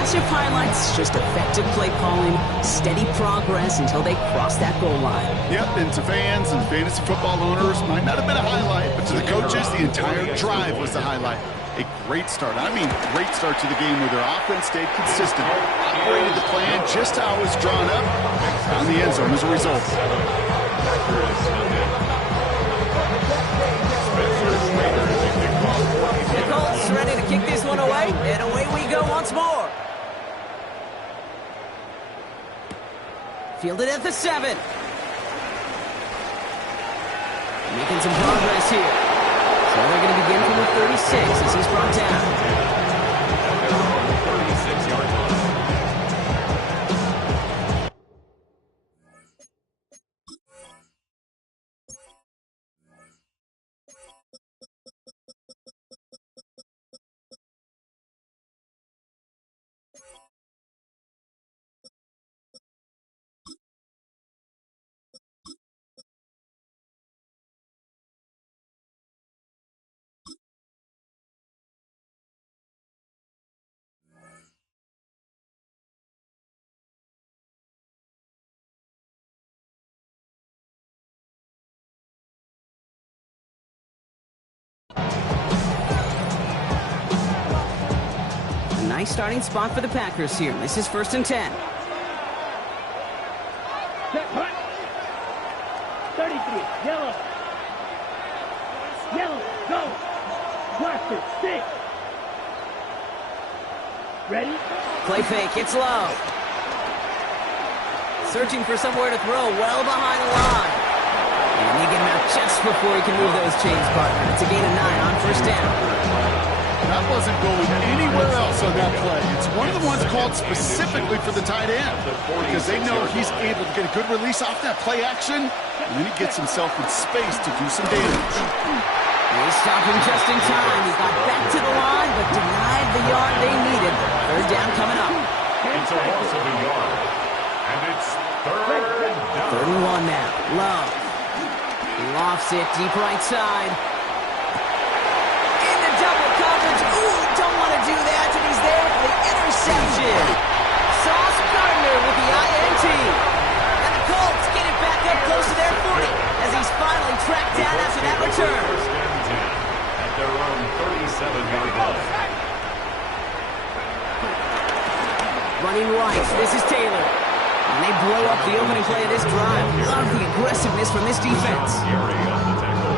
massive highlights, just effective play calling, steady progress until they cross that goal line. Yep, and to fans and fantasy football owners, might not have been a highlight, but to the coaches, the entire drive was the highlight. A great start. I mean, great start to the game where their offense stayed consistent, operated the plan just how it was drawn up, found the end zone as a result. The Colts ready to kick this one away, and away we go once more. Fielded at the 7. Making some progress here. So they're going to begin from the 36 as he's brought down. 36-yard line. A nice starting spot for the Packers here. This is 1st and 10. 33, yellow. Yellow, go. Blaster, stick. Ready? Play fake, it's low. Searching for somewhere to throw, well behind the line. And they get him out just before he can move those chains, partner. It's a gain of 9 on 1st down. That wasn't going anywhere else on that play. It's one of the ones called specifically for the tight end because they know he's able to get a good release off that play action, and then he gets himself in space to do some damage. They stopped him just in time. He got back to the line, but denied the yard they needed. 3rd down coming up. It's a loss of a yard. And it's 3rd down. 31 now. Love. Lofts it deep right side. Into double coverage. Ooh, don't want to do that, and he's there for the interception. Sauce Gardner with the INT. And the Colts get it back up close to their 40 as he's finally tracked down after that return. 1st and 10 at their own 37-yard line. Running right, this is Taylor. And they blow up the opening play of this drive. Love the aggressiveness from this defense.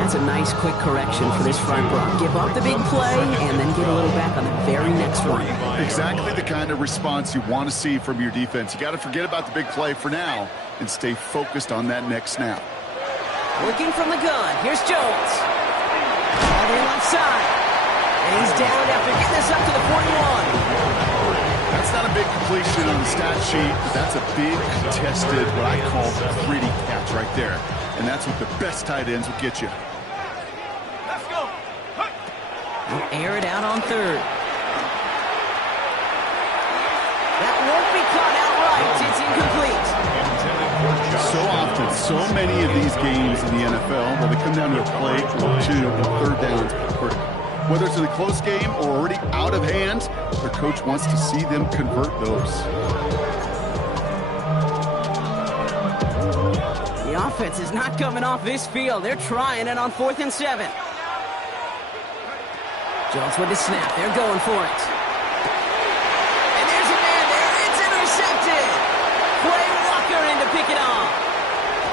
That's a nice quick correction for this front block. Give up the big play and then get a little back on the very next one. Exactly the kind of response you want to see from your defense. You got to forget about the big play for now and stay focused on that next snap. Working from the gun. Here's Jones. All the left side. And he's down after getting this up to the 41. That's not a big completion on the stat sheet, but that's a big contested, what I call gritty catch right there. And that's what the best tight ends will get you. Let's go. He'll air it out on 3rd. That won't be caught outright. It's incomplete. So often, so many of these games in the NFL, well, they come down to a play or 2 and 3rd downs. Whether it's in a close game or already out of hand, their coach wants to see them convert those. The offense is not coming off this field. They're trying it on 4th and 7. Jones with the snap. They're going for it. And there's a man there. It's intercepted. Quay Walker in to pick it off.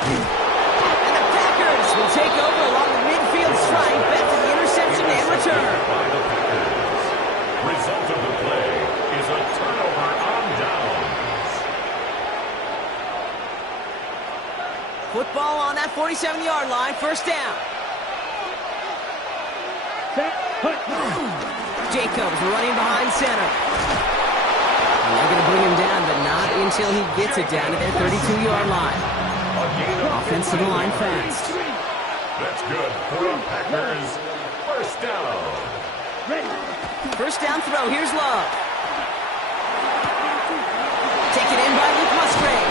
And the Packers will take over along the midfield stripe after the interception and return. By the Packers. Result of the play is a turnover on downs. Football on that 47-yard line. 1st down. Jacobs running behind center. And they're going to bring him down, but not until he gets it down to their 32-yard line. Offense to the line fast. That's good for the Packers. 1st down. 1st down throw. Here's Love. Taken in by Luke Musgrave.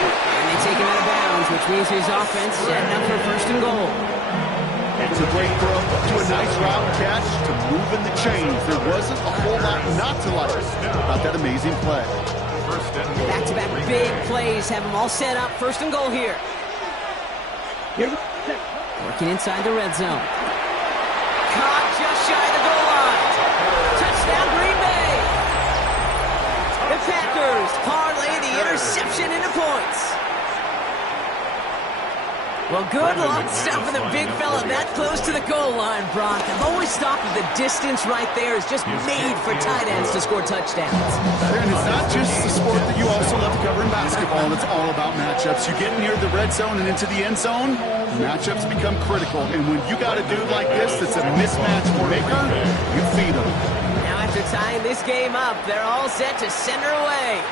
And they take him out of bounds, which means his offense setting up for 1st and goal. From a great throw to a nice route catch to moving the chains. There wasn't a whole lot not to like about that amazing play. Back-to-back big plays have them all set up. First and goal here. Working inside the red zone. Caught just shy of the goal line. Touchdown, Green Bay. The Packers parlay the interception into points. Well, good luck stopping the big fella that close to the goal line, Brock. I've always thought that the distance right there is just made for tight ends to score touchdowns. And it's not just the sport that you also love to cover in basketball. It's all about matchups. You get near the red zone and into the end zone, matchups become critical. And when you got a dude like this that's a mismatch maker, you feed him. Now after tying this game up, they're all set to send her away.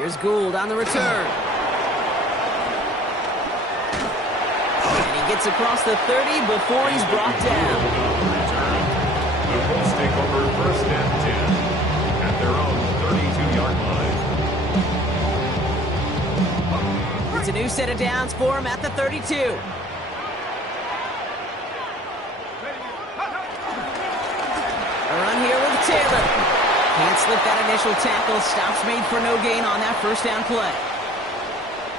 Here's Gould on the return. Gets across the 30 before he's brought down. The Colts take over first and 10 at their own 32-yard line. It's a new set of downs for him at the 32. A run here with Taylor. Can't slip that initial tackle. Stops made for no gain on that first down play.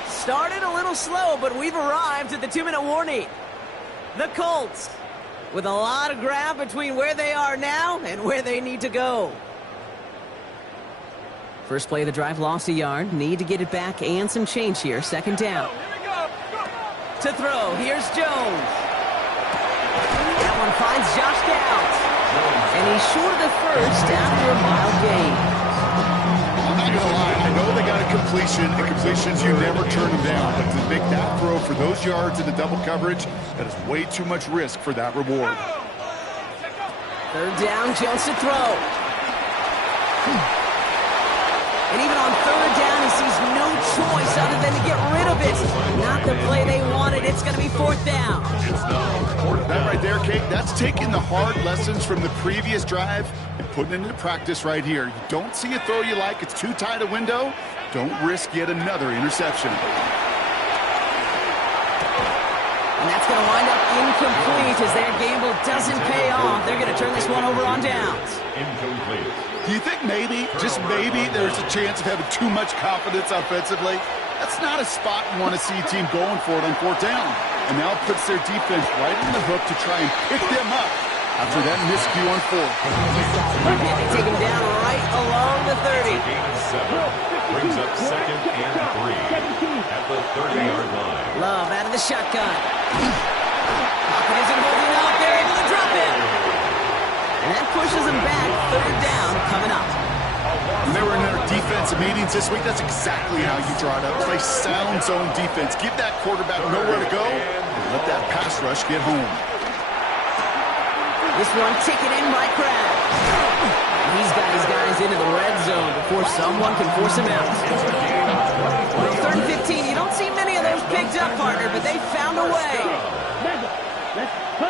Started a little slow, but we've arrived at the 2-minute warning. The Colts, with a lot of ground between where they are now and where they need to go. First play of the drive, lost a yard. Need to get it back and some change here. Second down. To throw, here's Jones. That one finds Josh Downs. And he's short of the first after a mild gain. I'm not going to lie, I know they got a completion, and completions, you never turn them down. But to make that throw for those yards in the double coverage, that is way too much risk for that reward. Third down, Jones to throw. And even on third down, he sees no choice other than to get rid of it. Not the play they wanted. It's going to be fourth down. That right there, Kate, that's taking the hard lessons from the previous drive and putting it into practice right here. You don't see a throw you like, it's too tight a window, don't risk yet another interception. And that's going to wind up incomplete as their gamble doesn't pay off. They're going to turn this one over on downs. Incomplete. Do you think maybe, just maybe, there's a chance of having too much confidence offensively? That's not a spot you want to see a team going for it on fourth down. And now puts their defense right in the hook to try and pick them up after that miscue on fourth. And they take him down right along the 30. Gain of 7 brings up second and 3 at the 30-yard line. Love out of the shotgun. Pocket isn't holding up. They're able to drop him. And that pushes them back. Third down coming up. When they were in their defensive meetings this week, that's exactly how you draw it up. Play sound zone defense. Give that quarterback nowhere to go and let that pass rush get home. This one taken in by Crab. He's got his guys into the red zone before someone can force him out. Well, third and 15. You don't see many of those picked up, partner, but they found a way.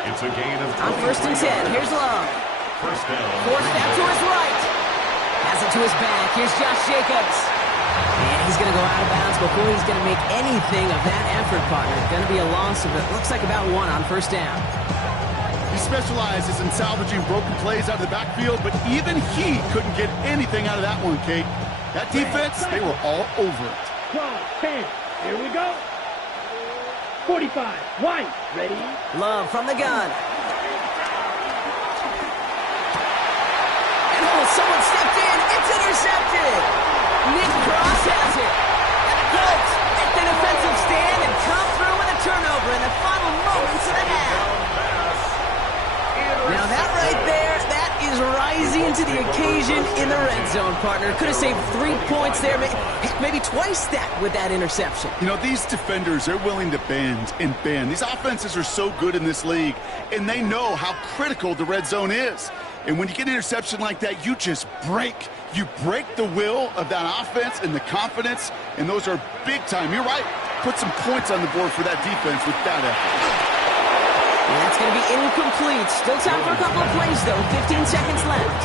It's a gain of 20. On first and 10, here's Love. First down. Forced out to his right. Has it to his back. Here's Josh Jacobs. And he's going to go out of bounds before he's going to make anything of that effort, partner. Going to be a loss of it. Looks like about one on first down. He specializes in salvaging broken plays out of the backfield, but even he couldn't get anything out of that one, Kate. That defense, they were all over it. 12, 10. Here we go. 45. White. Ready? Love from the gun. And oh, someone stepped in. It's intercepted. Nick Cross has it. And the Colts make the defensive stand and come through with a turnover in the final moments of the half. Now that right there, that is rising to the occasion in the red zone, partner. Could have saved 3 points there, maybe twice that with that interception. You know, these defenders, they're willing to bend and bend. These offenses are so good in this league, and they know how critical the red zone is. And when you get an interception like that, you just break. You break the will of that offense and the confidence, and those are big time. You're right. Put some points on the board for that defense with that effort. And that's going to be incomplete. Still time for a couple of plays, though. 15 seconds left.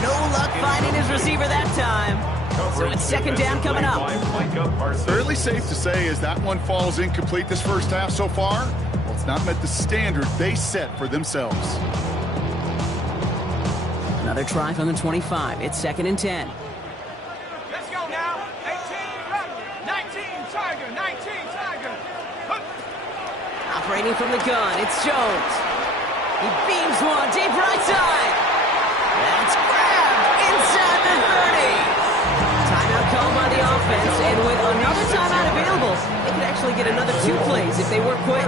No luck finding his receiver that time. So it's second down coming up. Fairly safe to say as that one falls incomplete this first half so far, well, defense not met the standard they set for themselves. Another try from the 25. It's 2nd and 10. Let's go now. 18, 19, Tiger, 19, Tiger. Operating from the gun, it's Jones. He beams one deep right side. That's grabbed inside the 30. Timeout called by the offense, and with another timeout available, they could actually get another 2 plays if they weren't quick.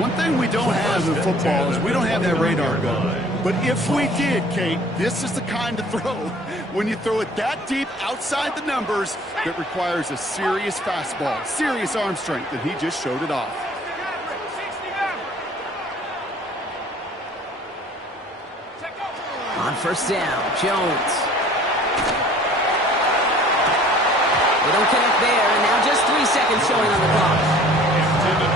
One thing we don't have in football is we don't have that radar gun. But if we did, Kate, this is the kind of throw. When you throw it that deep outside the numbers, that requires a serious fastball, serious arm strength, and he just showed it off. On 1st down, Jones. They don't connect there, and now just 3 seconds showing on the clock.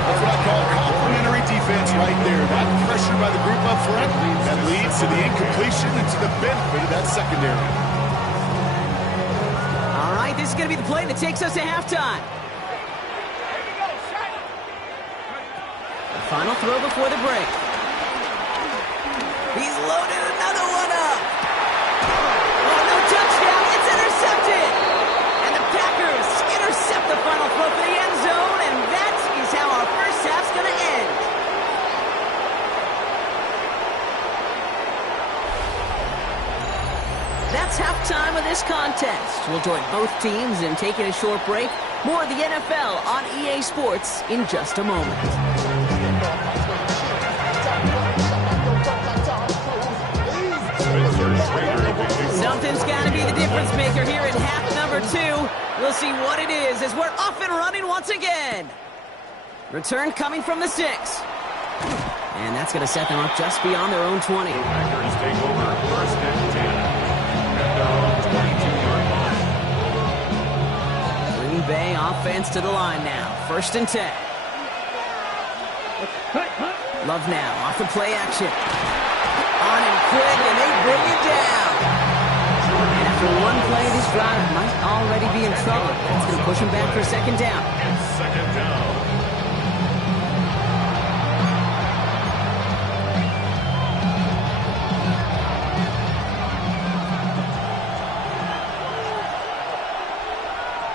That's what I call complimentary defense right there. That pressure by the group up front, that leads to the incompletion and to the benefit of that secondary. All right, this is going to be the play that takes us to halftime. The final throw before the break. He's loaded another one up. Oh, no touchdown. It's intercepted. And the Packers intercept the final throw for the end zone, and that is how our first half's going to end. That's halftime of this contest. We'll join both teams in taking a short break. More of the NFL on EA Sports in just a moment. Something's got to be the difference maker here in half number 2. We'll see what it is as we're off and running once again. Return coming from the 6. And that's going to set them up just beyond their own 20. Packers take over 1st and 10. At their own 22-yard line. Green Bay offense to the line now. 1st and 10. Love now off the play action. On him quick, and they bring it down. And after one play, this drive might already be in trouble. That's going to push him back for 2nd down. It's 2nd down.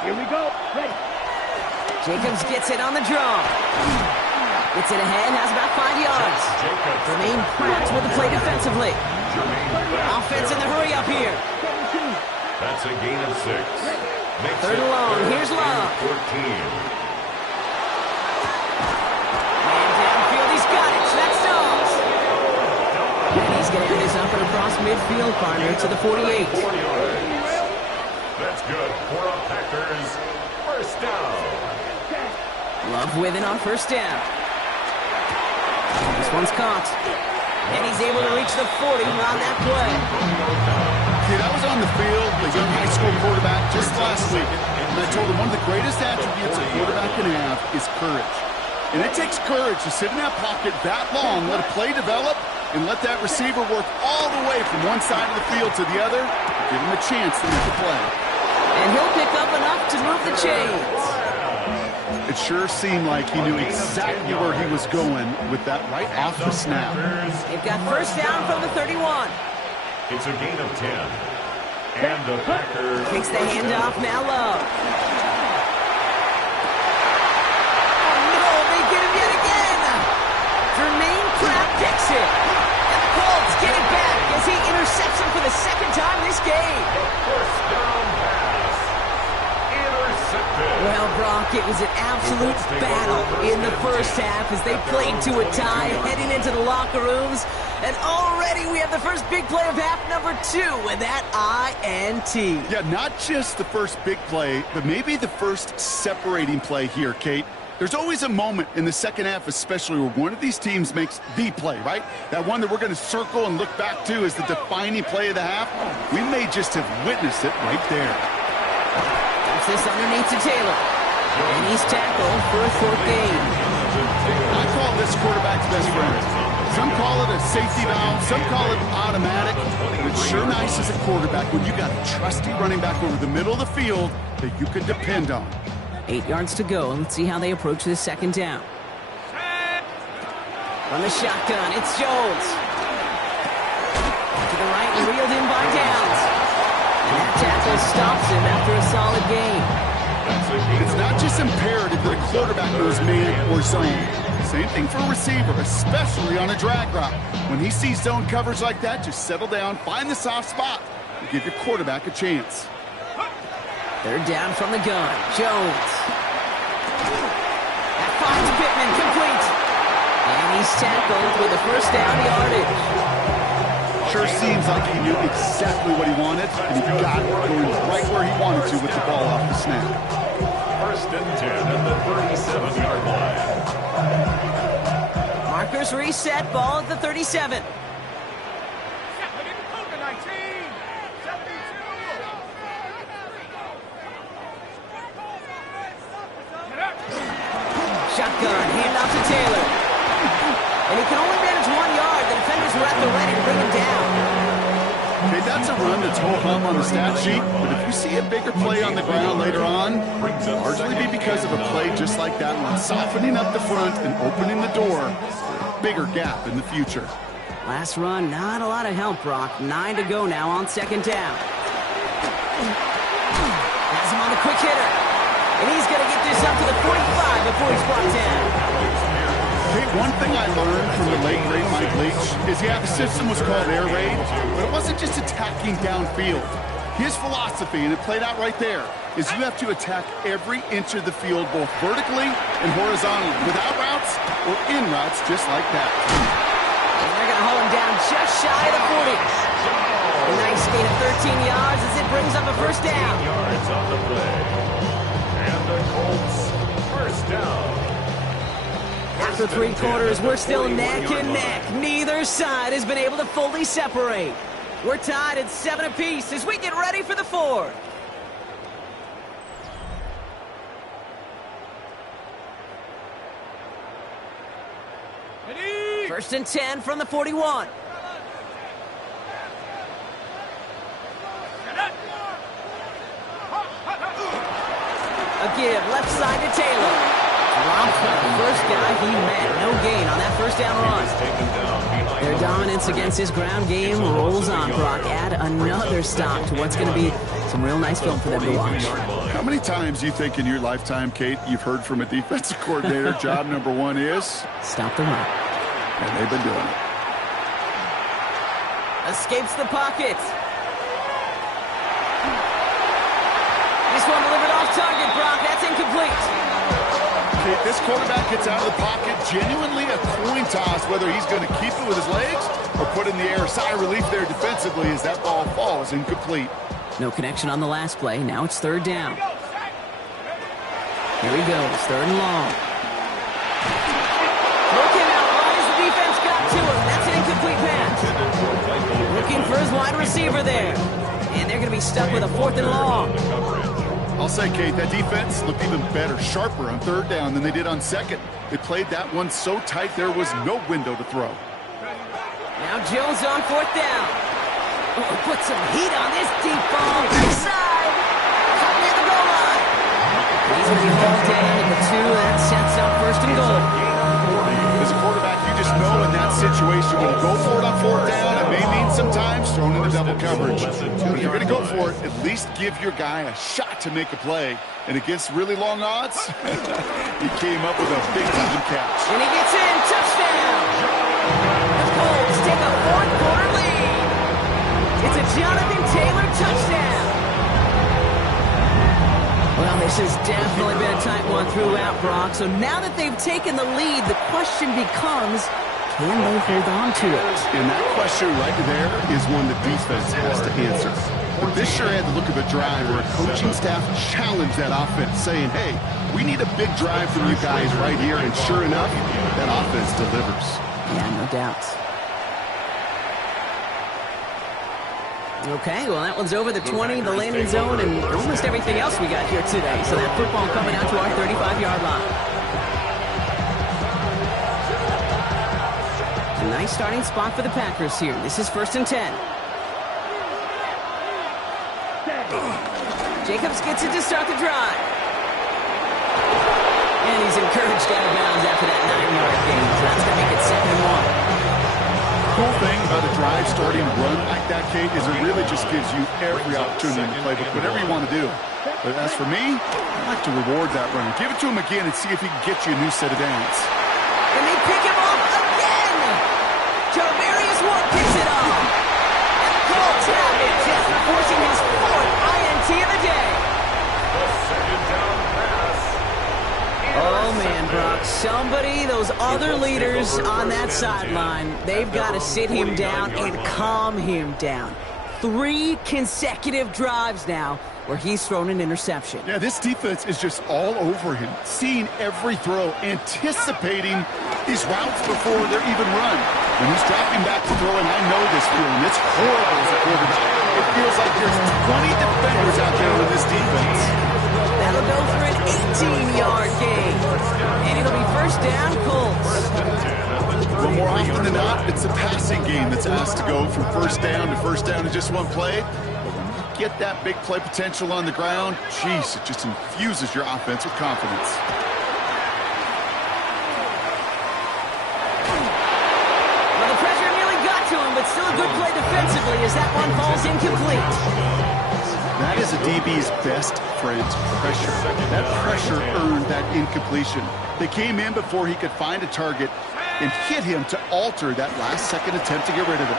Here we go. Ready. Jacobs gets it on the draw. Gets it ahead, has about 5 yards. Jermaine Pratt with the play defensively. Offense in the hurry up here. That's a gain of 6. Makes 3rd and long. Here's Love. 14. Man downfield, he's got it. That's Dobbs. And he's going to end this up and across midfield, partner, to the 48. 40 yards. That's good for a Packers 1st down. Love with it on 1st down. This one's caught. And he's able to reach the 40 on that play. Kid, I was on the field, a young high school quarterback, just last week, and I told him one of the greatest attributes a quarterback can have is courage. And it takes courage to sit in that pocket that long, let a play develop, and let that receiver work all the way from one side of the field to the other, and give him a chance to make the play. And he'll pick up enough to move the chains. It sure seemed like he knew exactly where he was going with that right off the snap. They've got 1st down from the 31. It's a gain of 10. And the Packers Takes the handoff, now Love. Oh no, they get him yet again. Jermaine Pratt picks it. And the Colts get it back as he intercepts him for the 2nd time this game. 1st down pass. Intercepted. Well, Brock, it was an absolute battle in the 1st half as they played to a tie heading into the locker rooms. And already we have the first big play of half number 2 with that INT. Yeah, not just the first big play, but maybe the first separating play here, Kate. There's always a moment in the 2nd half, especially where one of these teams makes the play, right? That one that we're going to circle and look back to as the defining play of the half. We may just have witnessed it right there. Dumps this underneath to Taylor. And he's tackled for a 4th gain. I call this quarterback's best friend. Some call it a safety valve, some call it automatic. But it's sure nice as a quarterback when you got a trusty running back over the middle of the field that you can depend on. 8 yards to go. Let's see how they approach this 2nd down. From the shotgun, it's Jones. To the right and reeled in by Downs. And that tackle stops him after a solid gain. It's not just imperative that a quarterback knows man or zone. Same thing for a receiver, especially on a drag route. When he sees zone coverage like that, just settle down, find the soft spot, and give your quarterback a chance. Third down from the gun. Jones. That finds Pittman, complete. And he's tackled with a first down yardage. Sure seems like he knew exactly what he wanted, and he got it going right where he wanted to with the ball off the snap. First and 10 at the 37-yard line. Markers reset, ball at the 37. Shotgun, hand off to Taylor. And he can only manage 1 yard. The defenders were at the ready to bring him down. Okay, that's a run that's ho-hum on the stat sheet, but if you see a bigger play on the ground later on, it'll largely be because of a play just like that one, softening up the front and opening the door for a bigger gap in the future. Last run, not a lot of help, Brock. 9 to go now on second down. Has him on the quick hitter. And he's going to get this up to the 45 before he's brought down. Hey, one thing I learned from the late, great Mike Leach is, yeah, the system was called air raid, but it wasn't just attacking downfield. His philosophy, and it played out right there, is you have to attack every inch of the field, both vertically and horizontally, without routes or in routes, just like that. And they're going to hold him down just shy of the 40. A nice gain of 13 yards as it brings up a first down. Yards on the play. And the Colts, first down. After 3 quarters, we're still neck and neck. Neither side has been able to fully separate. We're tied at 7 apiece as we get ready for the fourth. First and 10 from the 41. A give left side to Taylor. Rob's the first guy he met. No gain on that first down run. Their dominance against his ground game rolls on, Brock. Add another stop to what's going to be some real nice film for them to watch. How many times do you think in your lifetime, Kate, you've heard from a defensive coordinator, job number 1 is? Stop the run. And they've been doing it. Escapes the pocket. This one delivered off target, Brock. That's incomplete. Okay, this quarterback gets out of the pocket, genuinely a coin toss, whether he's going to keep it with his legs or put in the air. Sigh of relief there defensively as that ball falls incomplete. No connection on the last play. Now it's third down. Here he goes, third and long. Looking out wide as the defense got to him. That's an incomplete pass. Looking for his wide receiver there. And they're going to be stuck with a fourth and long. I'll say, Kate, that defense looked even better, sharper on third down than they did on second. They played that one so tight there was no window to throw. Now Jones on fourth down. Oh, put some heat on this deep ball. Right side. Caught near the goal line. He's going to be hauled down at the 2. That sets up first and goal. As a quarterback, you just know in that situation when you go for it on fourth down, it may mean sometimes thrown into double coverage. But if you're going to go for it, at least give your guy a shot to make a play. And against really long odds, he came up with a big-time catch. And he gets in. Touchdown. The Colts take a fourth-quarter lead. It's a Jonathan Taylor touchdown. Well, this has definitely been a tight one throughout, Brock. So now that they've taken the lead, the question becomes, can they hold on to it? And that question right there is one the defense has to answer. But this sure had the look of a drive where a coaching staff challenged that offense, saying, hey, we need a big drive from you guys right here. And sure enough, that offense delivers. Yeah, no doubt. Okay, well, that one's over the 20, the landing zone, and almost everything else we got here today. So that football coming out to our 35-yard line. A nice starting spot for the Packers here. This is first and 10. Jacobs gets it to start the drive. And he's encouraged out of bounds after that 9-yard gain. So that's going to make it 2nd and 1. Cool thing about a drive starting run like that, Kate, is it really just gives you every opportunity in the playbook, whatever you want to do. But as for me, I like to reward that run. Give it to him again and see if he can get you a new set of downs. And they pick him off again. Javarius Ward picks it off. And the Colts have it, just forcing his 4th INT of the day. The 2nd down pass. Oh, man, Brock. Somebody, those other leaders on that sideline, they've got to sit him down and calm him down. 3 consecutive drives now where he's thrown an interception. Yeah, this defense is just all over him, seeing every throw, anticipating these routes before they're even run. When he's dropping back to throw, and I know this feeling, it's horrible as a quarterback. It feels like there's 20 defenders out there with this defense. That'll go for an 18-yard gain. And it'll be 1st down, Colts. Well, more often than not, it's a passing game that's asked to go from 1st down to 1st down in just one play. But when you get that big play potential on the ground, geez, it just infuses your offense with confidence. Well, the pressure nearly got to him, but still a good play defensively as that one falls incomplete. That is a DB's best friend, pressure. That pressure earned that incompletion. They came in before he could find a target and hit him to alter that last-second attempt to get rid of it.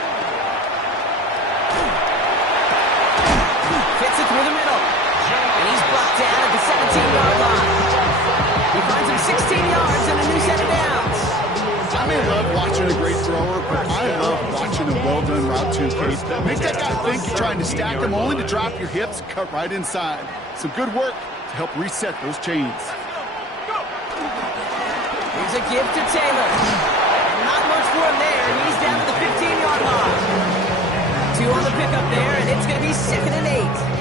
Fits it through the middle. And he's blocked down at the 17-yard line. He finds him 16 yards and a new set of downs. I may love watching a great thrower, but I love watching a well-done route to Kate. Make that guy think you're trying to stack him, only to drop your hips and cut right inside. Some good work to help reset those chains. Here's a give to Taylor. Not much for him there. He's down to the 15-yard line. 2 on the pickup there, and it's going to be 2nd and 8.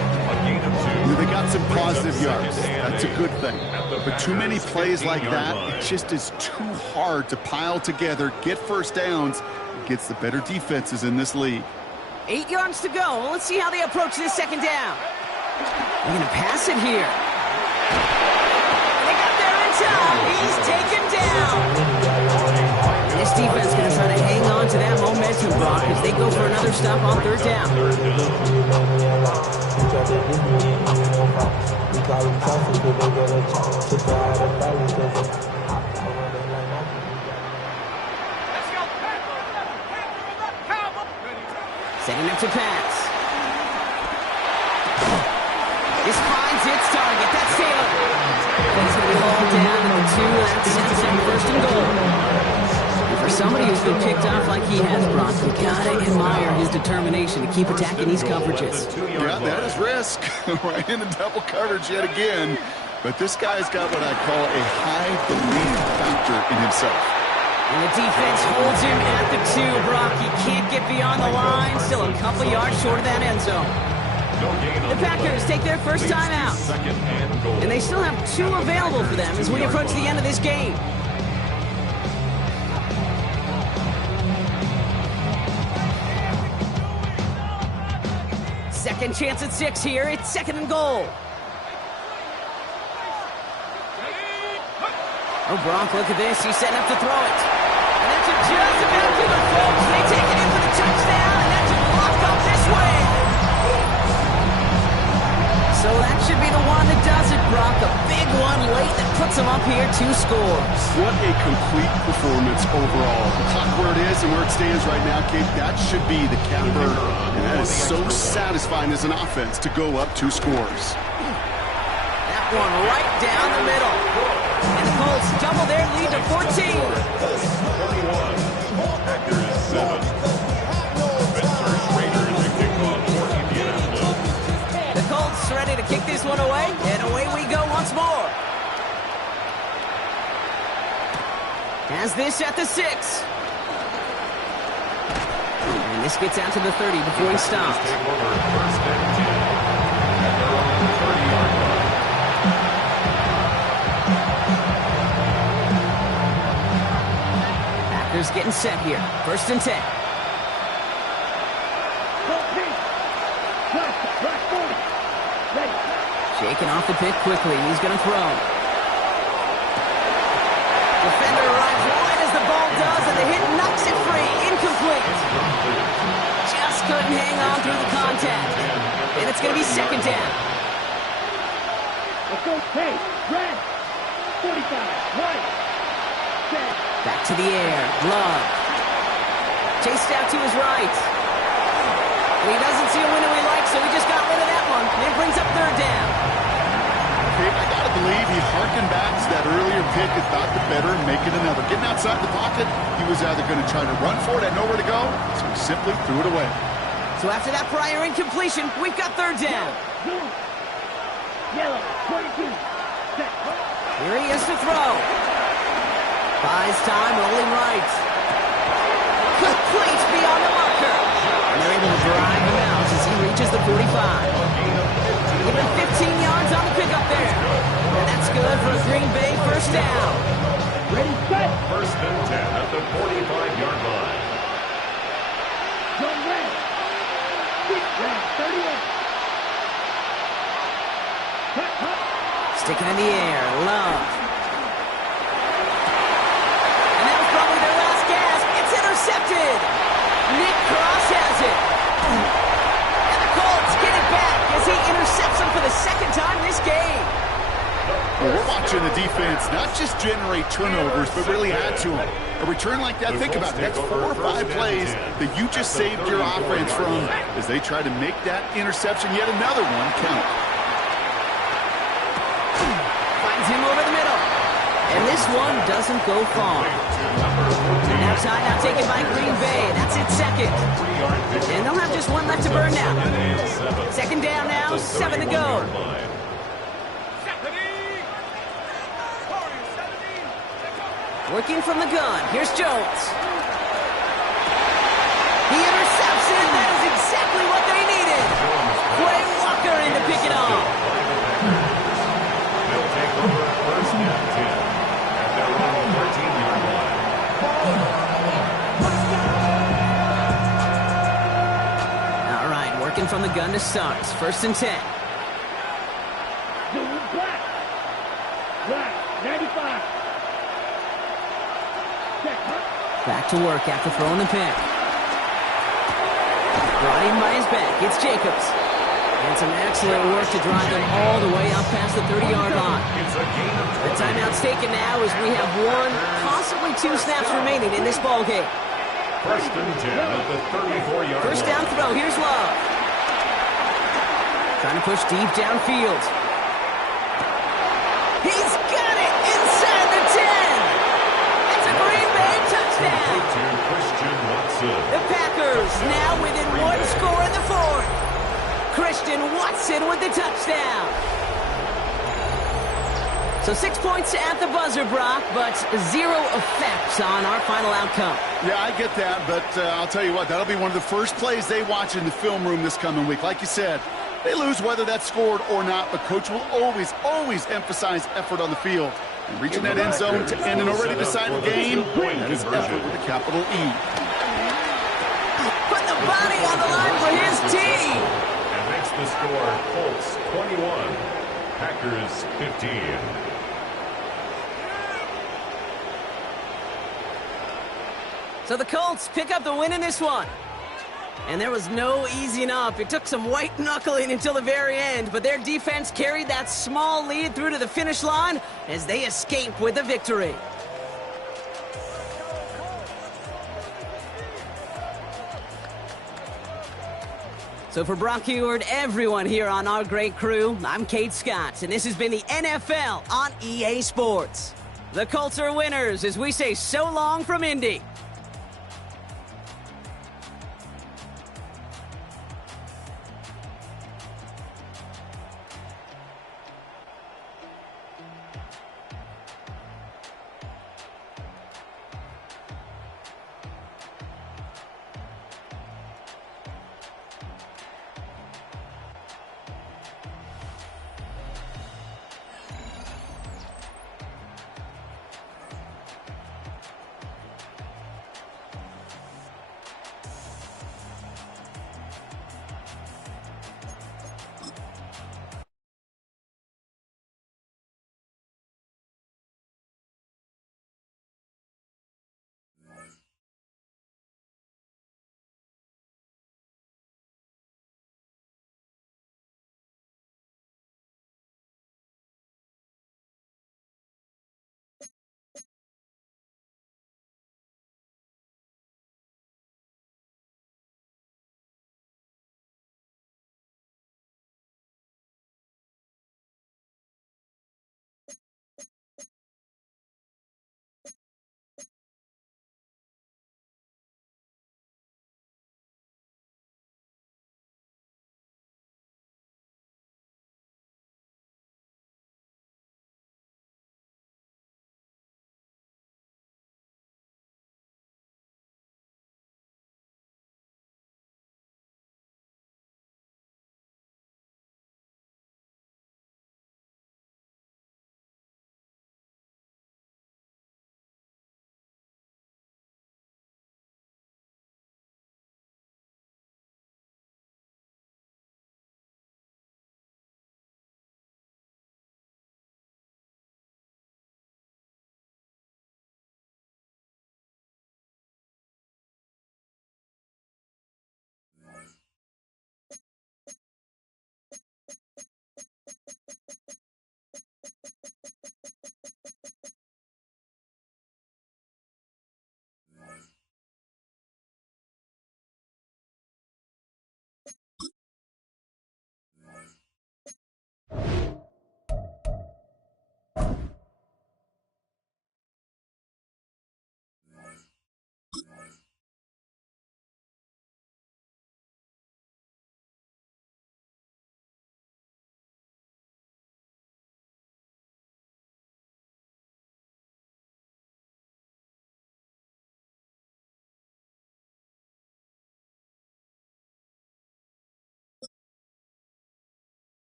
They got some positive yards. That's a good thing. But too many plays like that, it just is too hard to pile together, get 1st downs, against the better defenses in this league. 8 yards to go. Well, let's see how they approach this 2nd down. They're going to pass it here. They got there in time. He's taken down. This defense is going to try to hang on to that momentum, Brock, as they go for another stop on 3rd down. Setting up to pass. This finds its target. That's Taylor. He's going to be hauled down to the 2. That sets him 1st and goal. And for somebody who's been picked off like he has, Brock, you gotta admire his determination to keep attacking these coverages. Yeah, that is risk. Right into double coverage yet again. But this guy's got what I call a high belief factor in himself. And the defense holds him at the 2, Brock. He can't get beyond the line. Still a couple yards short of that end zone. The Packers take their 1st time out. And they still have 2 available for them as we approach the end of this game. Second chance at 6 here. It's 2nd and goal. Oh, Brock, look at this. He's setting up to throw it. And that's just about to the folks. They take it in for the touchdown, and that's just blocked up this way. So that should be the one that does it, Brock. A big one late that puts them up here 2 scores. What a complete performance overall. The clock where it is and where it stands right now, Kate, that should be the capper. And that is so satisfying as an offense to go up 2 scores. That one right down the middle. And the Colts double their lead to 14. Packers 7. Spencer Schrader is a kickoff for Indianapolis. The Colts ready to kick this one away, and away we go once more. Has this at the 6. And this gets out to the 30 before he stops. Take over 1st and 10. And they're on the 30-yard line. Packers getting set here. 1st and 10. Shaking off the pick quickly. He's going to throw. Defender arrives right as the ball does, and the hit knocks it free. Incomplete. Just couldn't hang on through the contact. And it's going to be second down. Let's go. Hey, red. 45. Right. Set. Back to the air. Love. Chased out to his right. And he doesn't see a window he likes, so he just got rid of that one. And it brings up third down. Okay, I gotta believe he harkened back to that earlier pick and thought the better and make it another. Getting outside the pocket, he was either going to try to run for it, had nowhere to go, so he simply threw it away. So after that prior incompletion, we've got third down. Blue. Yellow. 22. Set. Here he is to throw. Buys time, rolling right. Complete beyond the marker. And they're able to drive him out as he reaches the 45. Even 15 yards on the pickup there. And that's good for a Green Bay first down. Ready, set. First and 10 at the 45-yard line. Go red. Quick red. 38. Cut, cut. Sticking in the air, Love. And that was probably their last gasp. It's intercepted. Nick Cross has it. And the Colts get it back as he intercepts him for the second time this game. Well, we're watching the defense not just generate turnovers, but really add to them. A return like that, think about it. That's 4 or 5 plays that you just saved your offense from as they try to make that interception, yet another one, count. Finds him over the middle. And this one doesn't go far. Now timeout taken by Green Bay. That's its second. And they'll have just one left to burn now. Second down now, 7 to go. Working from the gun. Here's Jones. He intercepts it. That is exactly what they needed. Quay Walker in to pick it off. They'll take over at first and 10 at their own 13-yard line. All right, working from the gun to start. First and 10. Blue, black. Black. 95. Set, cut. Back to work after throwing the pick. Brought in by his back. It's Jacobs. And some excellent work to drive them all the way up past the 30-yard line. It's a gain of The timeout's taken now as we have 1, possibly 2 snaps remaining in this ball game. first and 10 at the 34-yard line. First down throw. Here's Love. Trying to push deep downfield. He's got it inside the 10. It's a Green Bay touchdown. To Christian Watson. The Packers now within 1 score in the 4th. Christian Watson with the touchdown. So 6 points at the buzzer, Brock, but 0 effects on our final outcome. Yeah, I get that, but I'll tell you what, that'll be one of the first plays they watch in the film room this coming week. Like you said, they lose whether that's scored or not, but Coach will always, always emphasize effort on the field. And reaching that end zone to end an already decided game, that is effort with a capital E. Put the body on the line for his team. And makes the score Colts 21, Packers 15. So the Colts pick up the win in this one. And there was no easing up. It took some white knuckling until the very end, but their defense carried that small lead through to the finish line as they escape with the victory. So for Brock Huard, everyone here on our great crew, I'm Kate Scott, and this has been the NFL on EA Sports. The Colts are winners as we say so long from Indy.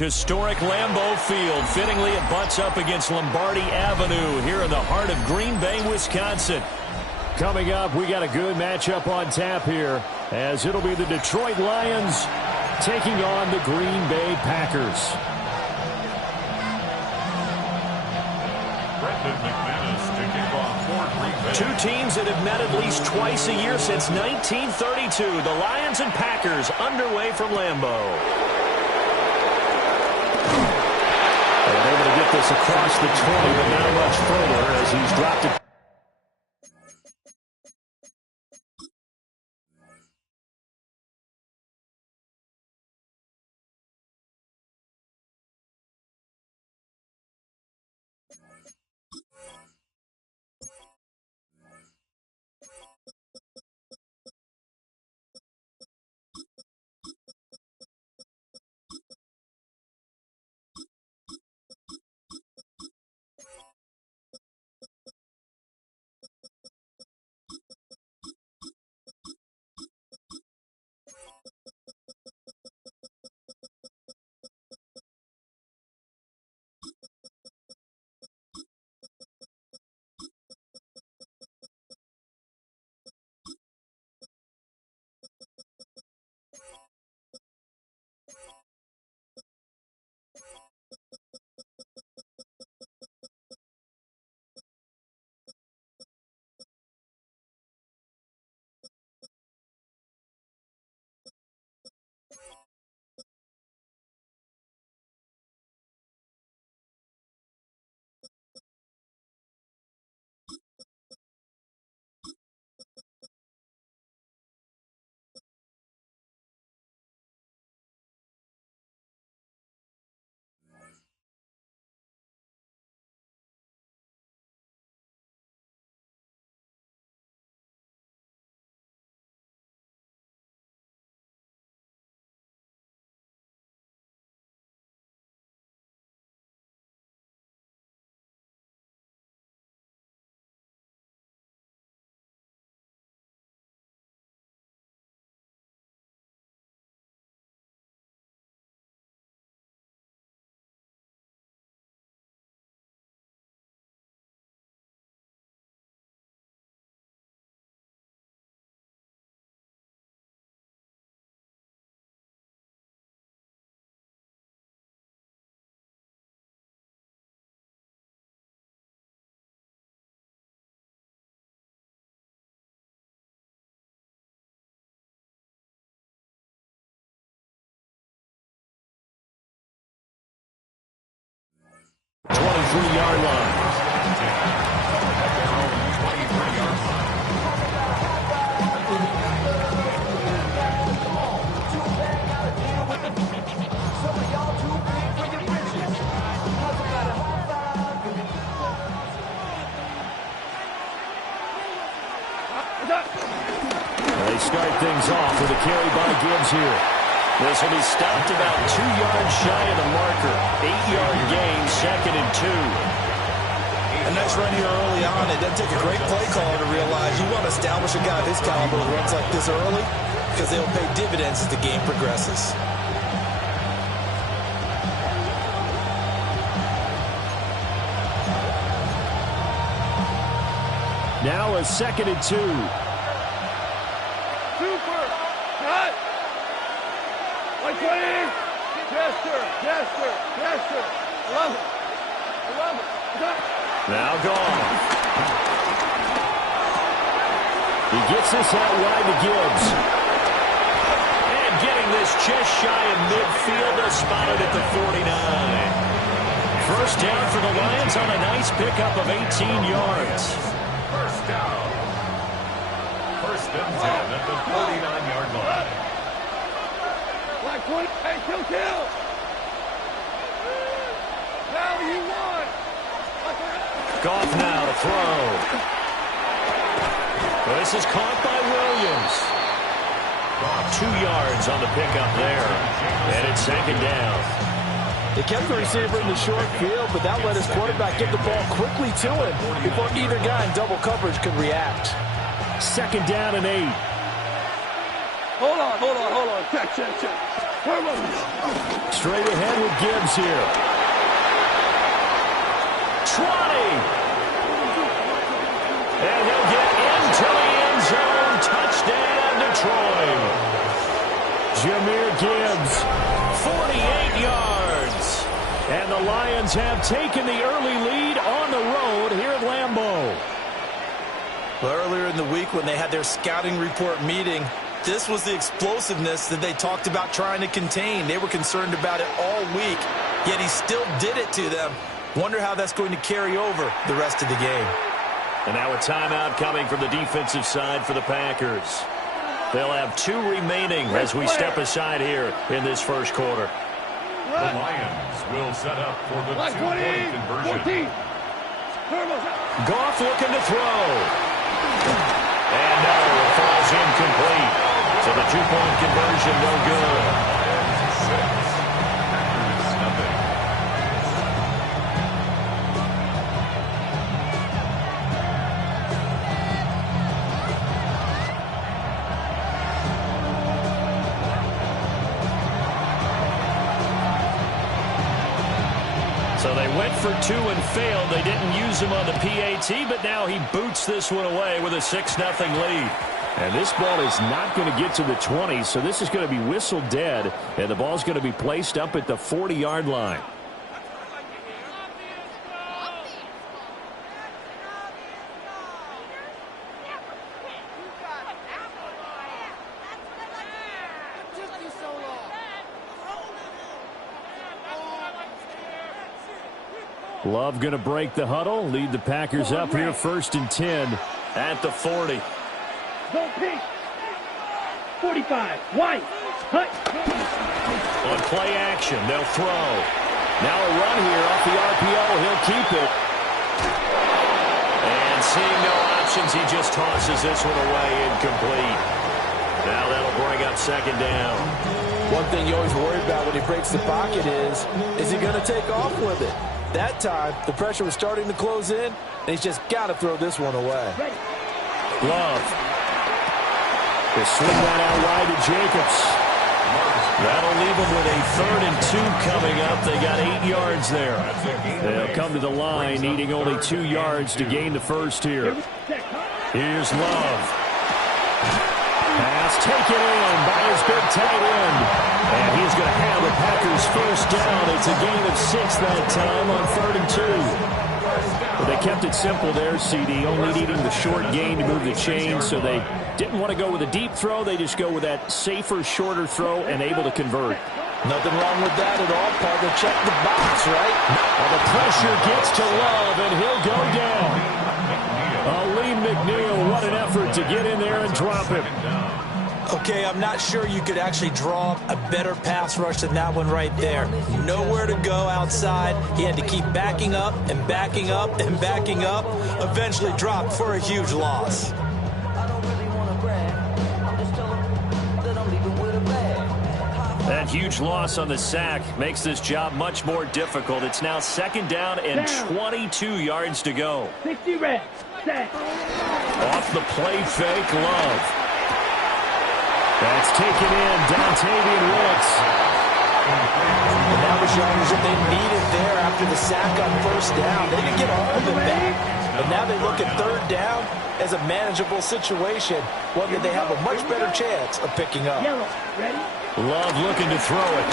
Historic Lambeau Field. Fittingly, it butts up against Lombardi Avenue here in the heart of Green Bay, Wisconsin. Coming up, we got a good matchup on tap here, as it'll be the Detroit Lions taking on the Green Bay Packers. Brendan McManus to kick off for Green Bay. Two teams that have met at least twice a year since 1932. The Lions and Packers underway from Lambeau. And able to get this across the 20, but not much further as he's dropped it. Yard line. They start things off with a carry by Gibbs here. This will be stopped about 2 yards shy of the marker. 8-yard gain, 2nd and 2. A nice run here early on. It doesn't take a great play caller to realize you want to establish a guy of his caliber who runs like this early, because they'll pay dividends as the game progresses. Now a 2nd and 2. Super. Cut. Like 20. Gesture. Gesture. Gesture. I love it. I love it. Now gone. He gets this out wide to Gibbs. And getting this just shy of midfield, spotted at the 49. First down for the Lions on a nice pickup of 18 yards. First down. First and 10 at the 49-yard line. Like 20. Hey, kill. Now you want. Goff now to throw. This is caught by Williams. 2 yards on the pickup there. And it's 2nd down. They kept the receiver in the short field, but that let his quarterback get the ball quickly to him before either guy in double coverage could react. 2nd down and 8. Hold on. Check. Straight ahead with Gibbs here. 20. And he'll get into the end zone. Touchdown, Detroit. Jahmyr Gibbs, 48 yards. And the Lions have taken the early lead on the road here at Lambeau. Well, earlier in the week when they had their scouting report meeting, this was the explosiveness that they talked about trying to contain. They were concerned about it all week, yet he still did it to them. Wonder how that's going to carry over the rest of the game. And now a timeout coming from the defensive side for the Packers. They'll have 2 remaining as we step aside here in this first quarter. The Lions will set up for the 2-point conversion. Goff looking to throw. And no, it falls incomplete. So the 2-point conversion no good. Lions 6, Packers nothing. So they went for 2 and failed. They didn't use him on the PAT, but now he boots this one away with a 6-0 lead. And this ball is not going to get to the 20, so this is going to be whistled dead, and the ball's going to be placed up at the 40-yard line. Love going to break the huddle, lead the Packers up here 1st and 10 at the 40. Don't pick. 45. White. Hut. On play action, they'll throw. Now a run here off the RPO. He'll keep it. And seeing no options, he just tosses this one away, incomplete. Now that'll bring up 2nd down. One thing you always worry about when he breaks the pocket is he going to take off with it? That time, the pressure was starting to close in, and he's just got to throw this one away. Love. They swing that out wide to Jacobs. That'll leave them with a 3rd and 2 coming up. They got 8 yards there. They'll come to the line, needing only 2 yards to gain the first here. Here's Love. Pass taken in by his big tight end. And he's going to have the Packers first down. It's a gain of 6 that time on 3rd and 2. But they kept it simple there, CD, only needing the short gain to move the chain, so they didn't want to go with a deep throw. They just go with that safer, shorter throw and able to convert. Nothing wrong with that at all. Part of check the box, right? Well, the pressure gets to Love, and he'll go down. Aleem McNeil, what an effort to get in there and drop him. Okay, I'm not sure you could actually draw a better pass rush than that one right there. Nowhere to go outside. He had to keep backing up and backing up and backing up. Eventually dropped for a huge loss. That huge loss on the sack makes this job much more difficult. It's now 2nd down and 22 yards to go. 60 reps. Set. Off the play fake, Love. That's taken in, Dontavian Wicks. And that was yardage that they needed there after the sack on 1st down. They didn't get all of it back. And now they look at 3rd down as a manageable situation, one that they have a much better chance of picking up. Yellow. Ready? Love looking to throw it.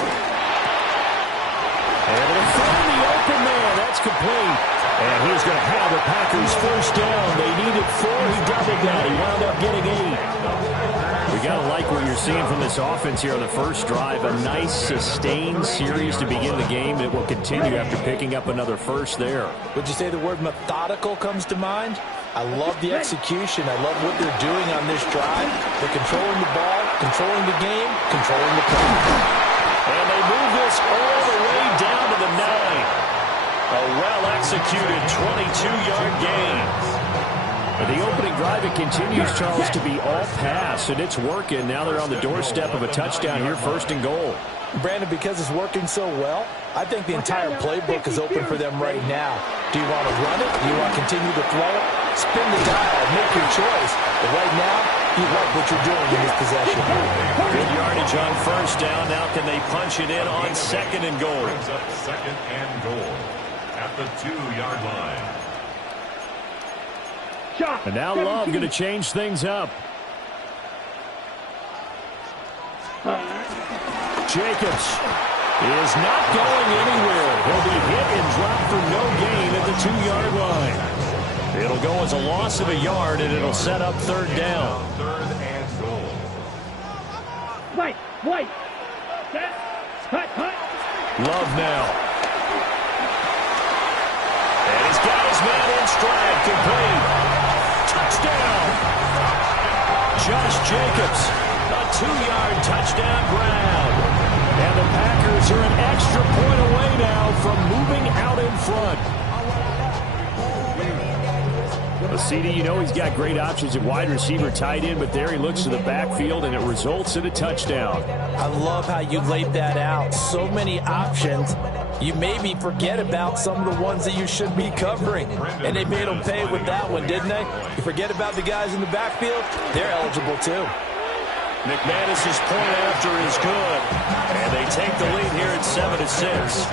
And it'll find the open man. That's complete. And he's going to have the Packers first down. They needed 4. He doubled that. He wound up getting 8. We got to like what you're seeing from this offense here on the first drive. A nice, sustained series to begin the game that will continue after picking up another first there. Would you say the word methodical comes to mind? I love the execution. I love what they're doing on this drive. They're controlling the ball, controlling the game, controlling the play. And they move this all the way down to the 9. A well-executed 22-yard gain. The opening drive, it continues, Charles, to be all pass, and it's working. Now they're on the doorstep of a touchdown here, 1st and goal. Brandon, because it's working so well, I think the entire playbook is open for them right now. Do you want to run it? Do you want to continue to throw it? Spin the dial. Make your choice. But right now, you like what you're doing in this possession. Good yardage on first down. Now can they punch it in on second and goal? Brings up second and goal at the 2-yard line. And now Love going to change things up. Jacobs is not going anywhere. He'll be hit and dropped for no gain at the 2-yard line. It'll go as a loss of a yard, and it'll set up third down. Third and goal. White. Cut. Love now. And he's got his man in stride. Complete. Touchdown. Josh Jacobs. A 2-yard touchdown grab. And the Packers are an extra point away now from moving out in front. CD, you know he's got great options at wide receiver, tight end, but there he looks to the backfield, and it results in a touchdown. I love how you laid that out. So many options. You maybe forget about some of the ones that you should be covering. And they made them pay with that one, didn't they? You forget about the guys in the backfield, they're eligible too. McManus's point after is good, and they take the lead here at 7-6.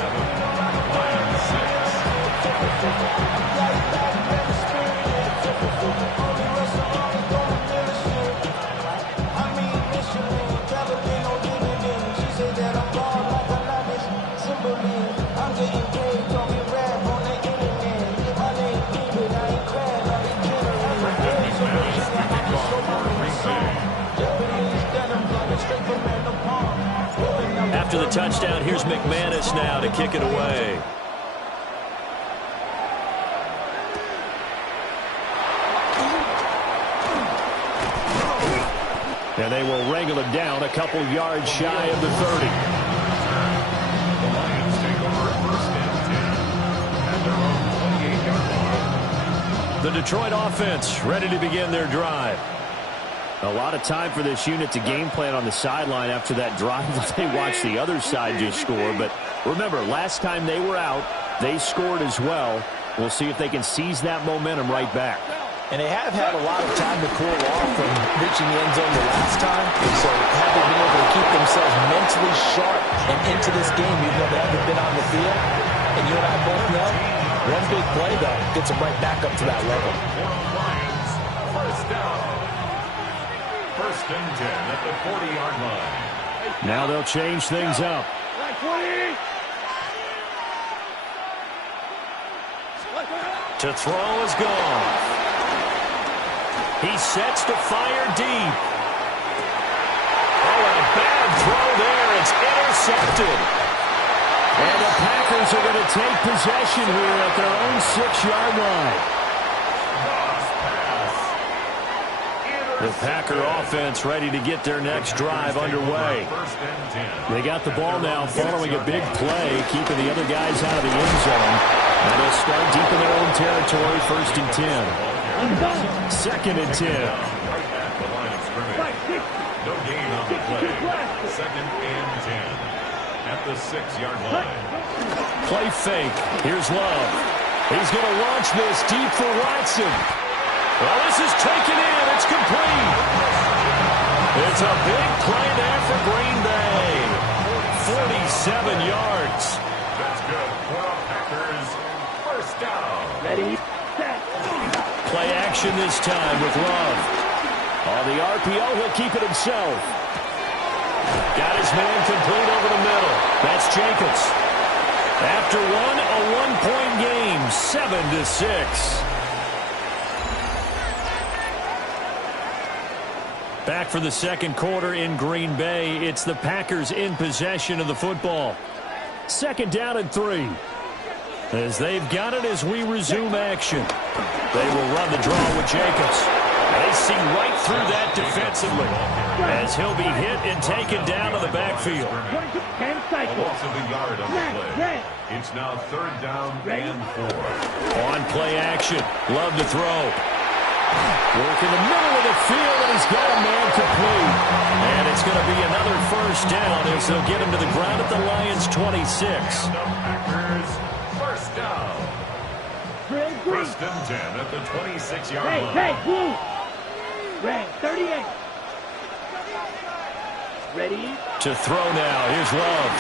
After the touchdown, here's McManus now to kick it away. And they will wrangle him down a couple yards shy of the 30. The Lions take over first and 10 at their own 28-yard line. The Detroit offense ready to begin their drive. A lot of time for this unit to game plan on the sideline after that drive that they watched the other side just score. But remember, last time they were out, they scored as well. We'll see if they can seize that momentum right back. And they have had a lot of time to cool off from reaching the end zone the last time. So have they been able to keep themselves mentally sharp and into this game, even though they haven't been on the field? And you and I both know, one big play, though, gets them right back up to that level. Lions, first down. First and 10 at the 40-yard line. Now they'll change things up. To throw is gone. He sets to fire deep. Oh, and a bad throw there. It's intercepted. And the Packers are going to take possession here at their own 6-yard line. The Packer offense ready to get their next drive underway. They got the ball now following a big play, keeping the other guys out of the end zone. And they'll start deep in their own territory, first and 10. Second and 10. No gain on the play. Second and 10 at the 6-yard line. Play fake. Here's Love. He's going to launch this deep for Watson. Well, this is taken in. It's complete. It's a big play there for Green Bay. 47 yards. That's good for the Packers. First down. Ready, set. Play action this time with Love. On the RPO, he'll keep it himself. Got his man complete over the middle. That's Jacobs. After one, a one-point game, 7-6. Back for the second quarter in Green Bay. It's the Packers in possession of the football. Second down and 3. As they've got it as we resume action. They will run the draw with Jacobs. They see right through that defensively as he'll be hit and taken down to the backfield. A loss of a yard on the play. It's now third down and 4. On play action. Love to throw. Work in the middle of the field, and he's got a man complete. And it's going to be another first down as they'll get him to the ground at the Lions' 26. The Packers first down. First and 10 at the 26-yard line. Hey, blue. Red, 38. Ready? To throw now. Here's Love.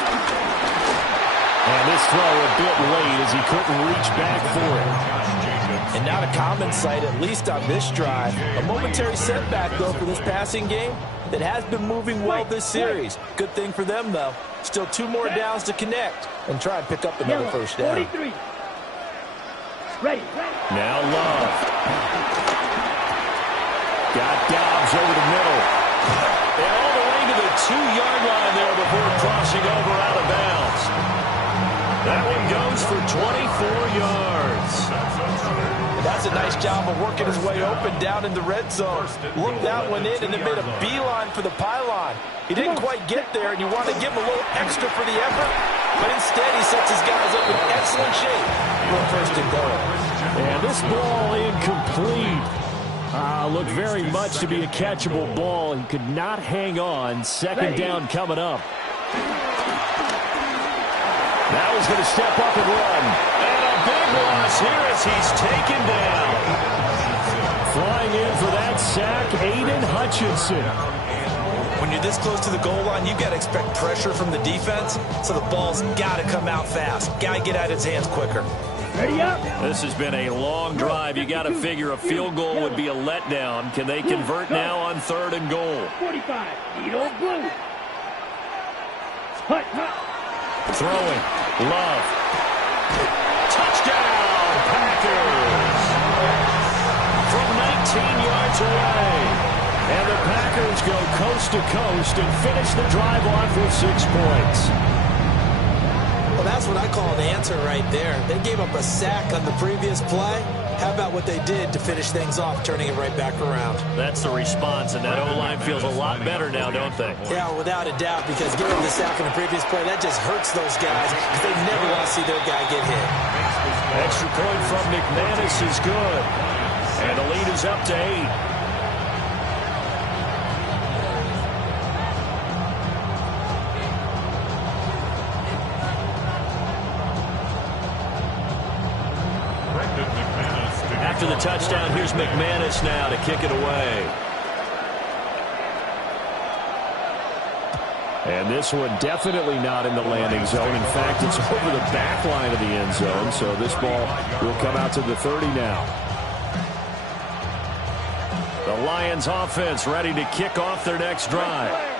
And this throw a bit late as he couldn't reach back for it. And not a common sight, at least on this drive. A momentary setback, though, for this passing game that has been moving well this series. Good thing for them, though. Still 2 more downs to connect and try and pick up another first down. 43. Ready. Now Love. Got Dobbs over the middle. And all the way to the 2-yard line there before crossing over out of bounds. That one goes for 24 yards. That's a nice job of working his way open down in the red zone. Looked that one in and then made a beeline for the pylon. He didn't quite get there, and you want to give him a little extra for the effort, but instead he sets his guys up in excellent shape for a first and goal. And this ball incomplete. Looked very much to be a catchable ball. He could not hang on. Second down coming up. Now he's going to step up and run. And a big loss here as he's taken down. Flying in for that sack, Aiden Hutchinson. When you're this close to the goal line, you've got to expect pressure from the defense, so the ball's got to come out fast. Got to get out of his hands quicker. Ready up. This has been a long drive. You got to figure a field goal would be a letdown. Can they convert now on 3rd and goal? 45. Edo blue. Hut. Throwing. Love. Touchdown, Packers. From 19 yards away. And the Packers go coast to coast and finish the drive off with 6 points. Well, that's what I call an answer right there. They gave up a sack on the previous play. How about what they did to finish things off, turning it right back around? That's the response, and that O-line feels a lot better now, don't they? Yeah, without a doubt, because giving the sack on the previous play, that just hurts those guys because they never want to see their guy get hit. Extra point from McManus is good. And the lead is up to 8. After the touchdown, here's McManus now to kick it away. And this one definitely not in the landing zone. In fact, it's over the back line of the end zone, so this ball will come out to the 30 now. The Lions offense ready to kick off their next drive.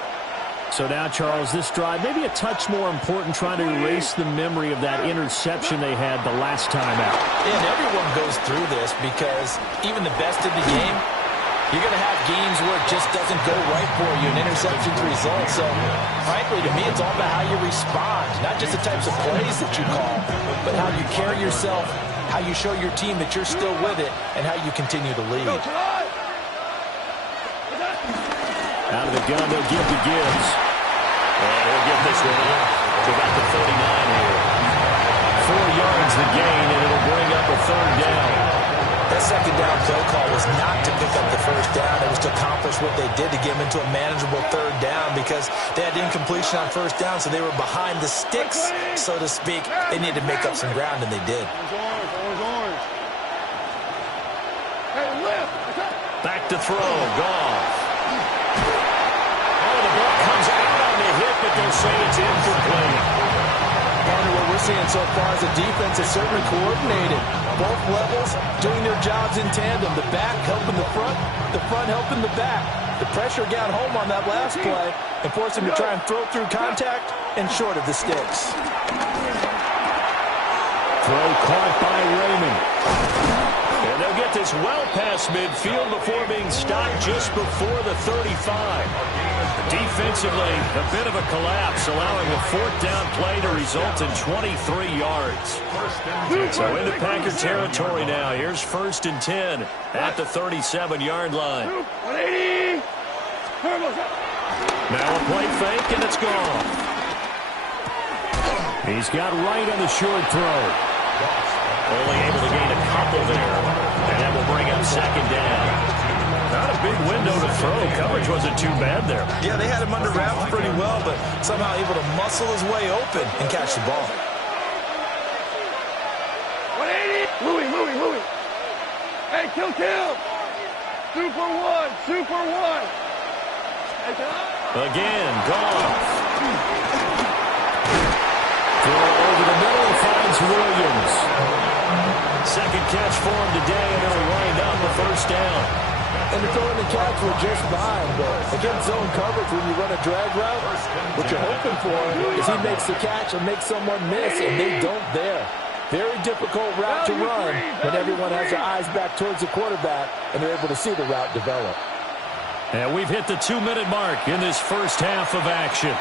So now, Charles, this drive maybe a touch more important, trying to erase the memory of that interception they had the last time out. Yeah, and everyone goes through this because even the best of the game, you're going to have games where it just doesn't go right for you, an interception's result. So, frankly, to me, it's all about how you respond, not just the types of plays that you call, but how you carry yourself, how you show your team that you're still with it, and how you continue to lead. Out of the gun, they'll give to Gibbs. And he'll get this one out to about the 39 here. 4 yards the gain, and it'll bring up a 3rd down. That second down play call was not to pick up the first down. It was to accomplish what they did to get them into a manageable 3rd down because they had incompletion on first down, so they were behind the sticks, so to speak. They needed to make up some ground, and they did. Back to throw. Goff. Comes out on the hit, but they'll say it's incomplete. Partner, what we're seeing so far is a defense is certainly coordinated. Both levels doing their jobs in tandem. The back helping the front helping the back. The pressure got home on that last play and forced him to try and throw through contact and short of the sticks. Throw caught by Raymond. And they'll get this well past midfield before being stopped just before the 35. Defensively, a bit of a collapse, allowing a 4th down play to result in 23 yards. So into Packer territory now. Here's 1st and 10 at the 37-yard line. 180. Now a play fake, and it's gone. He's got right on the short throw. Only able to gain a couple there, and that will bring up 2nd down. Not a big window to throw. Coverage wasn't too bad there. Yeah, they had him under wraps pretty well, but somehow able to muscle his way open and catch the ball. 180. Louis. Hey, kill. Super one. Again, Goff. Throw over the middle, finds Williams. Second catch for him today, and it'll wind up a first down. And the throw and the catch were just fine, but against zone coverage, when you run a drag route, what you're hoping for is he makes the catch and makes someone miss, and they don't there. Very difficult route to run when everyone has their eyes back towards the quarterback and they're able to see the route develop. And we've hit the 2-minute mark in this first half of action.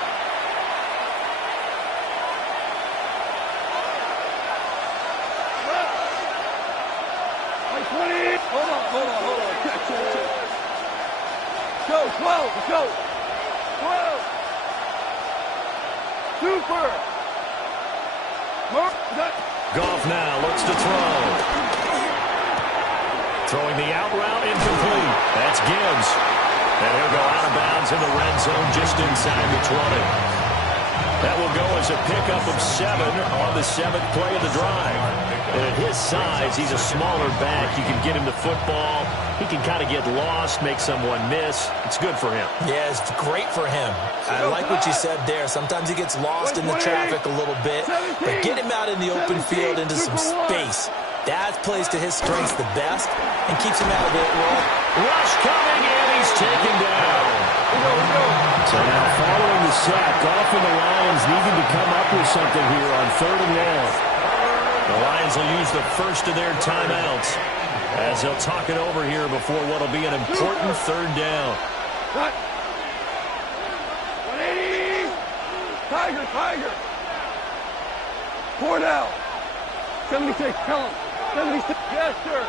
Hold on. Go, 12, let's go. 12. Super. Goff now looks to throw. Throwing the out route, incomplete. That's Gibbs. And he'll go out of bounds in the red zone just inside the 20. That will go as a pickup of 7 on the 7th play of the drive. And at his size, he's a smaller back. You can get him the football. He can kind of get lost, make someone miss. It's good for him. Yeah, it's great for him. I like what you said there. Sometimes he gets lost in the traffic a little bit. But get him out in the open field into some space. That plays to his strengths the best and keeps him out of it. Rush coming, and he's taken down. So now following the sack, Goff and the Lions needing to come up with something here on 3rd and long. The Lions will use the first of their timeouts as they'll talk it over here before what will be an important 3rd down. Cut. 180. Tiger. Cordell. 76, tell him. 76. Yes, sir.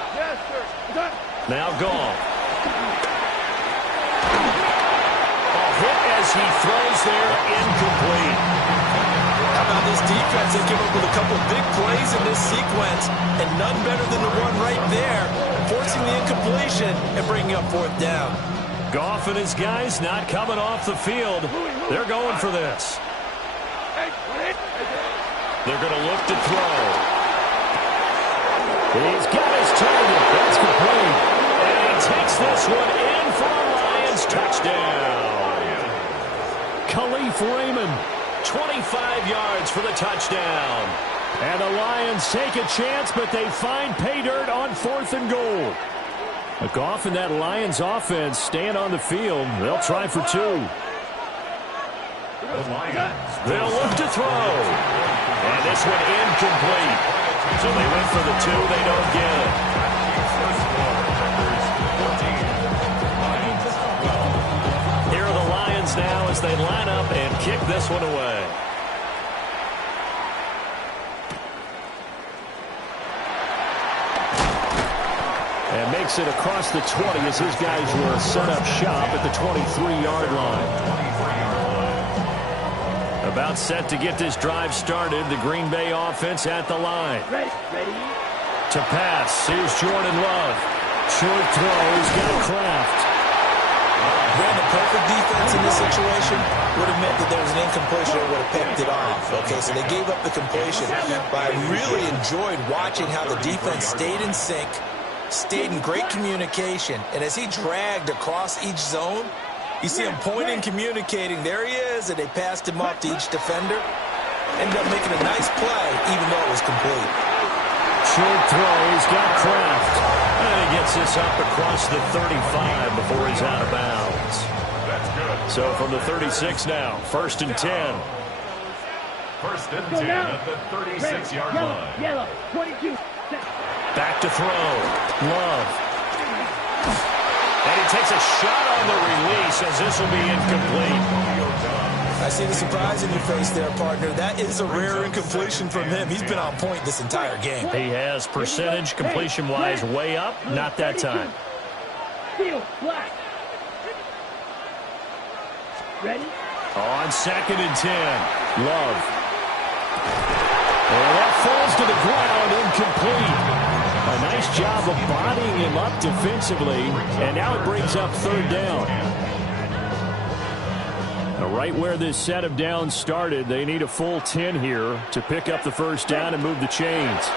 Done. Now Goff. Hit as he throws there, incomplete. How about this defense? They came up with a couple big plays in this sequence, and none better than the one right there, forcing the incompletion and bringing up 4th down. Goff and his guys not coming off the field. They're going for this. They're going to look to throw. He's got his target. That's complete. And he takes this one in for a Lions touchdown. Khalif Raymond, 25 yards for the touchdown. And the Lions take a chance, but they find pay dirt on 4th and goal. Goff and that Lions offense staying on the field. They'll try for 2. They'll look to throw. And this one incomplete. So they went for the 2. They don't get it. Here are the Lions now as they line up and kick this one away. And makes it across the 20 as his guys were set up shop at the 23-yard line. About set to get this drive started. The Green Bay offense at the line. Ready. To pass. Here's Jordan Love. Short throw. He's got Kraft. Ran the perfect defense in this situation would have meant that there was an incompletion and would have picked it off. Okay, so they gave up the completion. But I really enjoyed watching how the defense stayed in sync, stayed in great communication, and as he dragged across each zone, you see him pointing, communicating. There he is, and they passed him off to each defender. Ended up making a nice play, even though it was complete. Short throw. He's got Kraft. And he gets this up across the 35 before he's out of bounds. So from the 36 now, 1st and 10. 1st and 10 at the 36-yard line. Yellow, 22. Back to throw. Love. And he takes a shot on the release as this will be incomplete. I see the surprise in your face there, partner. That is a rare incompletion from him. He's been on point this entire game. He has percentage completion-wise way up. Not that time. Field, black. Ready? On 2nd and 10. Love. And that falls to the ground, incomplete. A nice job of bodying him up defensively, and now it brings up 3rd down. Now, right where this set of downs started, they need a full 10 here to pick up the 1st down and move the chains.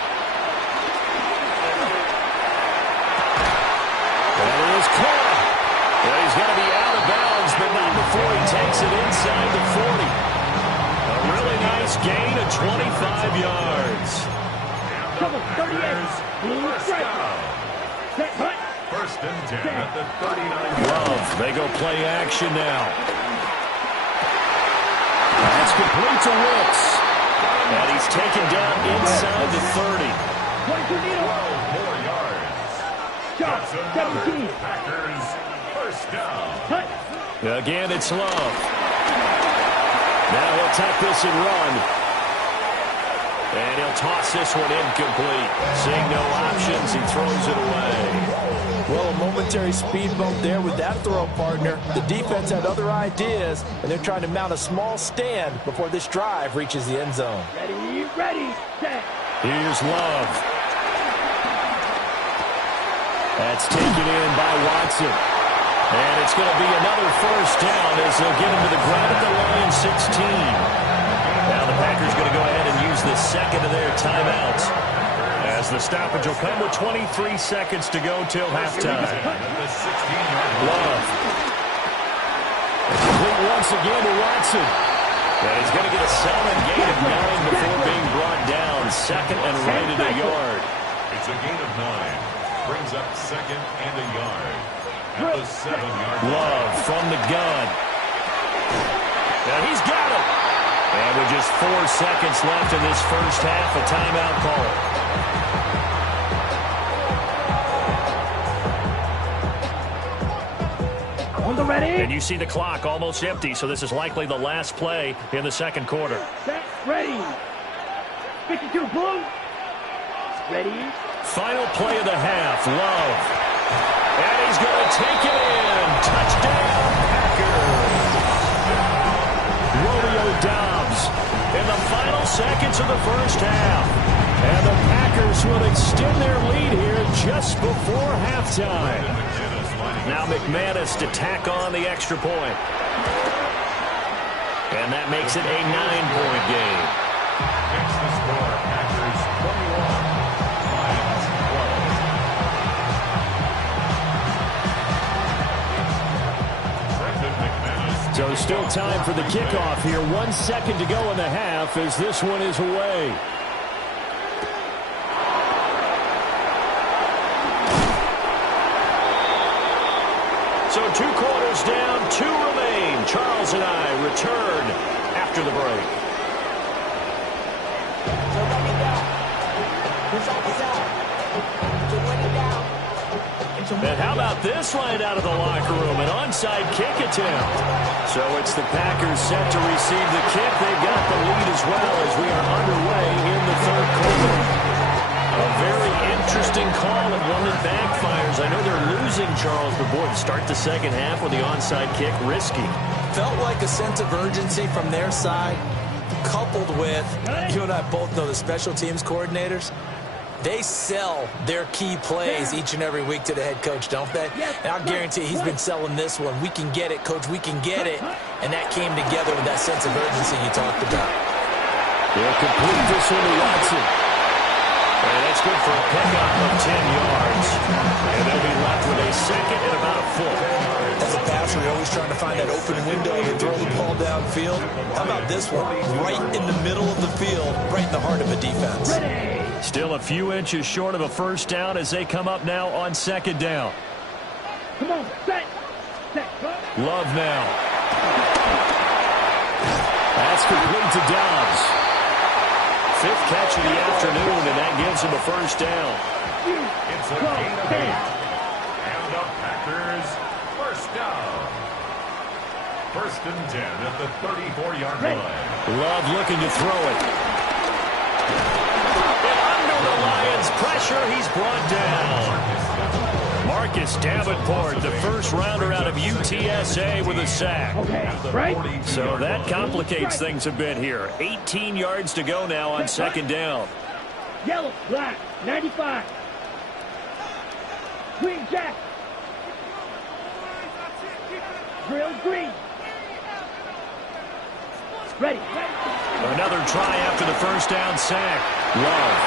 before he takes it inside the 40. A really nice gain of 25 yards. Couple 38. First and 10 at the 39. Love, they go play action now. That's complete to Wicks. And he's taken down inside the 30. 12 more yards. That's another Packers first down. Again, it's Love. Now he'll tuck this and run. And he'll toss this one incomplete. Seeing no options, he throws it away. Well, a momentary speed bump there with that throw, partner. The defense had other ideas, and they're trying to mount a small stand before this drive reaches the end zone. Ready, set. Here's Love. That's taken in by Watson. And it's going to be another first down as they'll get him to the ground at the line 16. Now the Packers going to go ahead and use the second of their timeouts, as the stoppage will come with 23 seconds to go till halftime. Love. Complete once again to Watson. And he's going to get a solid gain of 9 before being brought down. Second and right at a yard. It's a gain of 9. Brings up second and a yard. At the 7-yard line. Love from the gun. And he's got it. And with just 4 seconds left in this first half, a timeout call. On the ready. And you see the clock almost empty, so this is likely the last play in the second quarter. Set, ready. 52 blue. Ready. Final play of the half, Love. And he's going to take it in. Touchdown, Packers. Romeo Doubs in the final seconds of the first half. And the Packers will extend their lead here just before halftime. Now McManus to tack on the extra point. And that makes it a 9-point game. Next the score, Packers 21. So still time for the kickoff here. 1 second to go in the half as this one is away. So 2 quarters down, 2 remain. Charles and I return after the break. And how about this line out of the locker room? An onside kick attempt. So it's the Packers set to receive the kick. They've got the lead as well as we are underway in the third quarter. A very interesting call and one that backfires. I know they're losing, Charles, but boy, to start the second half with the onside kick, risky. Felt like a sense of urgency from their side, coupled with, you and I both know the special teams coordinators. They sell their key plays each and every week to the head coach, don't they? And I'll guarantee he's been selling this one. We can get it, coach. We can get it. And that came together with that sense of urgency you talked about. They'll complete this one to Watson. And that's good for a pickup of 10 yards. And they'll be left with a second and about a foot. As a passer, you're always trying to find that open window to throw the ball downfield. How about this one? Right in the middle of the field, right in the heart of a defense. Still a few inches short of a first down as they come up now on second down. Come on, set. Love now. That's complete to Doubs. 5th catch of the afternoon, and that gives him a first down. It's a gain of 8. And the Packers first down. First and 10 at the 34-yard line. Love looking to throw it. And under the Lions' pressure, he's brought down. Marcus Davenport, the first rounder out of UTSA with a sack. So that complicates things a bit here. 18 yards to go now on second down. Yellow, black, 95. Green jack. Drill green. Ready. Another try after the first down sack. Love.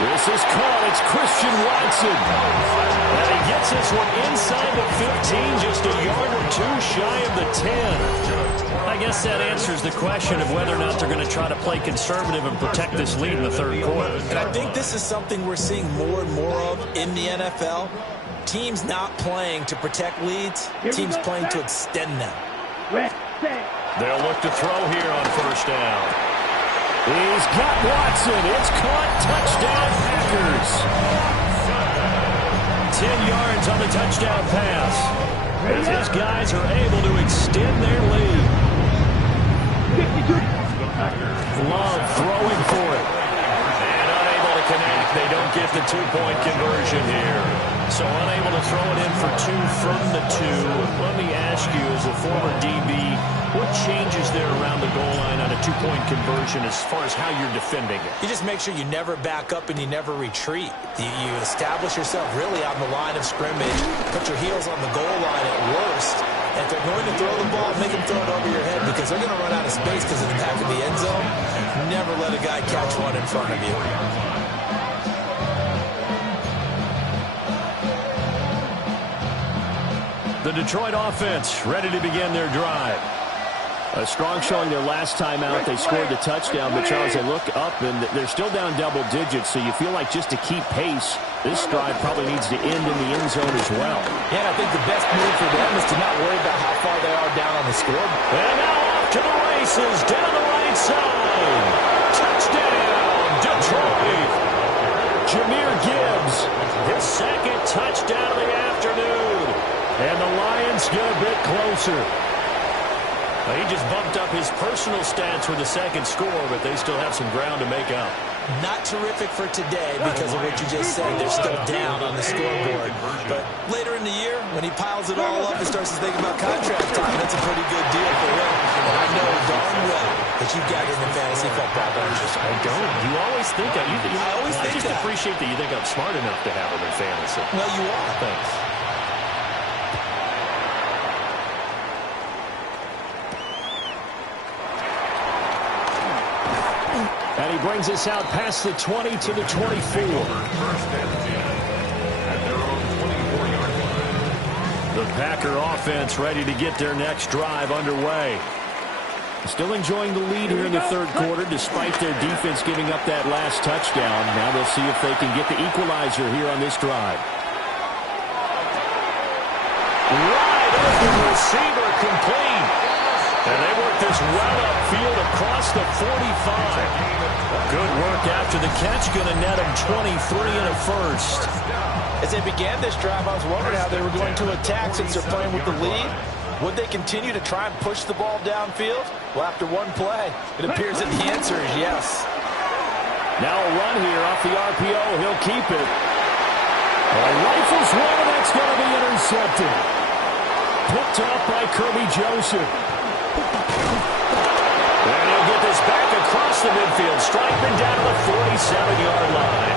This is called. It's Christian Watson. And he gets this one inside the 15, just a yard or two shy of the 10. I guess that answers the question of whether or not they're going to try to play conservative and protect this lead in the third quarter. And I think this is something we're seeing more and more of in the NFL. Teams not playing to protect leads, teams playing to extend them. They'll look to throw here on first down. He's got Watson. It's caught. Touchdown, Packers. 10 yards on the touchdown pass. As his guys are able to extend their lead. Love throwing for it. And unable to connect. They don't get the two-point conversion here. So unable to throw it in for two from the two. Let me ask you, as a former DB, what changes there around the goal line on a two-point conversion as far as how you're defending it? You just make sure you never back up and you never retreat. You establish yourself really on the line of scrimmage, put your heels on the goal line at worst. And if they're going to throw the ball, make them throw it over your head because they're going to run out of space because of the back of the end zone. Never let a guy catch one in front of you. The Detroit offense ready to begin their drive. A strong showing their last time out. They scored the touchdown, but Charles, they look up and they're still down double digits, so you feel like just to keep pace, this drive probably needs to end in the end zone as well. Yeah, I think the best move for them is to not worry about how far they are down on the scoreboard. And now off to the races, down the right side. Touchdown, Detroit. Jahmyr Gibbs, his second touchdown of the afternoon. And the Lions get a bit closer. He just bumped up his personal stats with the second score, but they still have some ground to make up. Not terrific for today because of what you just said. They're still down on the scoreboard. But later in the year, when he piles it all up and starts to think about contract time, that's a pretty good deal for him. And I know darn well that you've got him in fantasy football, don't you? I don't. You always think that. I just appreciate that you think I'm smart enough to have him in fantasy. Well, you are. Thanks. And he brings us out past the 20 to the 24. First and 10 at their own 24-yard line. The Packer offense ready to get their next drive underway. Still enjoying the lead here in the third quarter despite their defense giving up that last touchdown. Now they'll see if they can get the equalizer here on this drive. Wide open receiver complete. And they work this well upfield across the 45. Good work after the catch. Going to net them 23 and a first. As they began this drive, I was wondering how they were going to attack since they're playing with the lead. Would they continue to try and push the ball downfield? Well, after one play, it appears that the answer is yes. Now a run here off the RPO. He'll keep it. Rifles one, and that's going to be intercepted. Picked up by Kirby Joseph. And he'll get this back across the midfield. Strikeman down to the 47-yard line.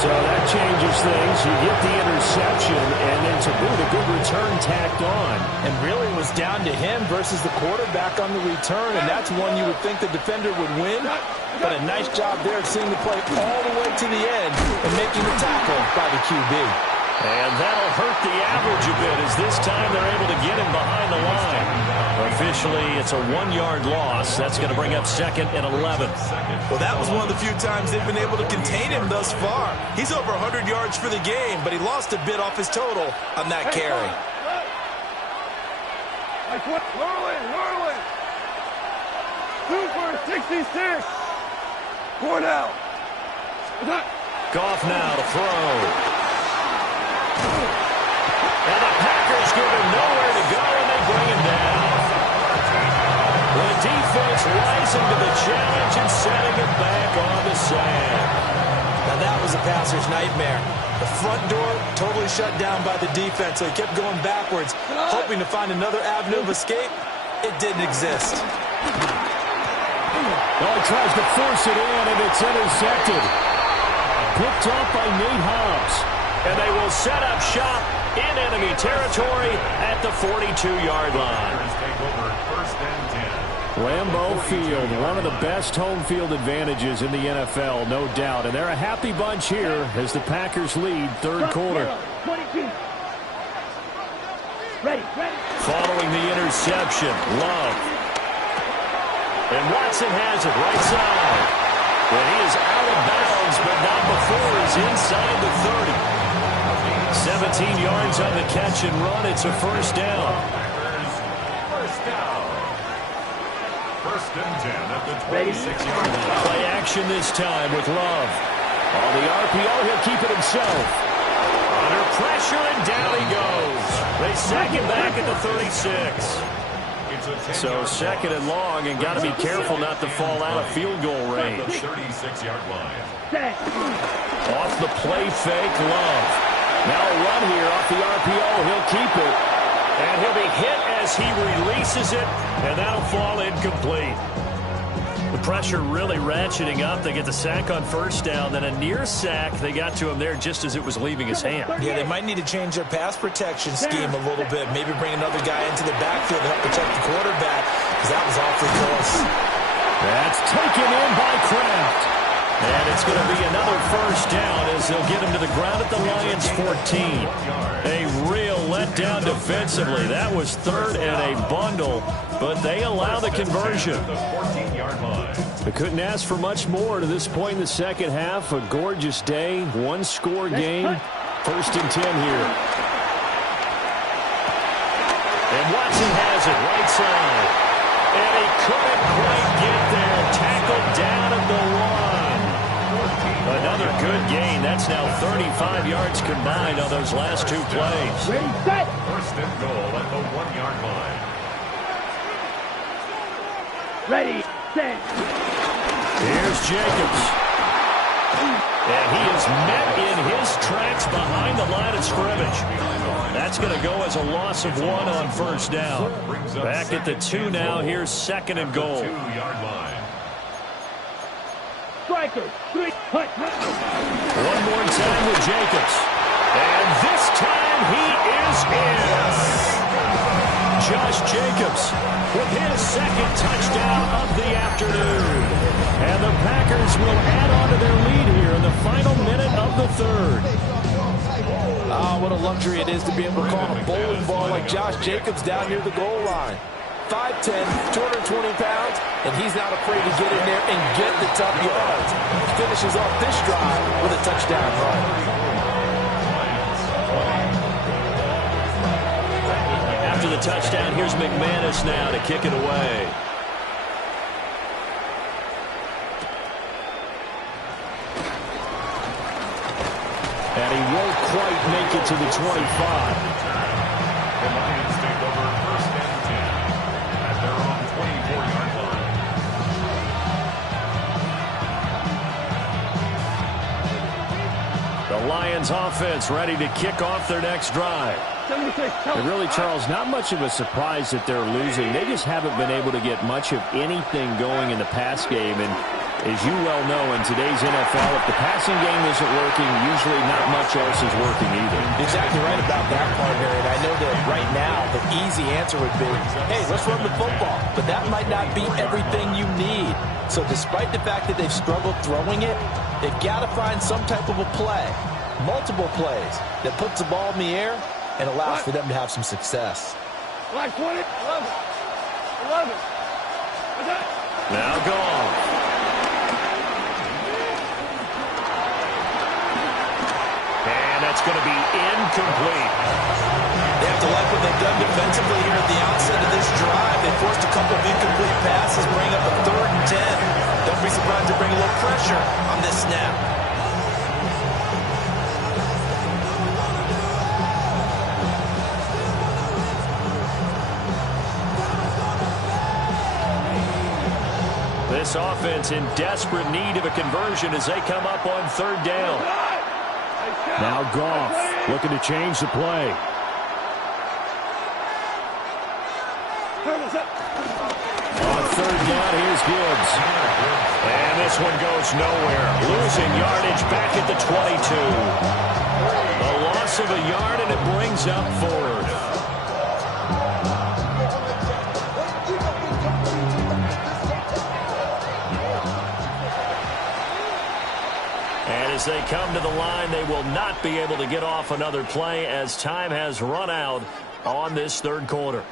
So that changes things. You get the interception, and then to boot, a good return tacked on. And really it was down to him versus the quarterback on the return, and that's one you would think the defender would win. But a nice job there of seeing the play all the way to the end and making the tackle by the QB. And that'll hurt the average a bit as this time they're able to get him behind the line. Officially, it's a 1-yard loss. That's going to bring up second and 11. Well, that was one of the few times they've been able to contain him thus far. He's over 100 yards for the game, but he lost a bit off his total on that carry. Whirling. 2 for 66. 4 down. Goff now to throw. And the Packers give him nowhere to go, and they bring him down. The defense rising to the challenge and setting him back on the sand. Now that was a passer's nightmare. The front door totally shut down by the defense, so he kept going backwards, hoping to find another avenue of escape. It didn't exist. Well, he tries to force it in, and it's intercepted. Picked up by Nate Hobbs. And they will set up shop in enemy territory at the 42-yard line. Lambeau Field, one of the best home field advantages in the NFL, no doubt. And they're a happy bunch here as the Packers lead third quarter. interception. Love. And Watson has it right side. And he is out of bounds, but not before he's inside the 30. 17 yards on the catch and run. It's a first down. First down. First and 10 at the 26-yard line. Play action this time with Love. On the RPO, he'll keep it himself. Under pressure, and down he goes. They sack him back at the 36. So second and long, and got to be careful not to fall out of field goal range. 36-yard line. Off the play fake, Love. Now a run here off the RPO. He'll keep it. And he'll be hit as he releases it, and that'll fall incomplete. The pressure really ratcheting up. They get the sack on first down, then a near sack. They got to him there just as it was leaving his hand. Yeah, they might need to change their pass protection scheme a little bit. Maybe bring another guy into the backfield to help protect the quarterback, because that was awfully close. That's taken in by Kraft. And it's going to be another first down as they'll get him to the ground at the Lions' 14. A real letdown defensively. That was third and a bundle, but they allow the conversion. They couldn't ask for much more to this point in the second half. A gorgeous day, one-score game. First and 10 here. And Watson has it right side. And he couldn't quite get there. Tackled down at the 1. Another good gain. That's now 35 yards combined on those last two plays. First and goal at the 1-yard line. Ready, set. Here's Jacobs. And he is met in his tracks behind the line of scrimmage. That's going to go as a loss of 1 on first down. Back at the 2 now. Here's second and goal. 2-yard line. Striker, 3, hut. One more time with Jacobs. And this time he is in. Josh Jacobs with his second touchdown of the afternoon. And the Packers will add on to their lead here in the final minute of the third. Oh, what a luxury it is to be able to call a bowling ball like Josh Jacobs down near the goal line. 5'10", 220 pounds, and he's not afraid to get in there and get the tough yards. He finishes off this drive with a touchdown run. After the touchdown, here's McManus now to kick it away. And he won't quite make it to the 25. The Lions take over first and 10 at their own 24-yard line. The Lions offense ready to kick off their next drive. And really, Charles, not much of a surprise that they're losing. They just haven't been able to get much of anything going in the pass game. And as you well know, in today's NFL, if the passing game isn't working, usually not much else is working either. Exactly right about that, partner. And I know that right now the easy answer would be, hey, let's run the football. But that might not be everything you need. So despite the fact that they've struggled throwing it, they've got to find some type of a play, multiple plays, that puts the ball in the air and allows for them to have some success. Line 20, 11. Now gone. And that's going to be incomplete. They have to like what they've done defensively here at the outset of this drive. They forced a couple of incomplete passes, bring up a 3rd and 10. Don't be surprised to bring a little pressure on this snap. This offense in desperate need of a conversion as they come up on 3rd down. Now Goff looking to change the play. On 3rd down, here's Gibbs. And this one goes nowhere. Losing yardage back at the 22. A loss of a yard, and it brings up 4th. And as they come to the line, they will not be able to get off another play as time has run out on this 3rd quarter.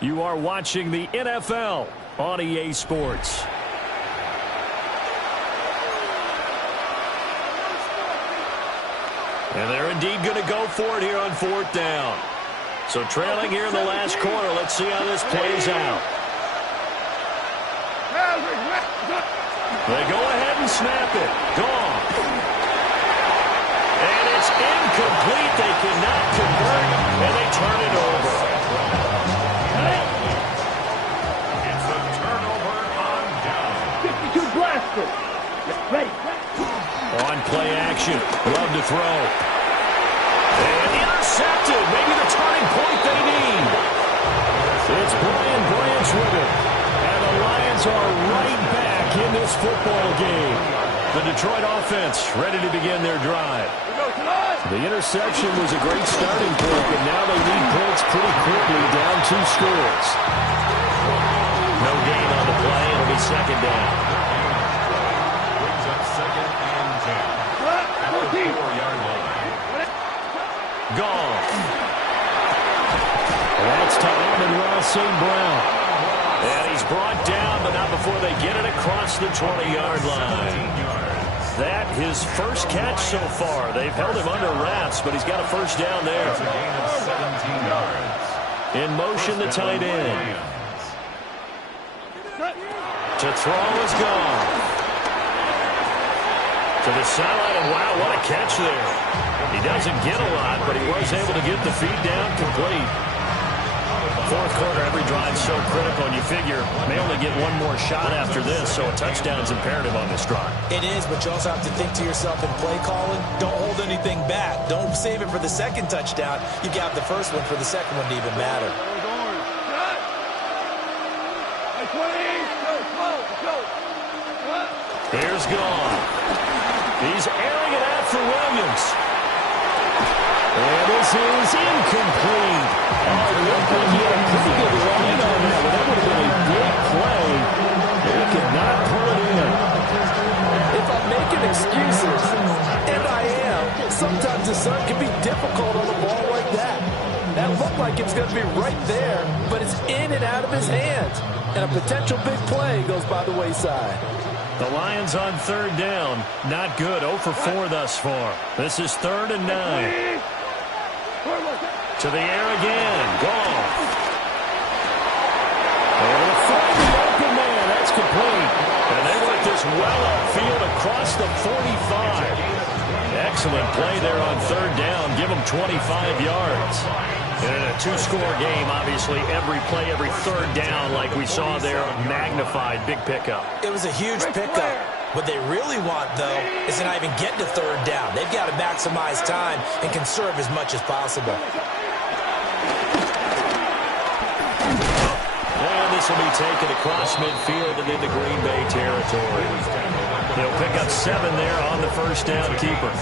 You are watching the NFL on EA Sports. And they're indeed going to go for it here on 4th down. So trailing here in the last quarter. Let's see how this plays out. They go ahead and snap it. Gone. And it's incomplete. They cannot convert, and they turn it over. It's a turnover on down. 52 blaster. Ready. On play action. Love to throw. And intercepted. Maybe the turning point they need. It's Brian Branch with it. And the Lions are right back in this football game. The Detroit offense ready to begin their drive. The interception was a great starting point, but now they need points pretty quickly, down 2 scores. No gain on the play. It'll be 2nd down. Brings up 2nd and 10. At the 4-yard line. Gone. That's to Amon-Ra St. Brown. And he's brought down, but not before they get it across the 20-yard line. That his first catch so far. They've held him under wraps, but he's got a 1st down there. That's a gain of 17 yards. In motion, the tight end. To throw is gone. To the sideline, and wow, what a catch there. He doesn't get a lot, but he was able to get the feed down complete. 4th quarter, every drive's so critical, and you figure may only get one more shot after this, so a touchdown's imperative on this drive. It is, but you also have to think to yourself in play calling, don't hold anything back. Don't save it for the 2nd touchdown. You got the 1st one for the 2nd one to even matter. Here's gone. He's airing it out for Williams. And this is incomplete. Oh, it looked like he had a pretty good line on that, but that would have been a big play. He could not pull it in. If I'm making excuses, and I am, sometimes the sun can be difficult on a ball like that. That looked like it's going to be right there, but it's in and out of his hands. And a potential big play goes by the wayside. The Lions on 3rd down. Not good. 0 for 4 thus far. This is 3rd and 9. To the air again. Gone. Able to find the open man. That's complete. And they work this well upfield across the 45. Excellent play there on 3rd down. Give them 25 yards. And in a 2-score game, obviously, every play, every 3rd down, like we saw there, magnified. Big pickup. It was a huge pickup. What they really want, though, is to not even get to 3rd down. They've got to maximize time and conserve as much as possible. And this will be taken across midfield and into Green Bay territory. He'll pick up 7 there on the 1st down keeper.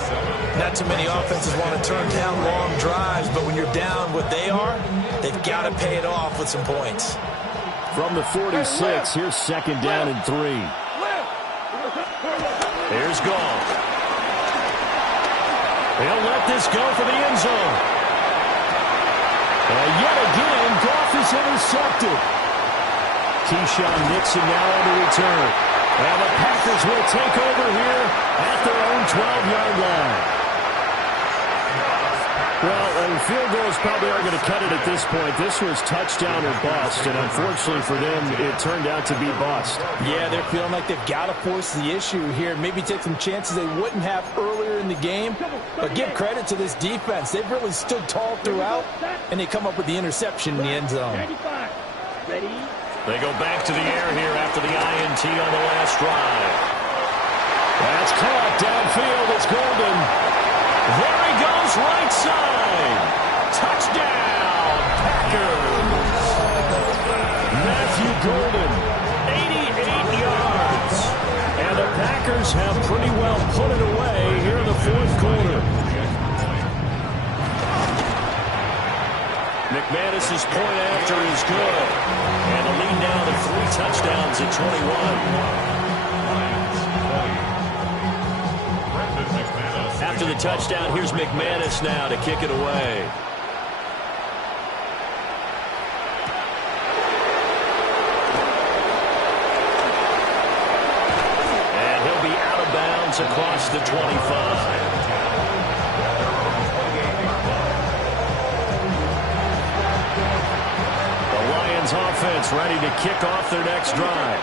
Not too many offenses want to turn down long drives, but when you're down what they are, they've got to pay it off with some points. From the 46, here's 2nd down and 3. Here's Goff. He'll let this go for the end zone. And yet again, Goff is intercepted. Keyshawn Nixon now on the return. And the Packers will take over here at their own 12-yard line. Well, field goals probably aren't going to cut it at this point. This was touchdown or bust, and unfortunately for them, it turned out to be bust. Yeah, they're feeling like they've got to force the issue here. Maybe take some chances they wouldn't have earlier in the game. But give credit to this defense. They've really stood tall throughout, and they come up with the interception in the end zone. They go back to the air here after the INT on the last drive. That's caught downfield. It's Golden. There he goes, right side. Touchdown, Packers. Matthew Golden, 88 yards. And the Packers have pretty well put it away here in the 4th quarter. McManus's point after is good. And the lead down to 3 touchdowns at 21. After the touchdown, here's McManus now to kick it away. gets across the 25. Offense ready to kick off their next drive.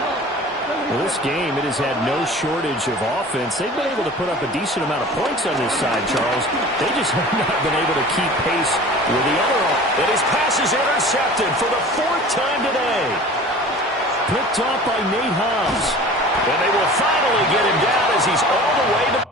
Well, this game, it has had no shortage of offense. They've been able to put up a decent amount of points on this side, Charles. They just have not been able to keep pace with the other. And his pass is intercepted for the 4th time today. Picked off by Nate Hobbs. And they will finally get him down as he's all the way to...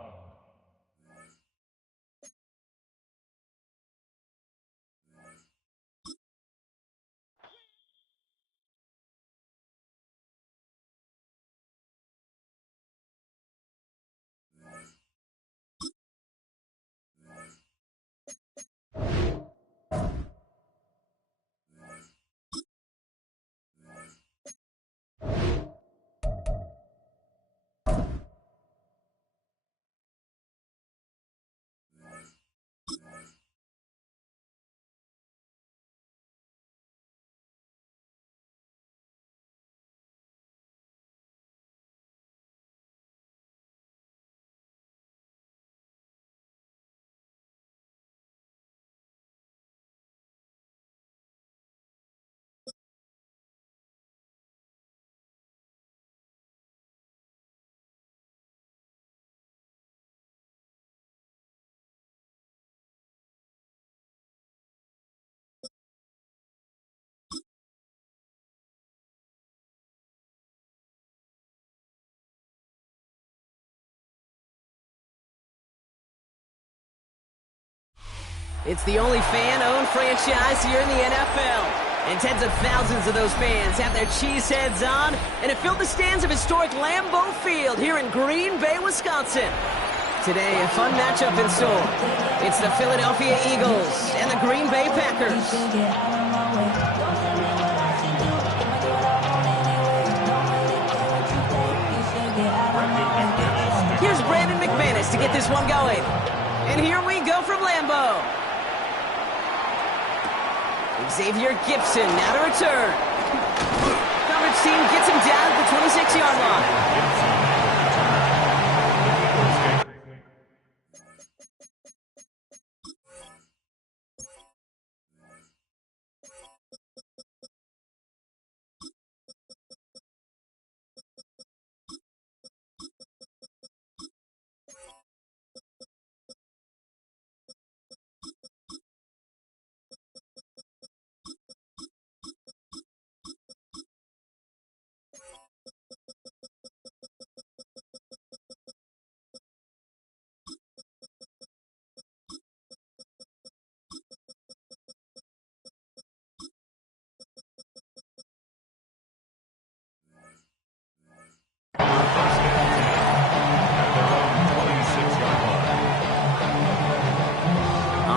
It's the only fan-owned franchise here in the NFL. And tens of thousands of those fans have their cheeseheads on, and it filled the stands of historic Lambeau Field here in Green Bay, Wisconsin. Today, a fun matchup in store. It's the Philadelphia Eagles and the Green Bay Packers. Here's Brandon McManus to get this one going. And here we go from Lambeau. Xavier Gipson now to return. Coverage team gets him down at the 26-yard line.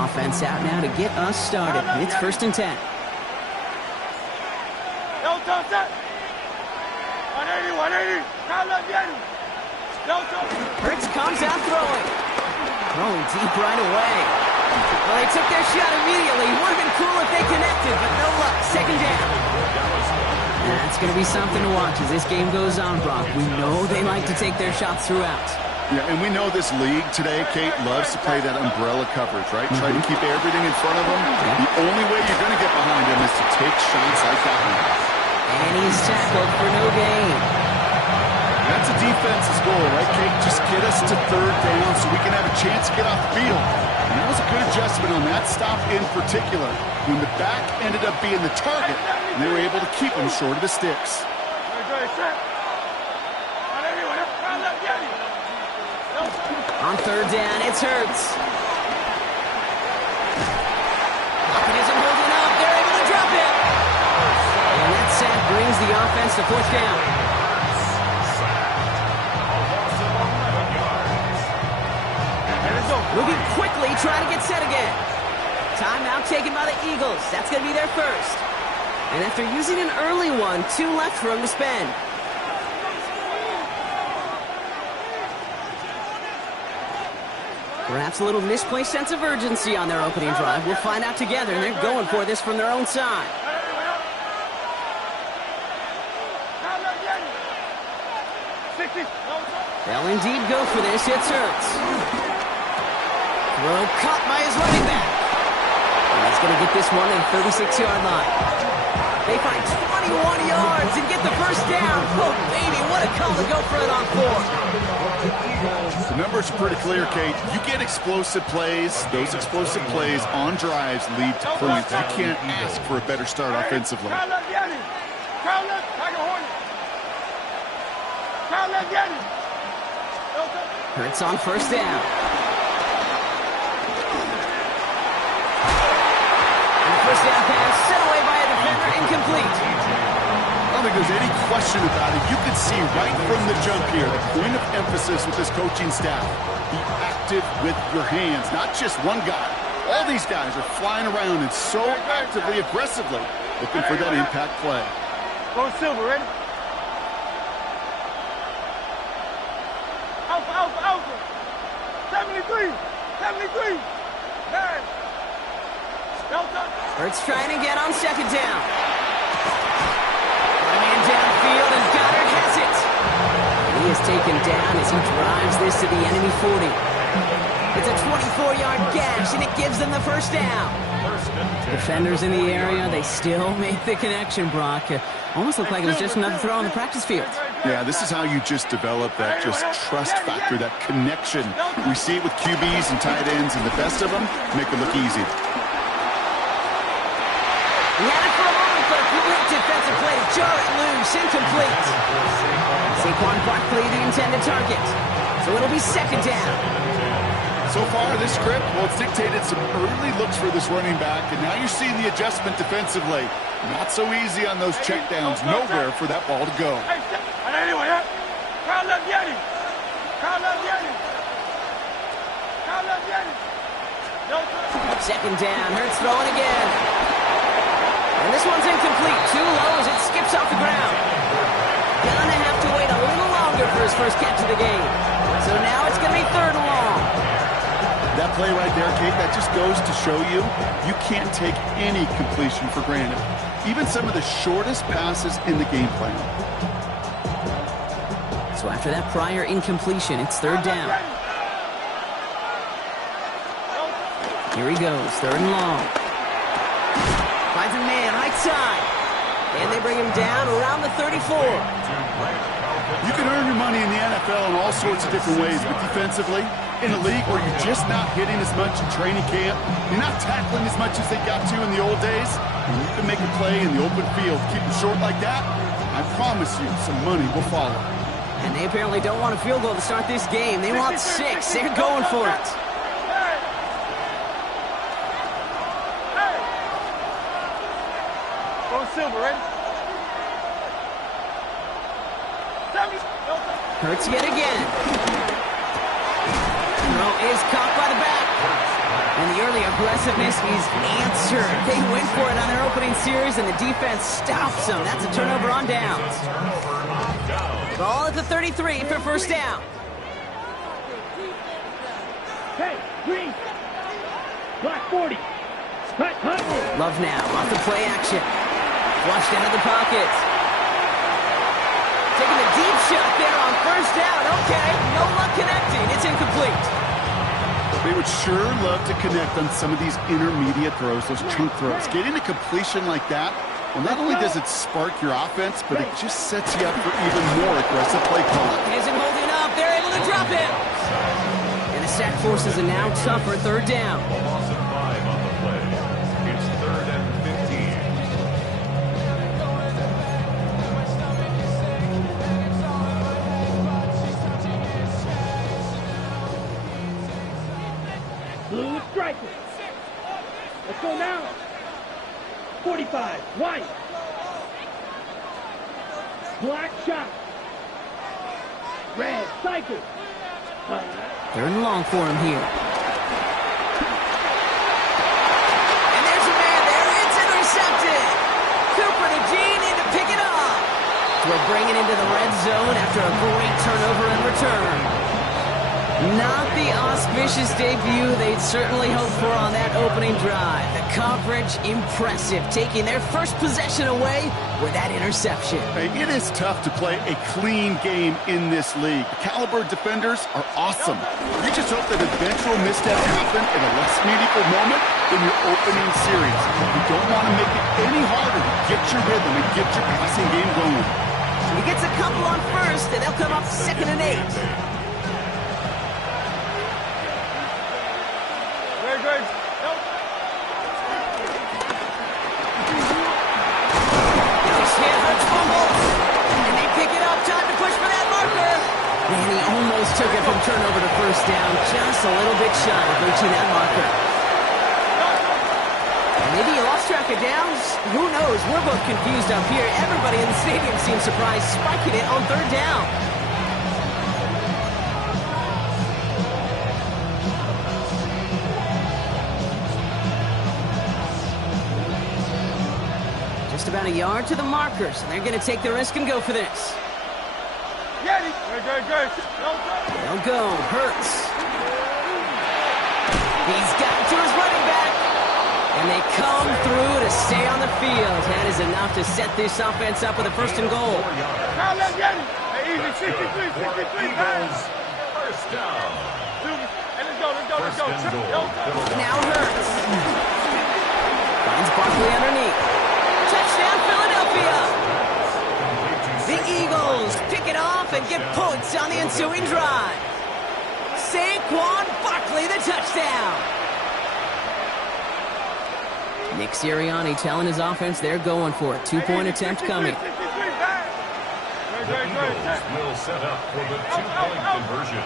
Offense out now to get us started. It's 1st and 10. Hurts comes out throwing. Throwing deep right away. Well, they took their shot immediately. Would have been cool if they connected, but no luck. 2nd down. That's going to be something to watch as this game goes on, Brock. We know they like to take their shots throughout. Yeah, and we know this league today, Kate, loves to play that umbrella coverage, right? Try to keep everything in front of them. The only way you're going to get behind him is to take shots like that one. And he's tackled for no gain. That's a defense's goal, right, Kate? Just get us to 3rd down so we can have a chance to get off the field. And that was a good adjustment on that stop in particular. When the back ended up being the target, and they were able to keep him short of the sticks. On 3rd down, it's Hurts. Pocket isn't holding up. They're able to drop it. And that sack brings the offense to 4th down. Moving quickly, trying to get set again. Timeout taken by the Eagles. That's going to be their first. And after using an early one, 2 left for them to spend. Perhaps a little misplaced sense of urgency on their opening drive. We'll find out together, and they're going for this from their own side. They'll indeed go for this. It's Hurts. Throw caught by his running back. And he's going to get this one at the 36-yard line. They find 21 yards and get the first down. Oh, baby, what a call to go for it on 4. The numbers are pretty clear, Kate. You get explosive plays. Those explosive plays on drives lead to points. You can't ask for a better start offensively. Hurts on first down. And the first down pass sent away by a defender, incomplete. I don't think there's any question about it. You can see right from the jump here, the point of emphasis with this coaching staff. Be active with your hands, not just one guy. All these guys are flying around and so actively, aggressively looking for that impact play. Go Silver, ready? Alpha, Alpha, Alpha. 73, 73. Nine. Delta. Hurts trying to get on second down. One man downfield, and Goddard has it. He is taken down as he drives this to the enemy 40. It's a 24-yard gash, and it gives them the first down. Defenders in the area, they still make the connection, Brock. Almost looked like it was just another throw on the practice field. Yeah, this is how you just develop that just trust factor, that connection. We see it with QBs and tight ends, and the best of them make it look easy. He had it for a moment, but a great defensive play to jar it loose, incomplete. Saquon Barkley, the intended target. So it'll be second down. So far, this script, well, it's dictated some early looks for this running back, and now you're seeing the adjustment defensively. Not so easy on those checkdowns. Nowhere for that ball to go. Second down, Hurts throwing again. And this one's incomplete. Too low as it skips off the ground. Gonna have to wait a little longer for his first catch of the game. So now it's going to be third and long. That play right there, Kate, that just goes to show you, you can't take any completion for granted. Even some of the shortest passes in the game plan. So after that prior incompletion, it's third down. Here he goes, third and long. Finds a man, right side. And they bring him down around the 34. You can earn your money in the NFL in all sorts of different ways, but defensively, in a league where you're just not hitting as much in training camp, you're not tackling as much as they got to in the old days, and you can make a play in the open field, keep it short like that, I promise you some money will follow. And they apparently don't want a field goal to start this game. They want 6. They're going for it. Go Silver, ready? Hurts yet again. Throw is caught by the back. And the early aggressiveness is answered. They went for it on their opening series, and the defense stops them. That's a turnover on downs. Ball at the 33 for first down. Hey, green. Black 40. Hut. Love now off the play action. Flushed out of the pocket. Taking a deep shot there on first down. Okay, no luck connecting. It's incomplete. They would sure love to connect on some of these intermediate throws, those chunk throws. Getting a completion like that, well, not only does it spark your offense, but it just sets you up for even more aggressive play calling. Isn't holding up. They're able to drop him. And the sack forces a now tougher third down. Loss of 5 on the play. It's 3rd and 15. Blue striker. Let's go now. 45. White. Black shot. Red cycle. Third and long for him here. And there's a man there. It's intercepted. Cooper to Jean in to pick it up. We'll bring it into the red zone after a great turnover and return. Not the auspicious debut they'd certainly hoped for on that opening drive. The coverage, impressive, taking their first possession away with that interception. Hey, it is tough to play a clean game in this league. The caliber defenders are awesome. You just hope that eventual missteps happen at a less meaningful moment in your opening series. You don't want to make it any harder to get your rhythm and get your passing game going. He gets a couple on first, and they'll come up 2nd and 8. And he almost took it from turnover to first down, just a little bit shy of reaching that marker. And maybe he lost track of downs. Who knows? We're both confused up here. Everybody in the stadium seems surprised, spiking it on 3rd down. Just about a yard to the markers, and they're going to take the risk and go for this. They'll go. Hurts. He's got to his running back. And they come through to stay on the field. That is enough to set this offense up with a 1st and goal. First down. Now Hurts. Finds Barkley underneath. Touchdown, Philadelphia. The Eagles pick it off and get points on the ensuing drive. Saquon Barkley, the touchdown. Nick Sirianni telling his offense they're going for it. 2-point attempt coming. The Eagles will set up for the 2-point conversion.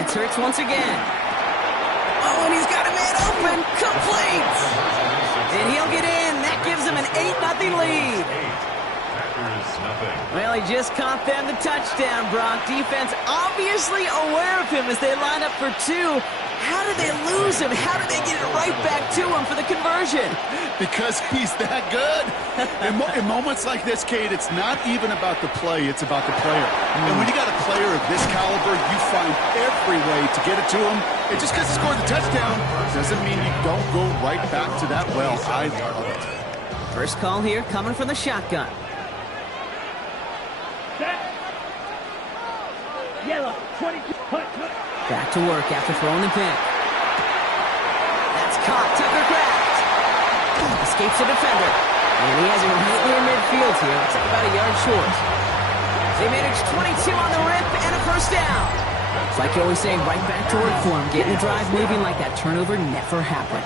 It's Hurts once again. Oh, and he's got a man open. Complete. And he'll get in. That gives him an 8-0 lead. Well, he just caught them the touchdown, Brock. Defense obviously aware of him as they line up for 2. How did they lose him? How did they get it right back to him for the conversion? Because he's that good. In moments like this, Kate, it's not even about the play, it's about the player. And when you got a player of this caliber, you find every way to get it to him. And just because he scored the touchdown doesn't mean you don't go right back to that well. I love it. First call here coming from the shotgun. Yellow, 22, Back to work after throwing the pick. That's caught. Tucker Kraft escapes the defender. And he has him right near midfield here. It's like about a yard short. They managed 22 on the rip and a first down. It's like you always say, right back to work for him. Getting the drive moving like that turnover never happened.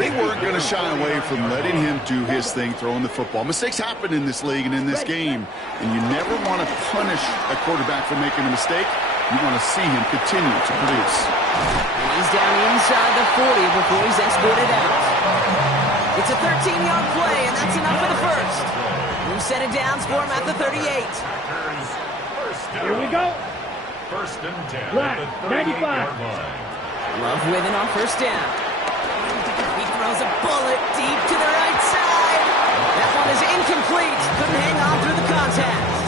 They weren't going to shy away from letting him do his thing, throwing the football. Mistakes happen in this league and in this game. And you never want to punish a quarterback for making a mistake. You want to see him continue to produce. And he's down inside the 40 before he's escorted out. It's a 13-yard play, and that's enough for the first. We'll set it down, score him at the 38. Here we go. 1st and 10 Black, at the 38-yard line. Love with it on first down. He throws a bullet deep to the right side. That one is incomplete. Couldn't hang on through the contact.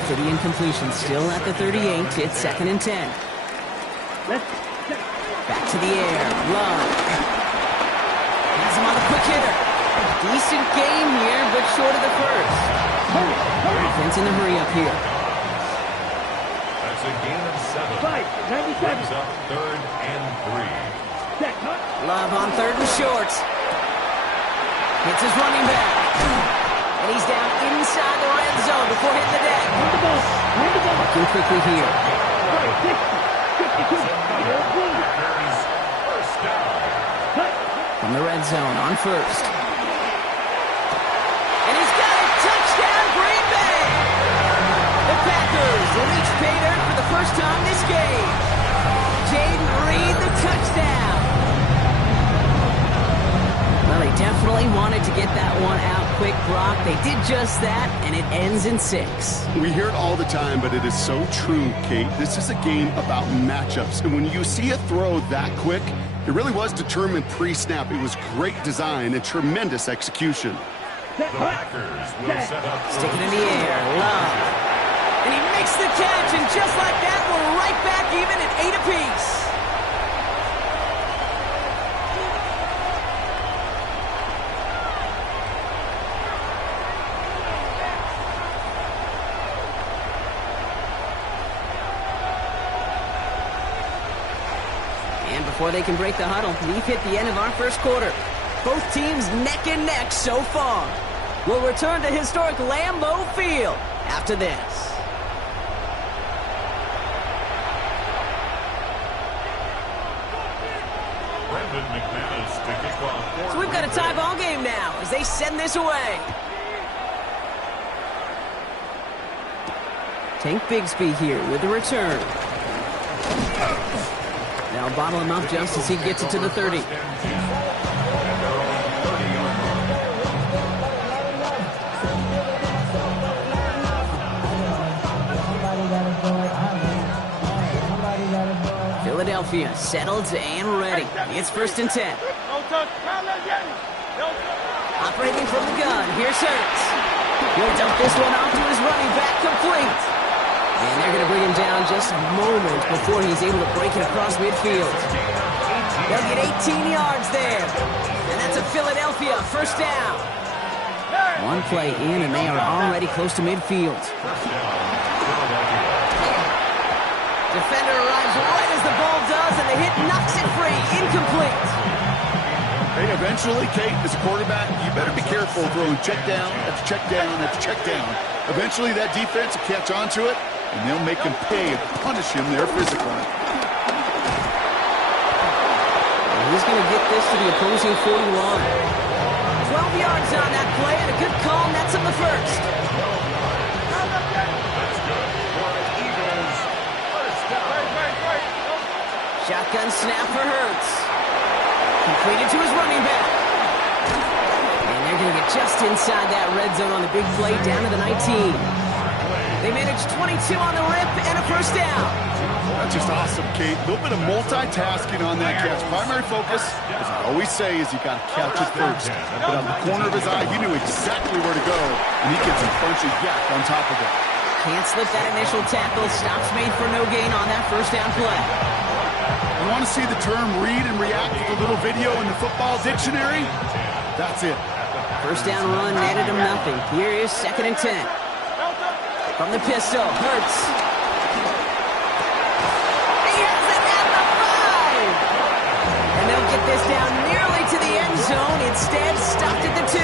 After the incompletion, still at the 38, it's 2nd and 10. Back to the air. Love. Has him on the quick hitter. Decent game here, but short of the first. Defense in the hurry up here. That's a gain of 7. Fight, 97. Brings up 3rd and 3. Love on 3rd and short. Hits his running back. And he's down inside the red zone before hitting the deck. Working quickly here. First down. From the red zone on first. And he's got a touchdown, Green Bay! The Packers reach pay dirt for the first time this game. Jaden Reed, the touchdown. Well, they definitely wanted to get that one out quick, Brock. They did just that, and it ends in 6. We hear it all the time, but it is so true, Kate. This is a game about matchups. And when you see a throw that quick, it really was determined pre-snap. It was great design and tremendous execution. The Packers will set up. Stick it in the air. Love. And he makes the catch, and just like that, we're right back even at 8 apiece. And before they can break the huddle, we've hit the end of our first quarter. Both teams neck and neck so far. We'll return to historic Lambeau Field after this. So we've got a tie ball game now as they send this away. Tank Bigsby here with the return. They'll bottle him up just as he gets it to the 30. Philadelphia settled and ready. It's 1st and 10. Operating from the gun, here's Hurts. He'll dump this one off to his running back, complete. And they're going to bring him down just a moment before he's able to break it across midfield. They'll get 18 yards there. And that's a Philadelphia 1st down. One play in, and they are already close to midfield. Defender arrives right as the ball does, and the hit knocks it free. Incomplete. Hey, eventually, Kate, as a quarterback, you better be careful throwing check down after check down after check down. Eventually, that defense will catch on to it, and they'll make him pay and punish him there physically. And he's going to get this to the opposing 41. 12 yards on that play, and a good call nets him the first. Shotgun snap for Hurts. Completed to his running back. And they're going to get just inside that red zone on the big play down to the 19. They managed 22 on the rip and a 1st down. That's just awesome, Kate. A little bit of multitasking on that catch. Primary focus, as I always say, is you got to catch it first. But out of the corner of his eye, he knew exactly where to go, and he gets a bunch of yak on top of it. Can't slip that initial tackle. Stops made for no gain on that 1st down play. You want to see the term read and react to the little video in the football dictionary? That's it. 1st down run netted him nothing. Here is 2nd and 10. From the pistol, Hurts. He has it at the 5! And they'll get this down nearly to the end zone. Instead, stopped at the 2.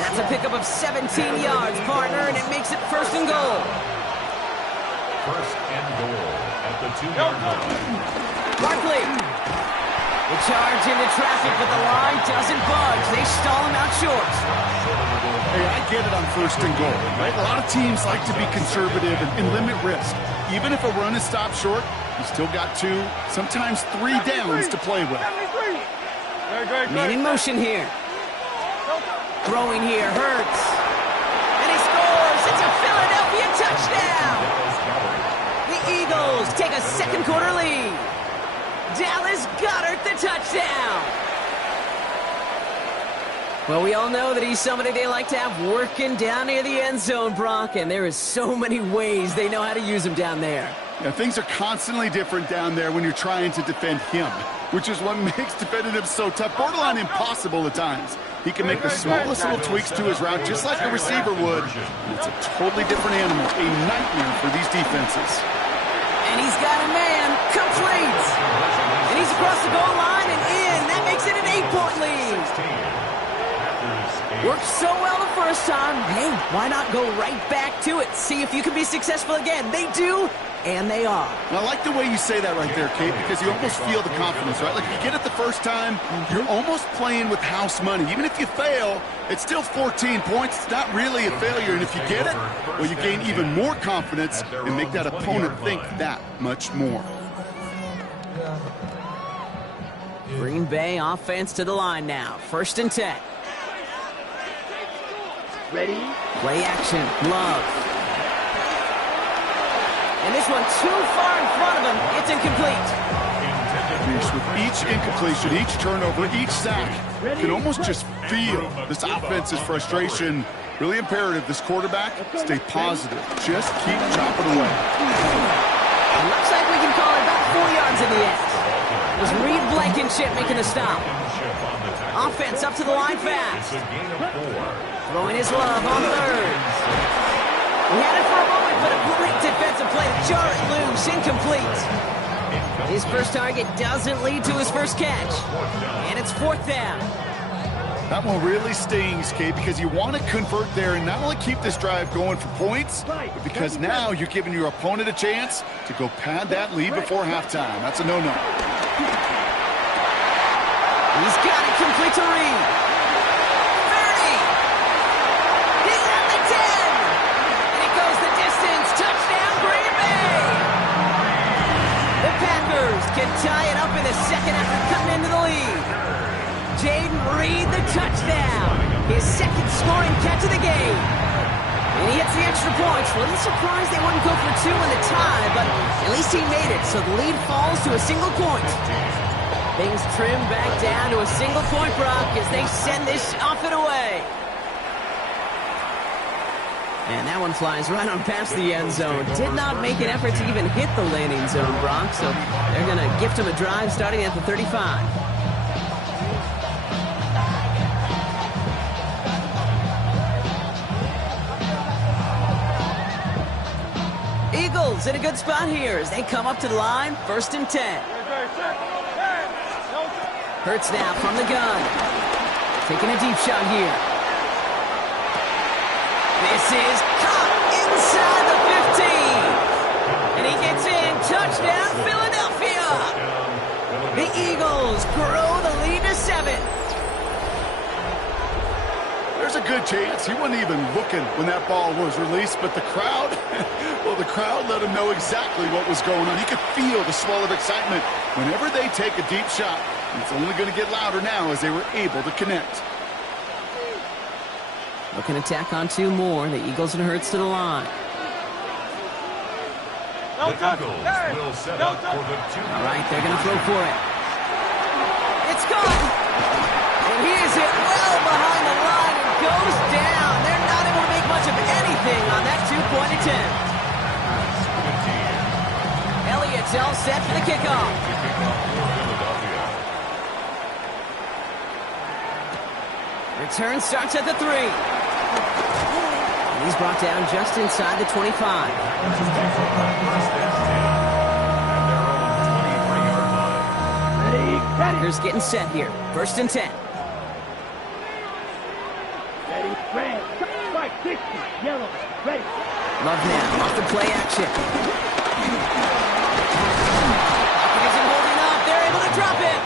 That's a pickup of 17 yards, partner, and it makes it 1st and goal. 1st and goal at the 2-yard line. Barkley. The charge into traffic, but the line doesn't budge. They stall him out short. Hey, I get it on 1st and goal, right? A lot of teams like to be conservative and limit risk. Even if a run is stopped short, you still got 2, sometimes 3 downs to play with. Man in motion here. Throwing here, Hurts. And he scores. It's a Philadelphia touchdown. The Eagles take a 2nd quarter lead. Dallas Goedert the touchdown. Well, we all know that he's somebody they like to have working down near the end zone, Brock, and there is so many ways they know how to use him down there. Yeah, things are constantly different down there when you're trying to defend him, which is what makes defending him so tough, borderline impossible at times. He can make the smallest little tweaks to his route just like a receiver would. And it's a totally different animal, a nightmare for these defenses. And he's got a man, complete. And he's across the goal line and in. That makes it an 8-point lead. Worked so well the first time. Hey, why not go right back to it? See if you can be successful again. They do, and they are. And I like the way you say that right there, Kate, because you almost feel the confidence, right? Like if you get it the first time, you're almost playing with house money. Even if you fail, it's still 14 points. It's not really a failure. And if you get it, well, you gain even more confidence and make that opponent think that much more. Green Bay offense to the line now. 1st and 10. Ready? Play action. Love. And this one too far in front of him. It's incomplete. With each incompletion, each turnover, each sack, you can almost just feel this offense's frustration Really imperative, this quarterback, stay positive. Just keep chopping away. It looks like we can call it about 4 yards in the end. It was Reed Blankenship making the stop. Offense up to the line fast. Throwing his love on third. He had it for a moment, but a great defensive play to jar it loose, incomplete. His first target doesn't lead to his first catch. And it's 4th down. That one really stings, Kate, because you want to convert there and not only keep this drive going for points, but because now you're giving your opponent a chance to go pad that lead before halftime. That's a no-no. He's got it complete to Reed. 30. He's at the 10. And it goes the distance. Touchdown, Green Bay. The Packers can tie it up in the second after cutting into the lead. Jayden Reed, the touchdown. His second scoring catch of the game. And he hits the extra points. A little surprised they wouldn't go for 2 in the tie, but at least he made it, so the lead falls to a single point. Things trim back down to a single point, Brock, as they send this off and away. And that one flies right on past the end zone. Did not make an effort to even hit the landing zone, Brock, so they're going to gift him a drive starting at the 35. Eagles in a good spot here as they come up to the line, 1st and 10. Hurts now from the gun. Taking a deep shot here. This is caught inside the 15. And he gets in. Touchdown, Philadelphia. The Eagles grow the lead to 7. There's a good chance he wasn't even looking when that ball was released, but the crowd, well, the crowd let him know exactly what was going on. He could feel the swell of excitement. Whenever they take a deep shot, it's only going to get louder now as they were able to connect. Looking to tack on 2 more. The Eagles and Hurts to the line. The Eagles will set up for the 2. All right, they're going to throw for it. It's gone. And he is hit well behind the line and goes down. They're not able to make much of anything on that 2-point attempt. Elliott's all set for the kickoff. Return starts at the 3. And he's brought down just inside the 25. Packers getting set here. 1st and 10. Ready, red, white, 60, yellow, ready. Love now, off the play action. Pocket isn't holding up. They're able to drop it.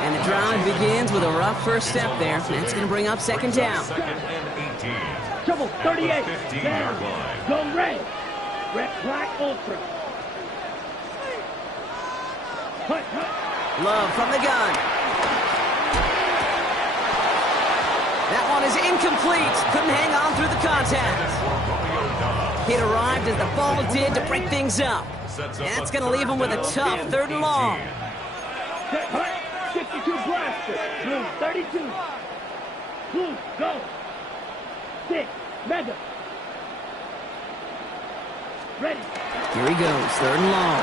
And the drive begins with a rough first step there. That's going to bring up 2nd down. 2nd and 18. Trouble, 38. 15-yard line. Go red. Red, black, ultra. Hut, hut. Love from the gun. That one is incomplete. Couldn't hang on through the contact. It arrived as the ball did to break things up. And that's going to leave him with a tough 3rd and long. 52 blaster. Blue, 32. Blue, go. 6, mega. Ready. Here he goes, 3rd and long.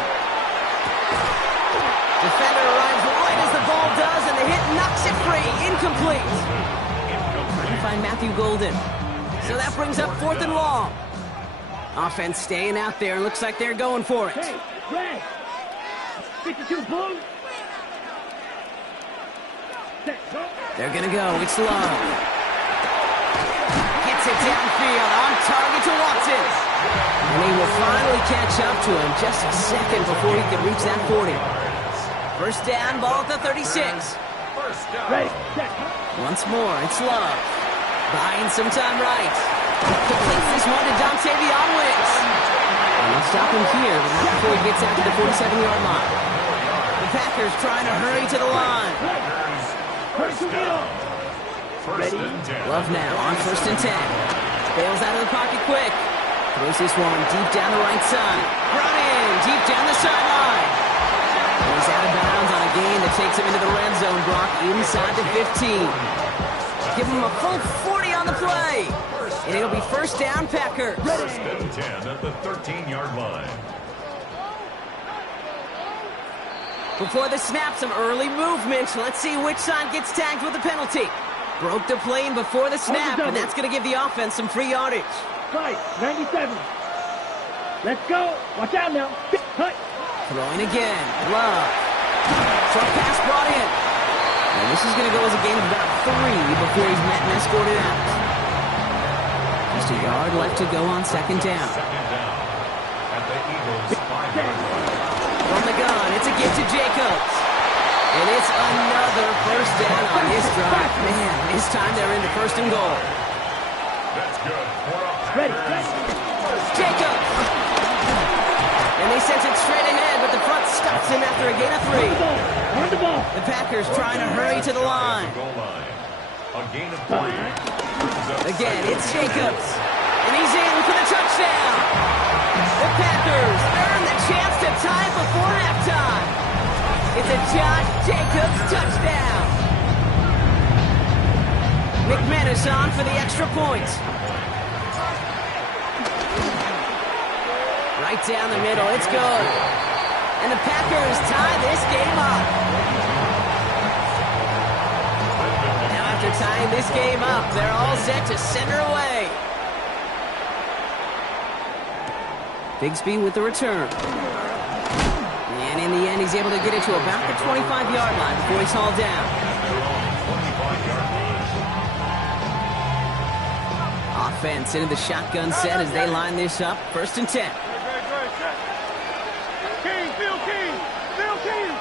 Defender arrives right as the ball does, and the hit knocks it free. Incomplete. Trying to find Matthew Golden. So that brings up 4th and long. Offense staying out there. Looks like they're going for it. Hey, red. 52 blue. Set, go. They're going to go. It's Love. Gets it downfield. On target to Watson. And he will finally catch up to him just a second before he can reach that 40. 1st down, ball at the 36. Ready, set. Once more, it's Love. Buying some time right. Completes this one to Dontavion Wicks. And they'll stop him here, but not before he gets out to the 47-yard line. The Packers trying to hurry to the line. Love now on 1st and 10. Bails out of the pocket quick. Throws this one deep down the right side. Brought in deep down the sideline. He's out of bounds on a gain that takes him into the red zone, Brock, inside the 15. Give him a full 40 on the play. And it'll be first down, Packers. First and 10 at the 13-yard line. Before the snap, some early movement. Let's see which side gets tagged with a penalty. Broke the plane before the snap, and that's going to give the offense some free yardage. Right, 97. Let's go. Watch out now. Cut. Throwing again. Love. Short pass brought in. And this is going to go as a gain of about 3 before he's met and escorted out. Just a yard left to go on second down. Second down at the Eagles' 5-yard line. From the gun, it's a give to Jacobs. And it's another first down on this drive. Man, this time they're into first and goal. That's good for a Ready. Packers. Jacobs. And they sent it straight ahead, but the front stops him after a gain of 3. Run the ball. The Packers trying to hurry to the line. Goal line. A gain of 3. Again, it's Jacobs. And he's in for the touchdown. The Packers earn the chance to tie before halftime. It's a Josh Jacobs touchdown. McManus on for the extra point. Right down the middle, it's good. And the Packers tie this game up. Now after tying this game up, they're all set to send her away. Bigsby with the return. And in the end, he's able to get it to about the 25-yard line before he's hauled down. Offense into the shotgun set as they line this up. First and 10. King, Bill King. Bill King.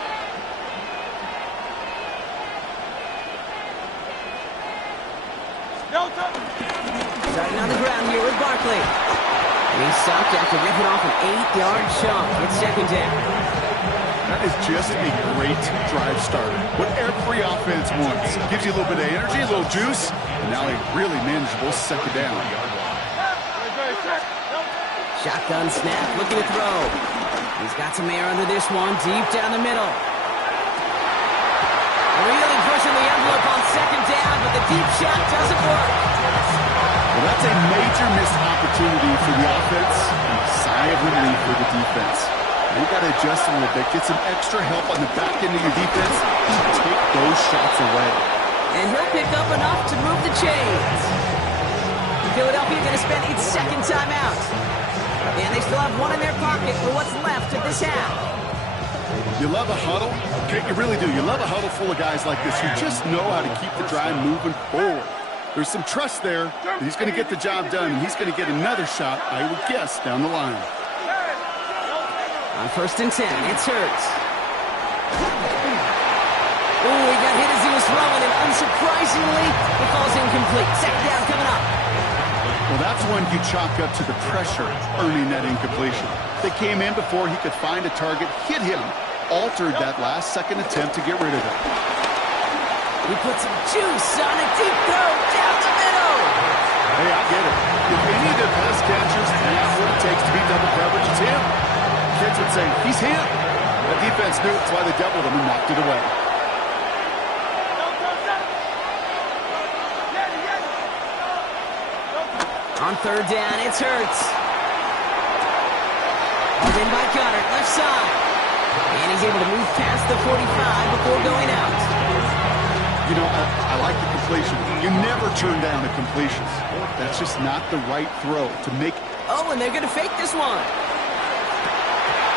Delta. Starting on the ground here with Barkley. And he's stopped after ripping off an 8-yard chunk. It's second down. That is just a great drive starter. What every offense wants. Gives you a little bit of energy, a little juice, and now a really manageable second down. Shotgun snap, looking to throw. He's got some air under this one, deep down the middle. Really pushing the envelope on second down, but the deep shot doesn't work. Well, that's a major missed opportunity for the offense and a sigh of relief for the defense. You've got to adjust a little bit, get some extra help on the back end of your defense, and take those shots away. And he'll pick up enough to move the chains. Philadelphia going to spend its second timeout. And they still have one in their pocket for what's left of this half. You love a huddle? Okay, you really do. You love a huddle full of guys like this. You just know how to keep the drive moving forward. There's some trust there that he's going to get the job done, and he's going to get another shot, I would guess, down the line. On first and 10, it's Hurts. Ooh, he got hit as he was throwing, and unsurprisingly, it falls incomplete. Second down coming up. Well, that's one you chalk up to the pressure earning that incompletion. They came in before he could find a target, hit him, altered that last-second attempt to get rid of it. He put some juice on a deep throw down the middle. Hey, I get it. If any of the pass catchers have what it takes to beat double coverage, it's him. Kids would say, he's him. The defense knew it, that's why they doubled him and knocked it away. On third down, it's Hurts. Pulled in by Goddard, left side. And he's able to move past the 45 before going out. You know, I like the completion. You never turn down a completion. That's just not the right throw to make. Oh, and they're going to fake this one.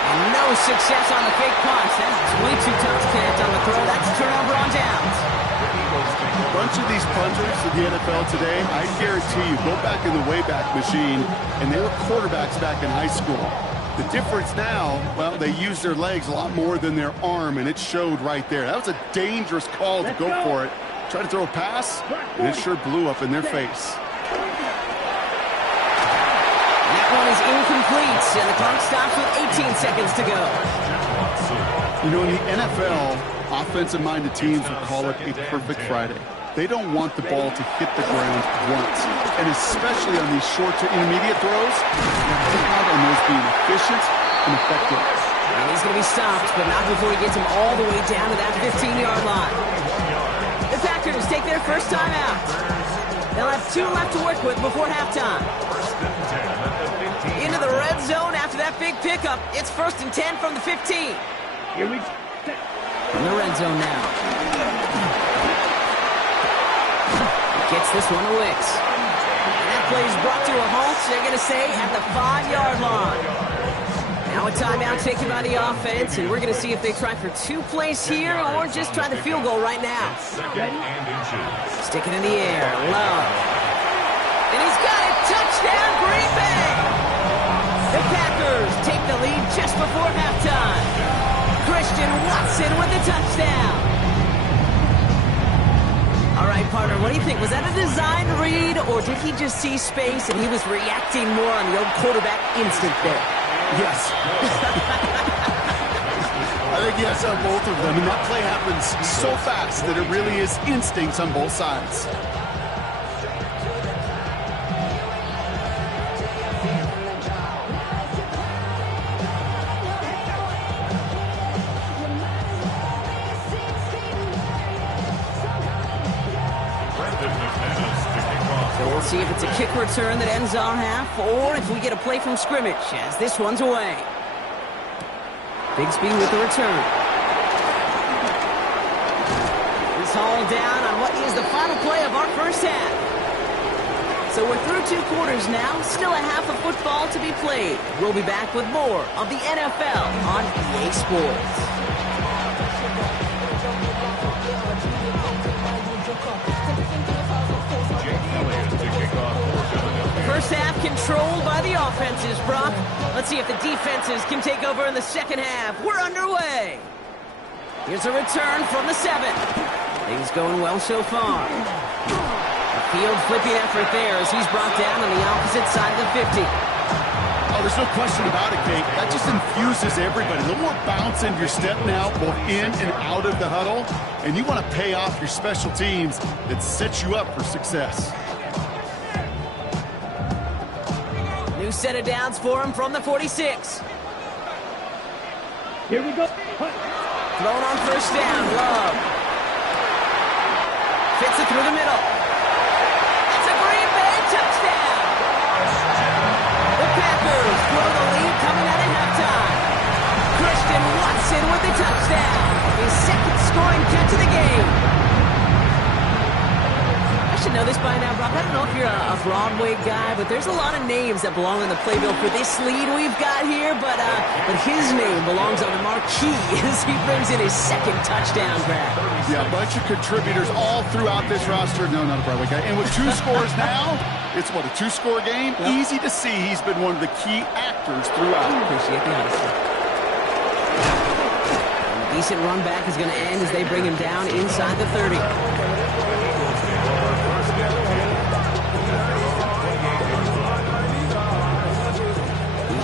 And no success on the fake punt. That's way too tough to connect on the throw. That's a turnover on downs. A bunch of these punters in the NFL today, I guarantee you, go back in the Wayback Machine, and they were quarterbacks back in high school. The difference now, well, they use their legs a lot more than their arm, and it showed right there. That was a dangerous call to go for it. Try to throw a pass, and it sure blew up in their face. That one is incomplete, and the clock stops with 18 seconds to go. You know, in the NFL, offensive-minded teams will call it a perfect Friday. They don't want the ball to hit the ground once. And especially on these short to intermediate throws, they count on those being efficient and effective. And he's going to be stopped, but not before he gets him all the way down to that 15-yard line. The Packers take their first time out. They'll have 2 left to work with before halftime. First and 10 at the 15. Into the red zone after that big pickup. It's 1st and 10 from the 15. Here we In the red zone now. Gets this one to Wicks. And that play is brought to a halt, they're going to say, at the 5-yard line. Now a timeout taken by the offense, and we're going to see if they try for 2 plays here or just try the field goal right now. Second and inches. Stick it in the air. Love. And he's got it. Touchdown, Green Bay. The Packers take the lead just before halftime. Christian Watson with the touchdown. All right, partner, what do you think? Was that a design read, or did he just see space and he was reacting more on the old quarterback instinct there? Yes. I think yes on both of them. And that play happens so fast that it really is instincts on both sides. So we'll see if it's a kick return that ends our half, or if we get a play from scrimmage, as this one's away. Bigsby with the return. He's hauled down on what is the final play of our first half. So we're through 2 quarters now, still a half of football to be played. We'll be back with more of the NFL on EA Sports. First half controlled by the offenses, Brock. Let's see if the defenses can take over in the second half. We're underway. Here's a return from the 7. Things going well so far. A field flipping effort there as he's brought down on the opposite side of the 50. Oh, there's no question about it, Kate. That just infuses everybody. A little more bounce into your step now, both in and out of the huddle. And you want to pay off your special teams that sets you up for success. New set of downs for him from the 46. Here we go. Thrown on first down. Love. Fits it through the middle. It's a Green Bay touchdown. The Packers grow the lead coming out of halftime. Christian Watson with the touchdown. His second scoring catch of the game. I should know this by now, Brock. I don't know if you're a Broadway guy, but there's a lot of names that belong on the playbill for this lead we've got here, but his name belongs on the marquee as he brings in his second touchdown grab. Yeah, a bunch of contributors all throughout this roster. No, not a Broadway guy. And with 2 scores now, it's what, a 2-score game? Yep. Easy to see he's been one of the key actors throughout. Appreciate the honesty. A decent run back is going to end as they bring him down inside the 30.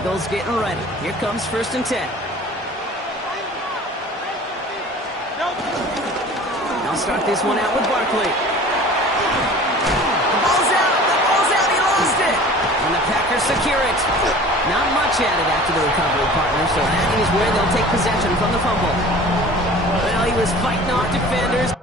Eagles getting ready. Here comes 1st and 10. I'll start this one out with Barkley. The ball's out. The ball's out. He lost it. And the Packers secure it. Not much added after the recovery, partner, so that is where they'll take possession from the fumble. Well, he was fighting off defenders.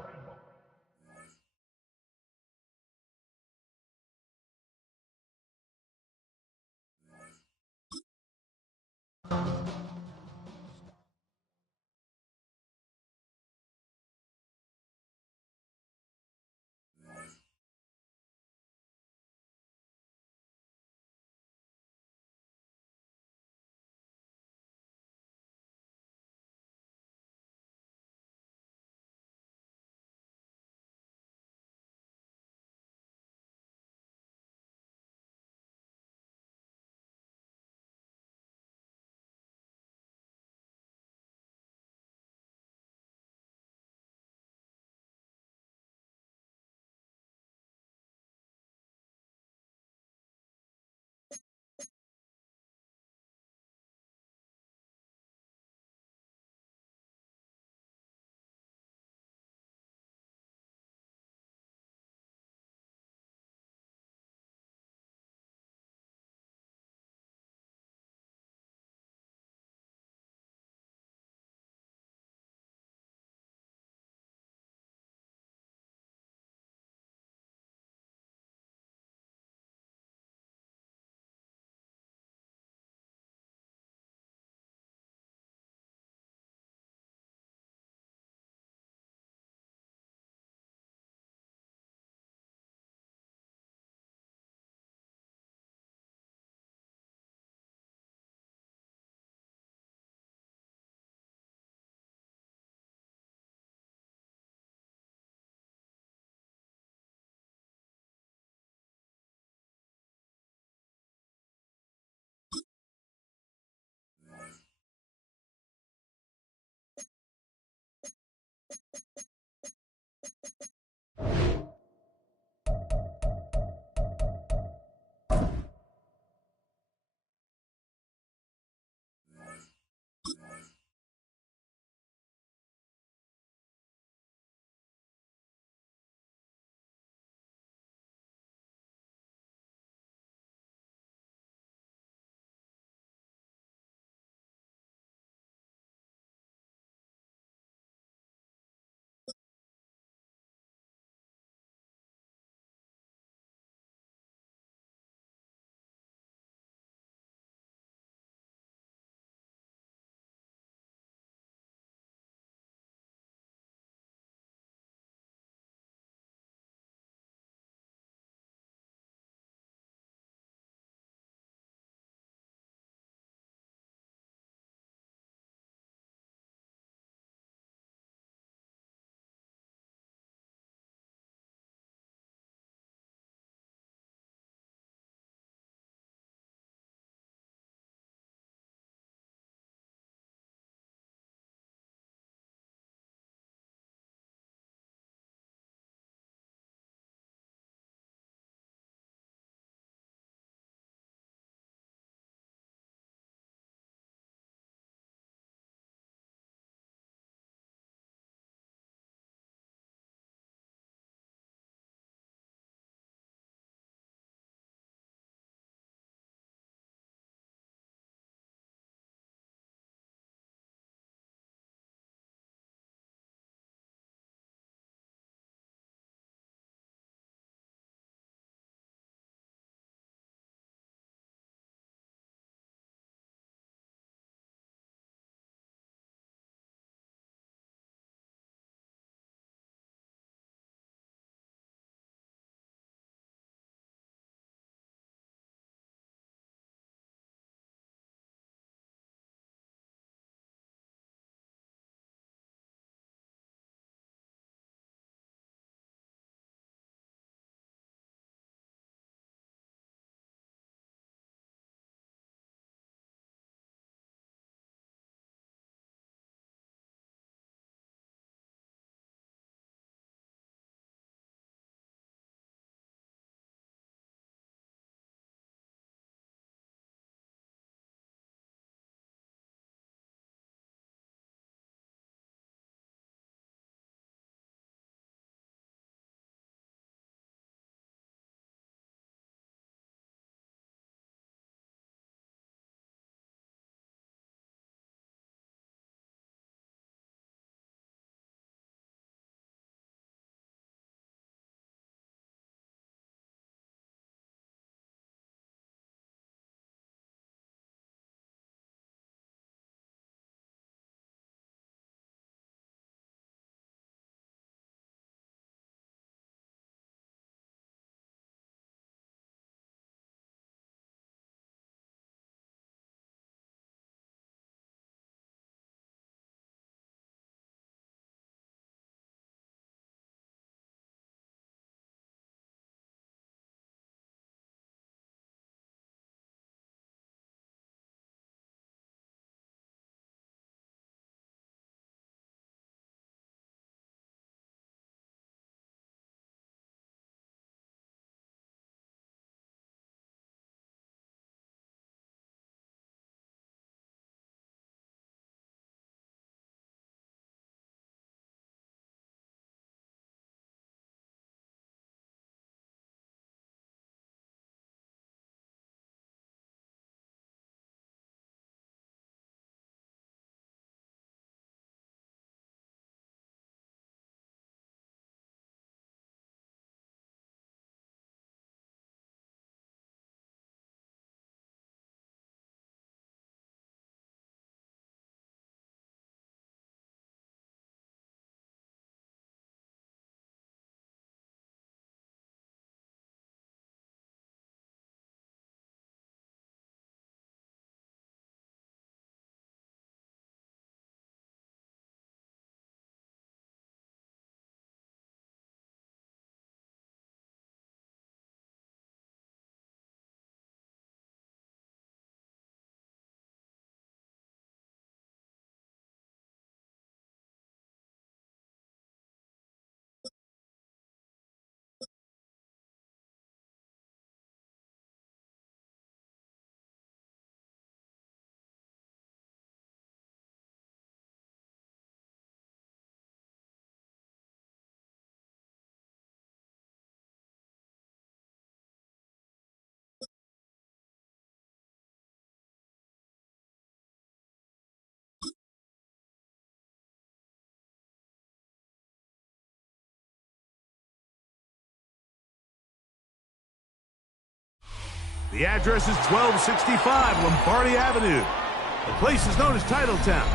The address is 1265 Lombardi Avenue. The place is known as Titletown.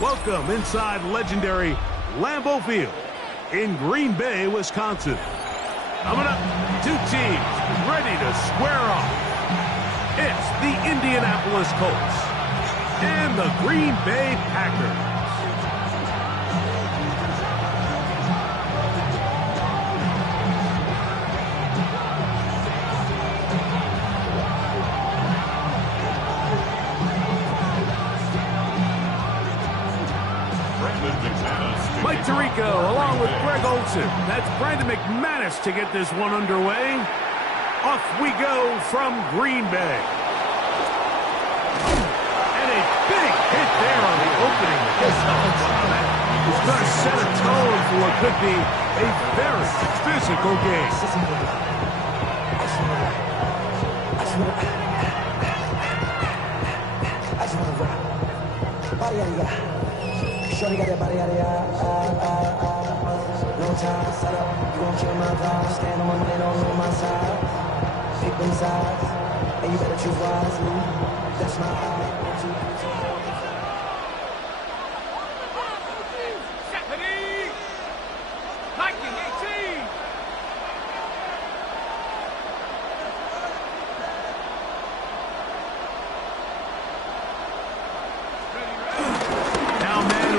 Welcome inside legendary Lambeau Field in Green Bay, Wisconsin. Coming up, two teams ready to square off. It's the Indianapolis Colts and the Green Bay Packers. Mike Tirico along with Greg Olson. That's Brandon McManus to get this one underway. Off we go from Green Bay. And a big hit there on the opening. It's going to set a tone for what could be a very physical game. Shorty got that body out of no time, set up, you gon' kill my vibe. Stand on my man, on my side. Pick them sides, and you better choose wisely. That's my eye. Stephanie! Nike 18!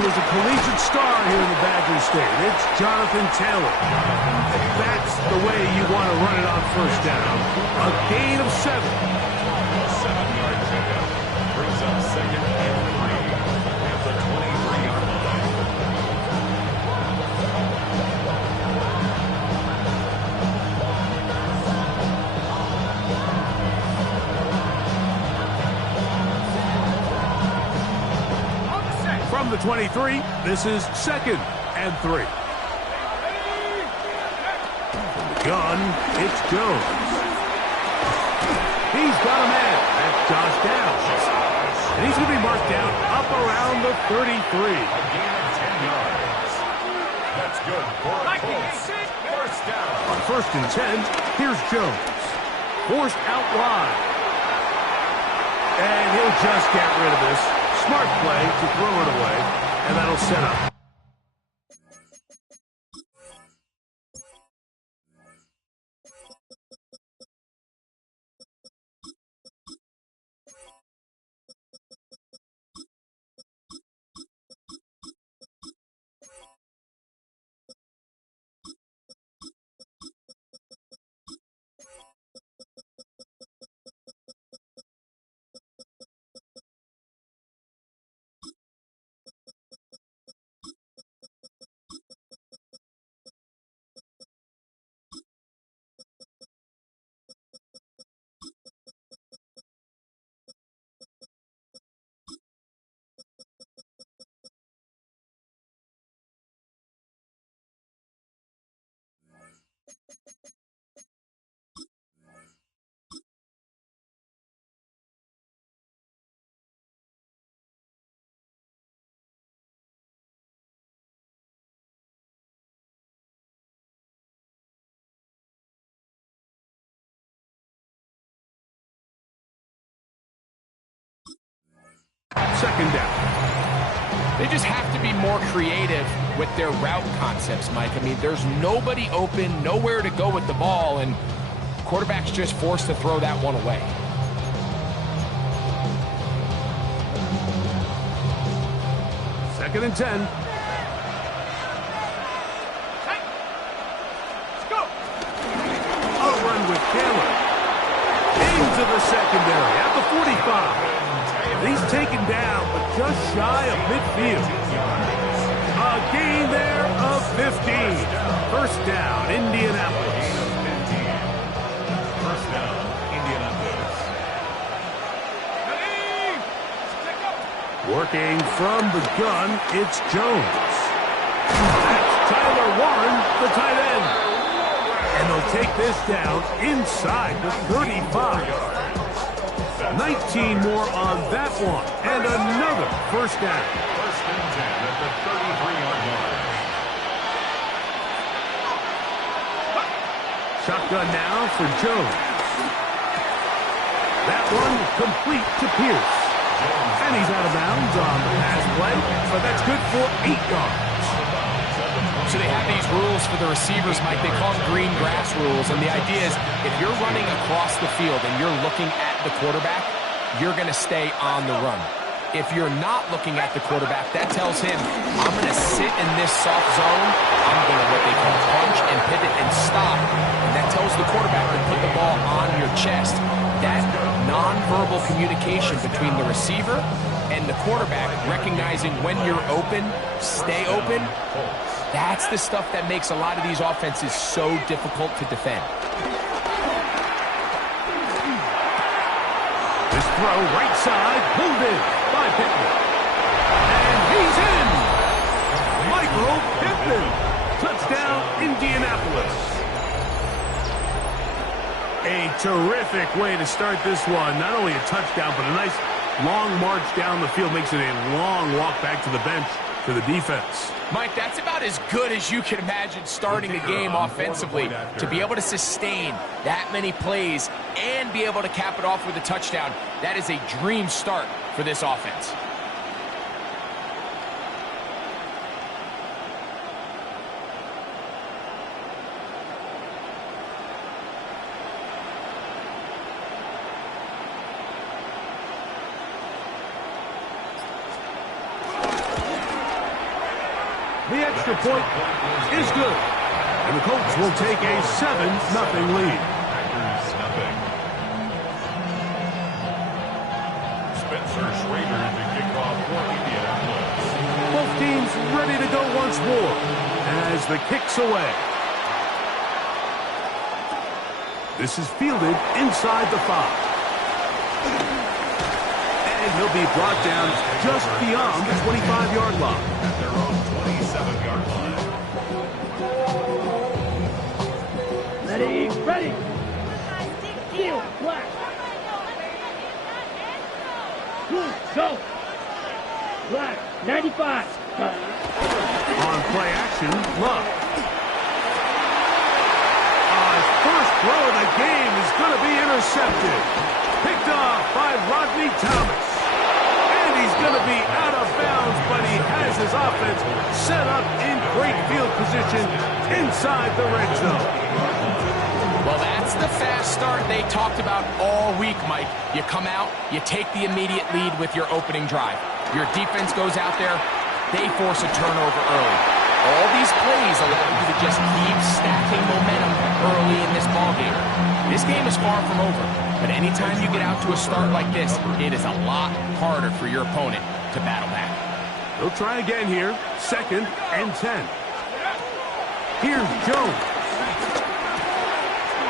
A collegiate star here in the Badger State. It's Jonathan Taylor. That's the way you want to run it on first down. A gain of 7. 7-yard pickup brings up 2nd and 3 at the 23-yard line. From the 23, this is 2nd and 3. From the gun, it's Jones. He's got a man. That's Josh Downs. And he's going to be marked down up around the 33. A gain of 10 yards. That's good for a Colts. First down. On 1st and 10, here's Jones. Forced out wide. And he'll just get rid of this. Smart play to throw it away, and that'll set up. Second down. They just have to be more creative with their route concepts, Mike. I mean, there's nobody open, nowhere to go with the ball, and quarterback's just forced to throw that one away. Second and 10. Let's go! A run with Taylor. Into the secondary at the 45. He's taken down, but just shy of midfield. A gain there of 15. First down, Indianapolis. First down, Indianapolis. Working from the gun, it's Jones. That's Tyler Warren, the tight end. And they'll take this down inside the 35. 19 more on that one, and another first down. First and 10 at the 33-yard line. Shotgun now for Jones. That one complete to Pierce. And he's out of bounds on the pass play, but that's good for 8 yards. So they have these rules for the receivers, Mike. They call them green grass rules. And the idea is if you're running across the field and you're looking at the quarterback, you're going to stay on the run. If you're not looking at the quarterback, that tells him, I'm going to sit in this soft zone. I'm going to what they call punch and pivot and stop. And that tells the quarterback to put the ball on your chest. That nonverbal communication between the receiver and the quarterback, recognizing when you're open, stay open, that's the stuff that makes a lot of these offenses so difficult to defend. This throw right side, pulled in by Pittman. And he's in! Michael Pittman. Touchdown, Indianapolis. A terrific way to start this one. Not only a touchdown, but a nice long march down the field. Makes it a long walk back to the bench to the defense. Mike, that's about as good as you can imagine starting a game offensively. To be able to sustain that many plays and be able to cap it off with a touchdown, that is a dream start for this offense. The extra point is good. And the Colts will take a 7-0 lead. Spencer Schrader to kick off for Indianapolis. Both teams ready to go once more as the kick's away. This is fielded inside the 5. And he'll be brought down just beyond the 25-yard line. At their own 27-yard line. Ready. Heel, black. Go. Black, 95. On play action, Love. His first throw of the game is going to be intercepted. Picked off by Rodney Thomas. And he's going to be out of bounds, but he has his offense set up in great field position inside the red zone. Well, that's the fast start they talked about all week, Mike. You come out, you take the immediate lead with your opening drive. Your defense goes out there, they force a turnover early. All these plays allow you to just keep stacking momentum early in this ballgame. This game is far from over, but anytime you get out to a start like this, it is a lot harder for your opponent to battle back. They'll try again here, 2nd and 10. Here's Jones.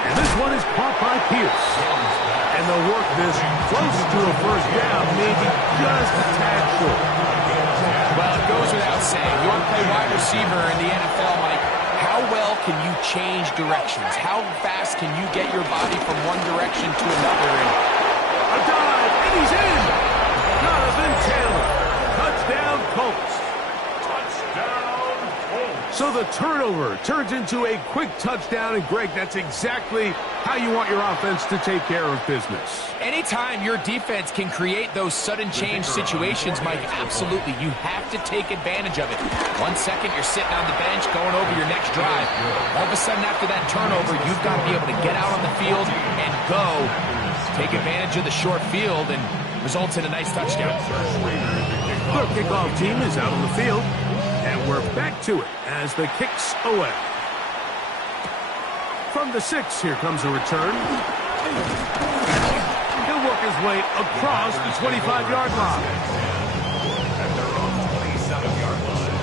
And this one is caught by Pierce. And they'll work this close to a first down, maybe just a tad short. Well, it goes without saying. You want to play wide receiver in the NFL, Mike. How well can you change directions? How fast can you get your body from one direction to another? A dive, and he's in! Jonathan Taylor. Touchdown, Colts. So the turnover turns into a quick touchdown, and Greg, that's exactly how you want your offense to take care of business. Anytime your defense can create those sudden change situations, Mike, absolutely, you have to take advantage of it. 1 second, you're sitting on the bench going over your next drive. All of a sudden, after that turnover, you've got to be able to get out on the field and go. Take advantage of the short field and results in a nice touchdown. Their kickoff team is out on the field. And we're back to it as the kick's away. From the 6, here comes a return. He'll work his way across the 25-yard line. At their own 27-yard line.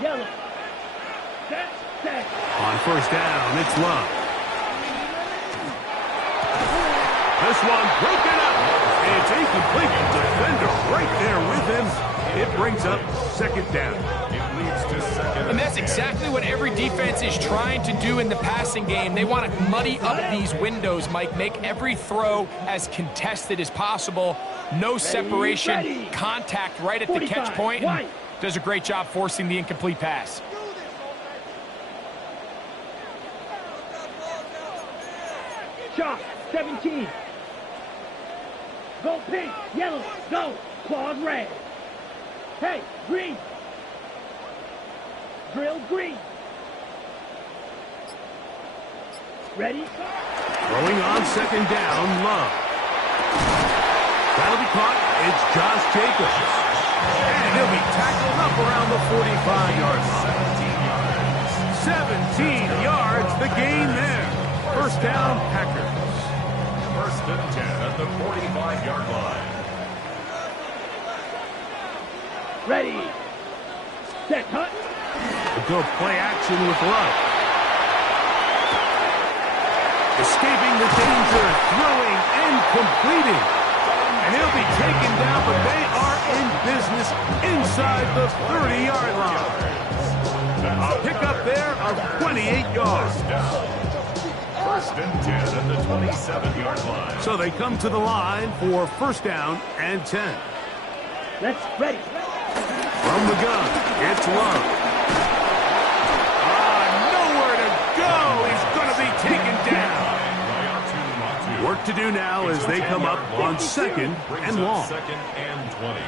Yellow. On first down, it's Love. This one broken up. It's incomplete. Defender right there with him. It brings up 2nd down. It leads to 2nd. And That's exactly what every defense is trying to do in the passing game. They want to muddy up these windows, Mike, make every throw as contested as possible. No separation, contact right at the catch point. And does a great job forcing the incomplete pass. Shot, 17. Go pink, yellow, go. Claws red. Hey, green. Drill green. Ready? Throwing on second down, Love. That'll be caught. It's Josh Jacobs. And he'll be tackled up around the 45-yard line. 17 yards, the gain there. First down, Packers. First and 10 at the 45-yard line. Ready. Set, cut. We'll go play action with Love. Escaping the danger, throwing and completing. And he'll be taken down, but they are in business inside the 30-yard line. A pickup there of 28 yards. First and 10 at the 27-yard line. So they come to the line for first down and 10. Let's ready. From the gun, it's Love. Nowhere to go. He's going to be taken down. Work to do now as they come up on second and long. Second and 20.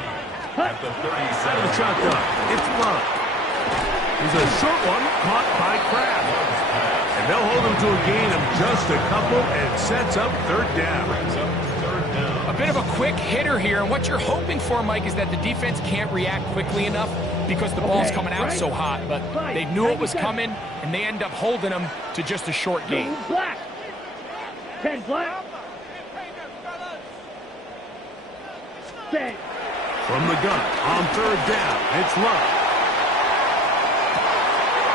At the 37. Out of the shotgun, it's Love. He's a short one caught by Kraft. And they'll hold him to a gain of just a couple and sets up third down. A bit of a quick hitter here, and what you're hoping for, Mike, is that the defense can't react quickly enough because the ball's coming out so hot. But they knew it was coming, and they end up holding them to just a short gain. Black. 10 black. 10. From the gun, on third down, it's Love.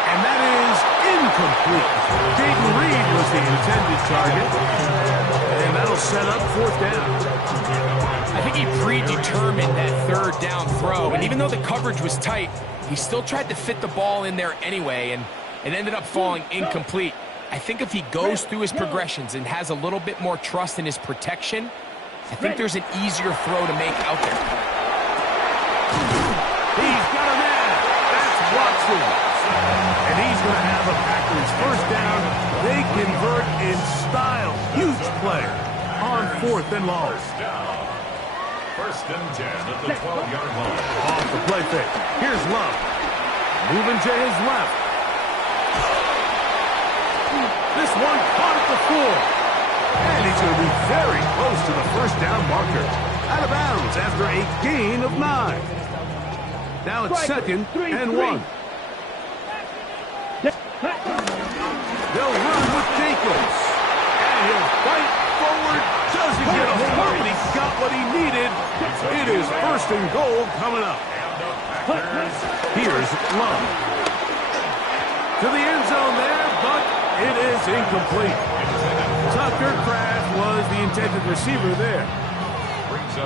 And that is incomplete. Jaden Reed was the intended target. And that'll set up fourth down. I think he predetermined that third down throw. And even though the coverage was tight, he still tried to fit the ball in there anyway. And it ended up falling incomplete. I think if he goes through his progressions and has a little bit more trust in his protection, I think there's an easier throw to make out there. He's got a man. That's Watson. And he's going to have a Packers first down. They convert in style. Huge play on fourth and long. First and 10 at the 12-yard line. Off the play fake. Here's Love. Moving to his left. This one caught at the 4. And he's going to be very close to the first down marker. Out of bounds after a gain of 9. Now it's second and 1. They'll run with Jacobs. And he'll fight forward. Doesn't get a hold of it. He got what he needed. It is first and goal coming up. Here's Love. To the end zone there, but it is incomplete. Tucker Kraft was the intended receiver there.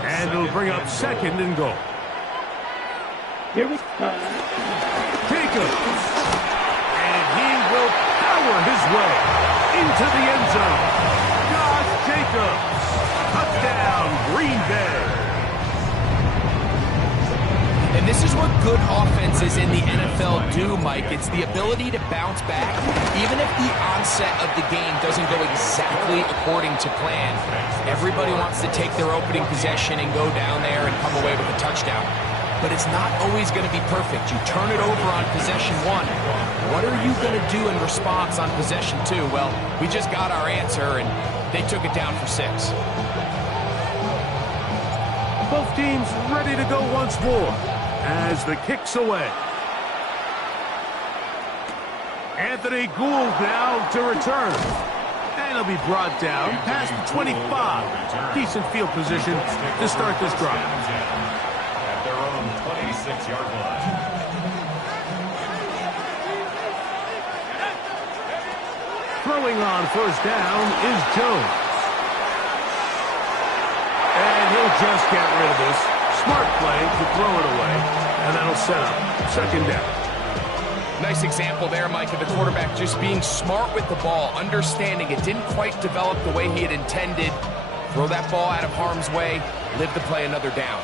And it'll bring up second and goal. Here we go. Jacobs. And he will power his way into the end zone. Josh Jacobs. Touchdown, Green Bay. And this is what good offenses in the NFL do, Mike. It's the ability to bounce back, even if the onset of the game doesn't go exactly according to plan. Everybody wants to take their opening possession and go down there and come away with a touchdown. But it's not always going to be perfect. You turn it over on possession 1. What are you going to do in response on possession 2? Well, we just got our answer, and they took it down for 6. Both teams ready to go once more as the kick's away. Anthony Gould now to return. And he'll be brought down past the 25. Decent field position to start this drive. At their own 26-yard line. Throwing on first down is Jones. And he'll just get rid of this. Smart play to throw it away. And that'll set up second down. Nice example there, Mike, of the quarterback just being smart with the ball, understanding it didn't quite develop the way he had intended. Throw that ball out of harm's way, live to play another down.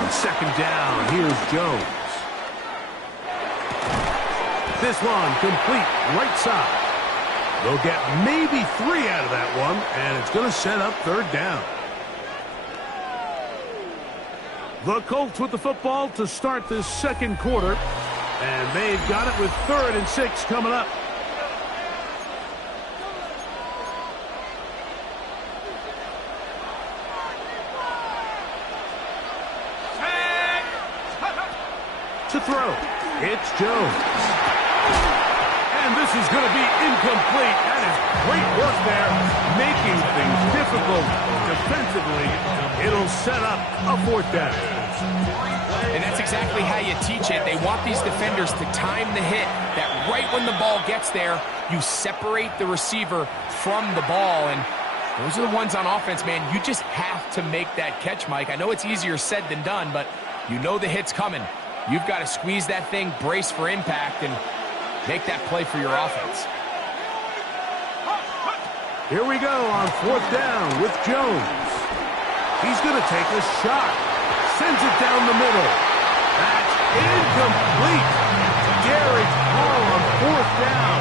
On second down, here's Jones. This one complete right side. They'll get maybe 3 out of that one, and it's going to set up third down. The Colts with the football to start this second quarter, and they've got it with 3rd and 6 coming up. To throw, it's Jones. And this is going to be incomplete. That is great work there, making things difficult defensively. It'll set up a 4th down. And that's exactly how you teach it. They want these defenders to time the hit, that right when the ball gets there, you separate the receiver from the ball. And those are the ones on offense, man. You just have to make that catch, Mike. I know it's easier said than done, but you know the hit's coming. You've got to squeeze that thing, brace for impact, and make that play for your offense. Here we go on 4th down with Jones. He's going to take a shot. Sends it down the middle. That's incomplete. Garrett Hall on 4th down.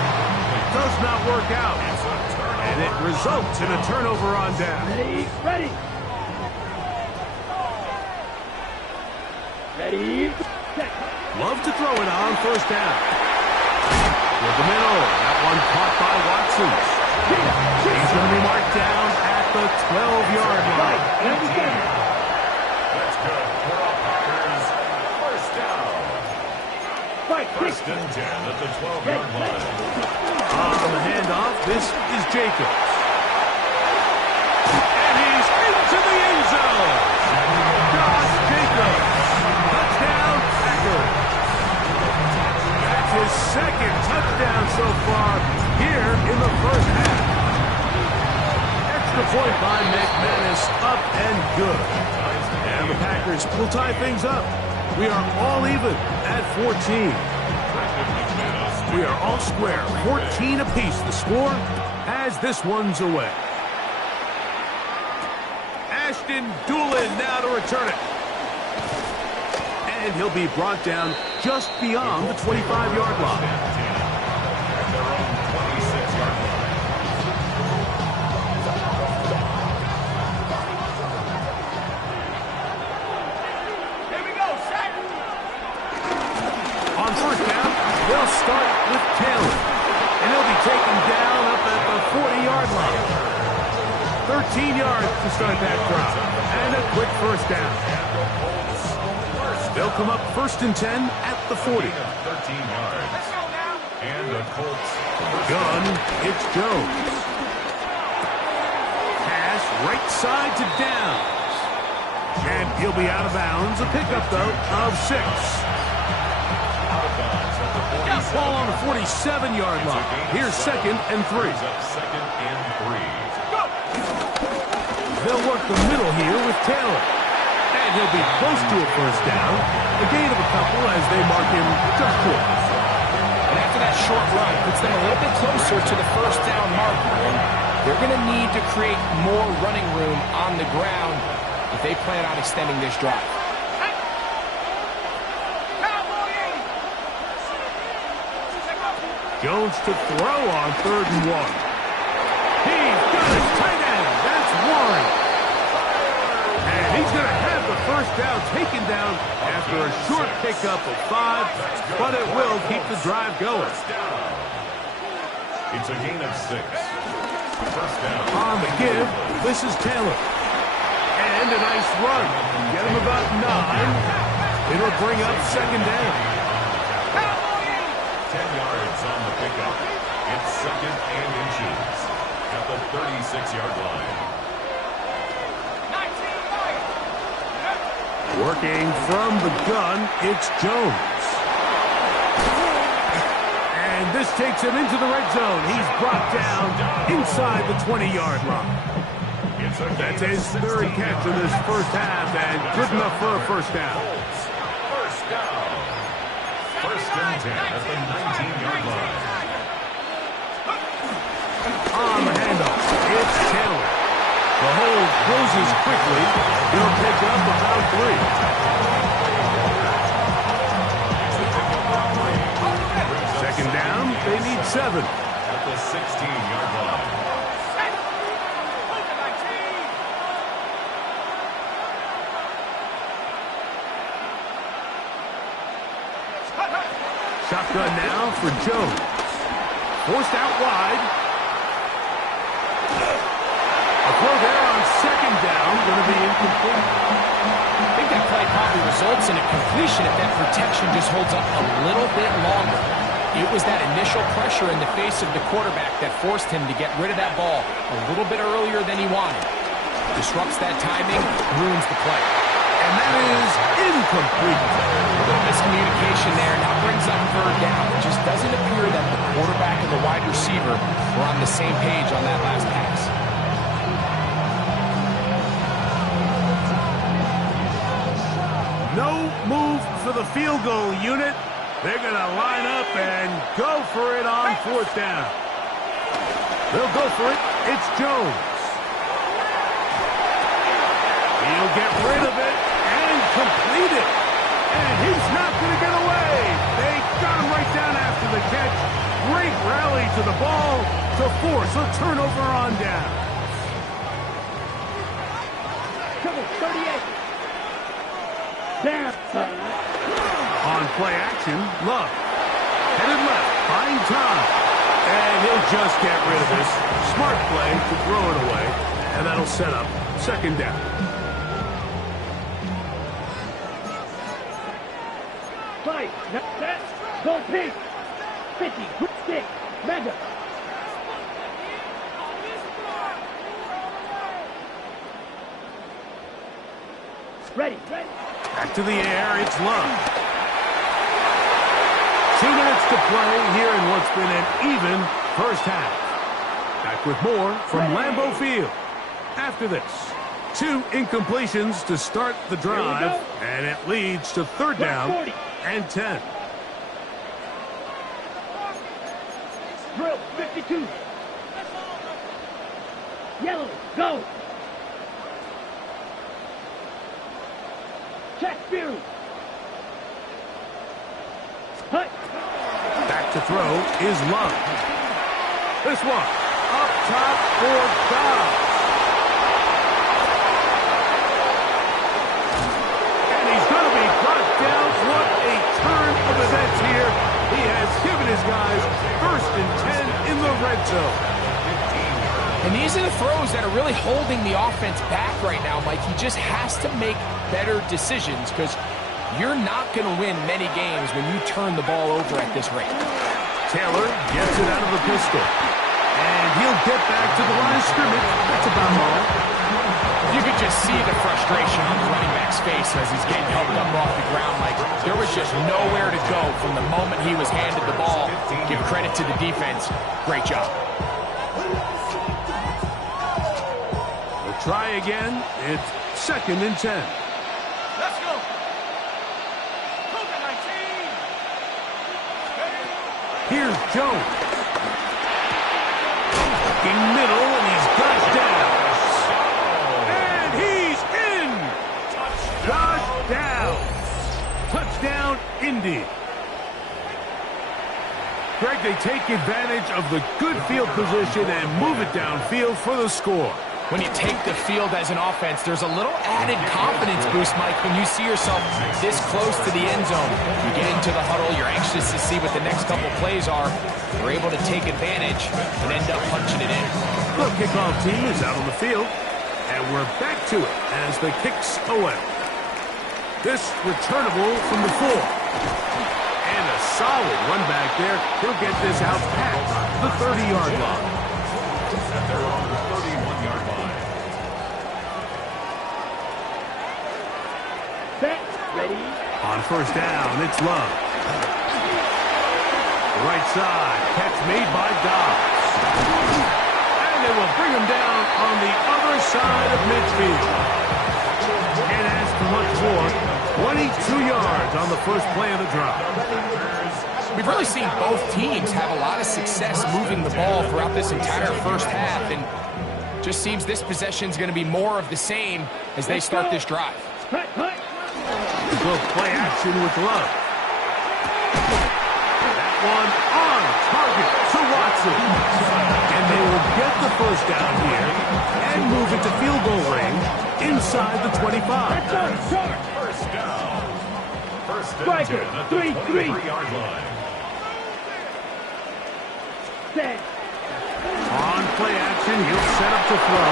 Does not work out. And it results in a turnover on down. Ready. Love to throw it on 1st down. With the middle. That one caught by Watson. He's going to be marked down at the 12-yard line. That's good. For the Packers, 1st down. 1st and 10 at the 12-yard line. On the handoff, this is Jacobs. And he's into the end zone. Josh Jacobs. Touchdown, Packers. That's his 2nd touchdown so far here in the first half. Extra point by McManus, up and good. And the Packers will tie things up. We are all even at 14. We are all square, 14 apiece. The score as this one's away. Ashton Doolin now to return it. And he'll be brought down just beyond the 25-yard line. They'll start with Taylor, and he'll be taken down up at the 40-yard line. 13 yards to start that drive, and a quick 1st down. They'll come up 1st and 10 at the 40. 13 yards. And the Colts. Gun, it's Jones. Pass right side to Downs. And he'll be out of bounds. A pickup, though, of 6. Ball on the 47-yard line. Here's 2nd and 3. They'll work the middle here with Taylor. And he'll be close to a 1st down. A gain of a couple as they mark him just short. And after that short run, puts them a little bit closer to the 1st down marker. And they're going to need to create more running room on the ground if they plan on extending this drive. Jones to throw on 3rd and 1. He's got his tight end. That's Warren. And he's going to have the 1st down taken down after a short pickup of 5, but it will keep the drive going. It's a gain of 6. 1st down. On the give, this is Taylor. And a nice run. Get him about 9. It'll bring up 2nd down. 10 yards on the pickup. It's 2nd and inches at the 36-yard line. Working from the gun, it's Jones. And this takes him into the red zone. He's brought down inside the 20-yard line. That's his 3rd catch in this first half, and good enough for a 1st down. 1st down. 10 at the 19-yard line. On the handoff, it's Taylor. The hold closes quickly. He'll pick up about 3. Second down, they need 7. At the 16-yard line. Shotgun now for Jones. Forced out wide. A throw there on second down, going to be incomplete. I think that play probably results in a completion if that protection just holds up a little bit longer. It was that initial pressure in the face of the quarterback that forced him to get rid of that ball a little bit earlier than he wanted. Disrupts that timing, ruins the play. And that is incomplete. A little miscommunication there. Now brings up third down. It just doesn't appear that the quarterback and the wide receiver were on the same page on that last pass. No move for the field goal unit. They're going to line up and go for it on fourth down. They'll go for it. It's Jones. He'll get rid of it and complete it. And he's not going to get away. They got him right down after the catch. Great rally to the ball to force a turnover on down. 38. Down. On play action, Love. Headed left, buying time. And he'll just get rid of this. Smart play to throw it away. And that'll set up second down. Fight. Set. Go pig. 50. Quick stick. Mega. Ready. Back to the air, it's Love. 2 minutes to play here in what's been an even first half. Back with more from Lambeau Field. After this, 2 incompletions to start the drive, and it leads to third down and 10. Drill. 52. Yellow. Go. Check Fury. Hut. Back to throw is Love. This one up top for Dobbs. And he's going to be brought down. What a turn of events here. He has given his guys 1st and 10 in the red zone. And these are the throws that are really holding the offense back right now, Mike. He just has to make better decisions because you're not going to win many games when you turn the ball over at this rate. Taylor gets it out of the pistol. And he'll get back to the line of scrimmage. That's about all. You could just see the frustration on the running back's face as he's getting helped up off the ground. Like there was just nowhere to go from the moment he was handed the ball. Give credit to the defense. Great job. Try again. It's 2nd and 10. Let's go. Cougar 19. Here's Jones. Looking middle, and he's got Downs. And he's in. Josh Downs. Touchdown, Indy. Greg, they take advantage of the good field position and move it downfield for the score. When you take the field as an offense, there's a little added confidence boost, Mike, when you see yourself this close to the end zone. You get into the huddle, you're anxious to see what the next couple plays are. You're able to take advantage and end up punching it in. The kickoff team is out on the field, and we're back to it as the kick's away. This returnable from the 4. And a solid run back there. He'll get this out past the 30-yard line. And they're on the 31-yard line. Set. Ready. On first down, it's Love. The right side, catch made by Dobbs. And they will bring him down on the other side of midfield. And as for much more, 22 yards on the first play of the drive. We've really seen both teams have a lot of success moving the ball throughout this entire first half, and just seems this possession is going to be more of the same as they start this drive. Good play action with Love. That one on target to Watson. And they will get the first down here and move it to field goal range inside the 25. First down. First and 10 at the 23-yard line. On play action, he'll set up to throw.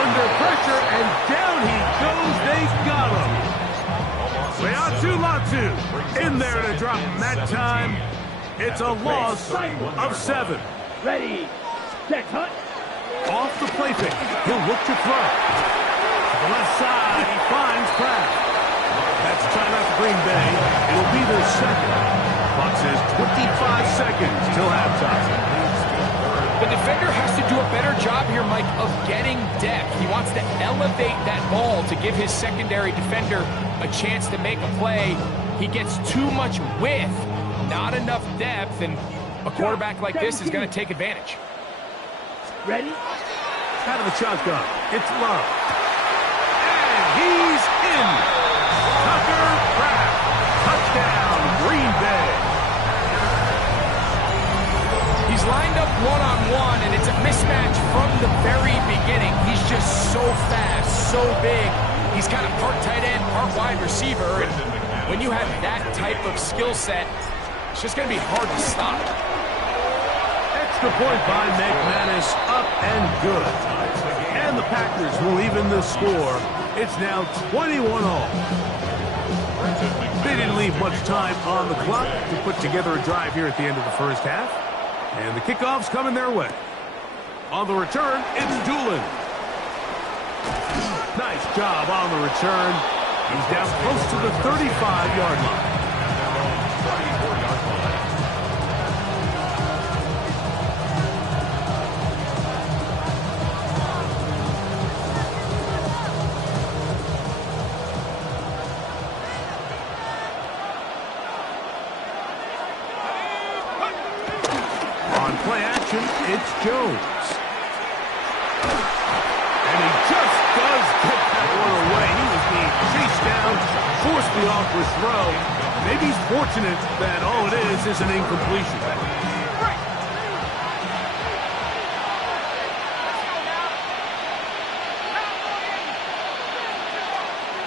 Under pressure, and down he goes. They got him. Latu in there to drop him that time. It's a loss of 7. Ready, set, hunt. Off the play fake, he'll look to throw. To the left side, he finds Pratt. That's timeout for Green Bay. It'll be their second. Clock says 25 seconds till halftime. The defender has to do a better job here, Mike, of getting depth. He wants to elevate that ball to give his secondary defender a chance to make a play. He gets too much width, not enough depth, and a quarterback like this is going to take advantage. Ready? Out of the shotgun, it's Love. And he's in. Tucker Pratt. Touchdown, Green Bay. He's lined up one-on-one, and it's a mismatch from the very beginning. He's just so fast, so big. He's kind of part tight end, part wide receiver. And when you have that type of skill set, it's just going to be hard to stop. Extra point by McManus, up and good. And the Packers will even the score. It's now 21-all. They didn't leave much time on the clock to put together a drive here at the end of the first half. And the kickoff's coming their way. On the return, it's Doolin. Nice job on the return. He's down close to the 35-yard line. It's Jones. And he just does get that one away. He was being chased down, forced the awkward throw. Maybe he's fortunate that all it is an incompletion.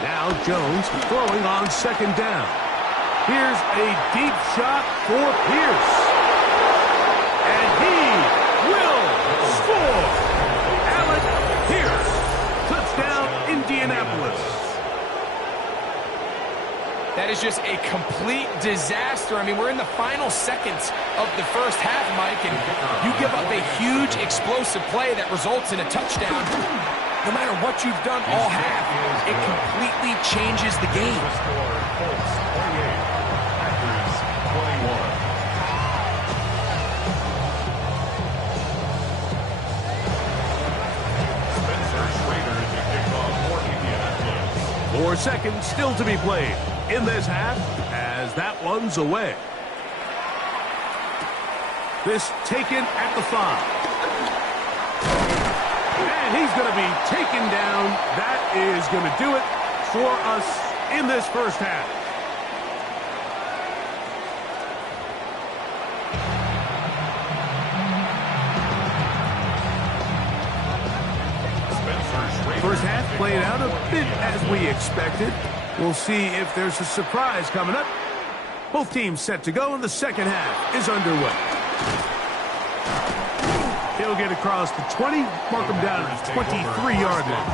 Now Jones throwing on second down. Here's a deep shot for Pierce. And he will score. Alec Pierce. Touchdown, Indianapolis. That is just a complete disaster. I mean, we're in the final seconds of the first half, Mike, and you give up a huge explosive play that results in a touchdown. No matter what you've done all half, it completely changes the game. Colts 28, Packers 21. Indianapolis. 4 seconds still to be played in this half as that one's away. This taken at the 5. And he's going to be taken down. That is going to do it for us in this first half. First half played out a bit as we expected. We'll see if there's a surprise coming up. Both teams set to go, and the second half is underway. He'll get across the 20, mark him down at the 23-yard line.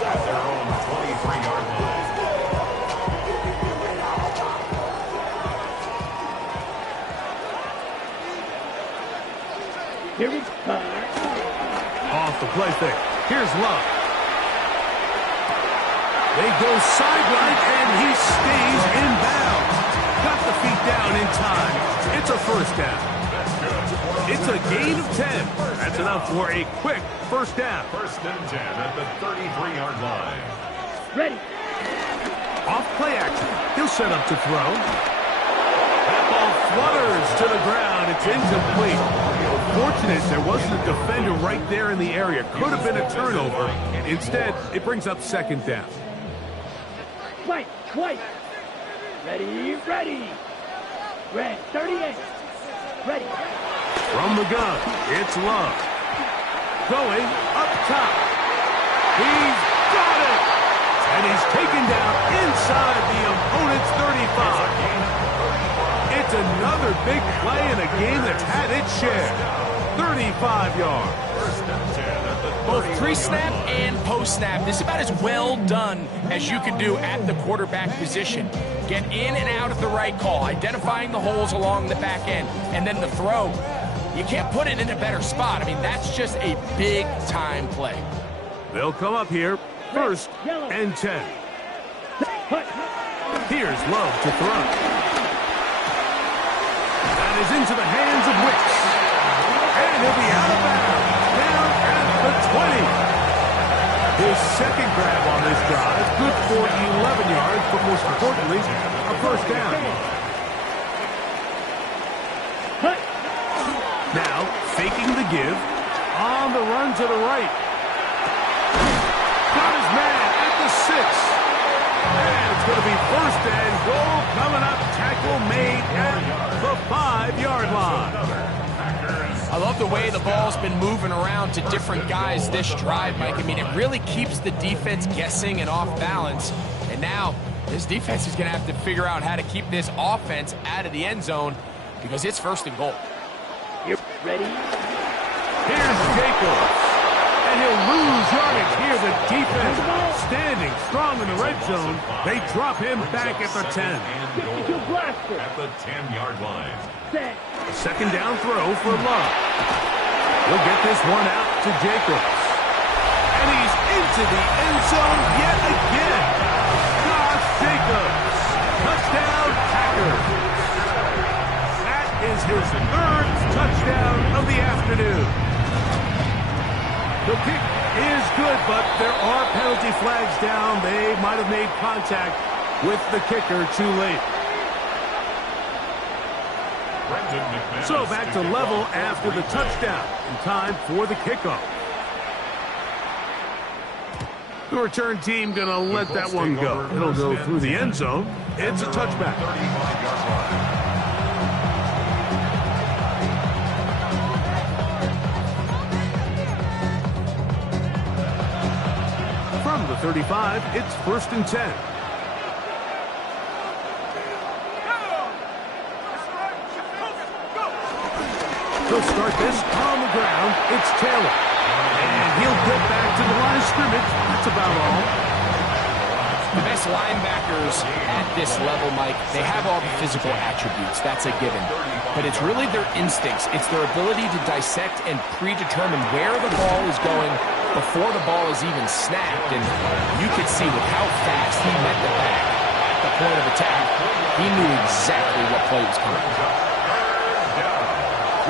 At their own 23-yard line. Here it's off the play fake. Here's Love. They go sideline, and he stays in bounds. Got the feet down in time. It's a first down. It's a gain of 10. That's enough for a quick first down. First and 10 at the 33-yard line. ready. Off play action. He'll set up to throw. That ball to the ground. It's incomplete. Fortunate there wasn't a defender right there in the area. Could have been a turnover. Instead, it brings up second down. White. Ready. Red, 38. Ready. From the gun, it's Love. Going up top. He's got it! And he's taken down inside the opponent's 35. It's another big play in a game that's had its share. 35 yards. Both pre-snap and post-snap, this is about as well done as you can do at the quarterback position. Get in and out of the right call, identifying the holes along the back end, and then the throw. You can't put it in a better spot. I mean, that's just a big-time play. They'll come up here, 1st and 10. Here's Love to throw. That is into the hands of Wicks. And he'll be out of bounds, down at the 20. His second grab on this drive, good for 11 yards, but most importantly, a first down. Now, faking the give, on the run to the right. Got his man at the 6. And it's going to be 1st and goal coming up. Tackle made at the 5-yard line. I love the way the ball's been moving around to different guys this drive, Mike. I mean, it really keeps the defense guessing and off balance. And now this defense is going to have to figure out how to keep this offense out of the end zone because it's 1st and goal. You ready? Here's Jacobs. And he'll lose yardage here. The defense standing strong in the red zone. They drop him back at the 10. At the 10-yard line. A second down throw for Love. He'll get this one out to Jacobs. And he's into the end zone yet again. Josh Jacobs. Touchdown, Packers. That is his 3rd touchdown of the afternoon. The kick is good, but there are penalty flags down. They might have made contact with the kicker too late. So back to level after the touchdown. In time for the kickoff. The return team going to let that one go. It'll go through the end zone. It's a touchback. From the 35, it's 1st and 10. He'll start this on the ground. It's Taylor. And he'll get back to the line of scrimmage. That's about all. The best linebackers at this level, Mike, they have all the physical attributes. That's a given. But it's really their instincts. It's their ability to dissect and predetermine where the ball is going before the ball is even snapped. And you could see with how fast he met the back at the point of attack, he knew exactly what play was coming.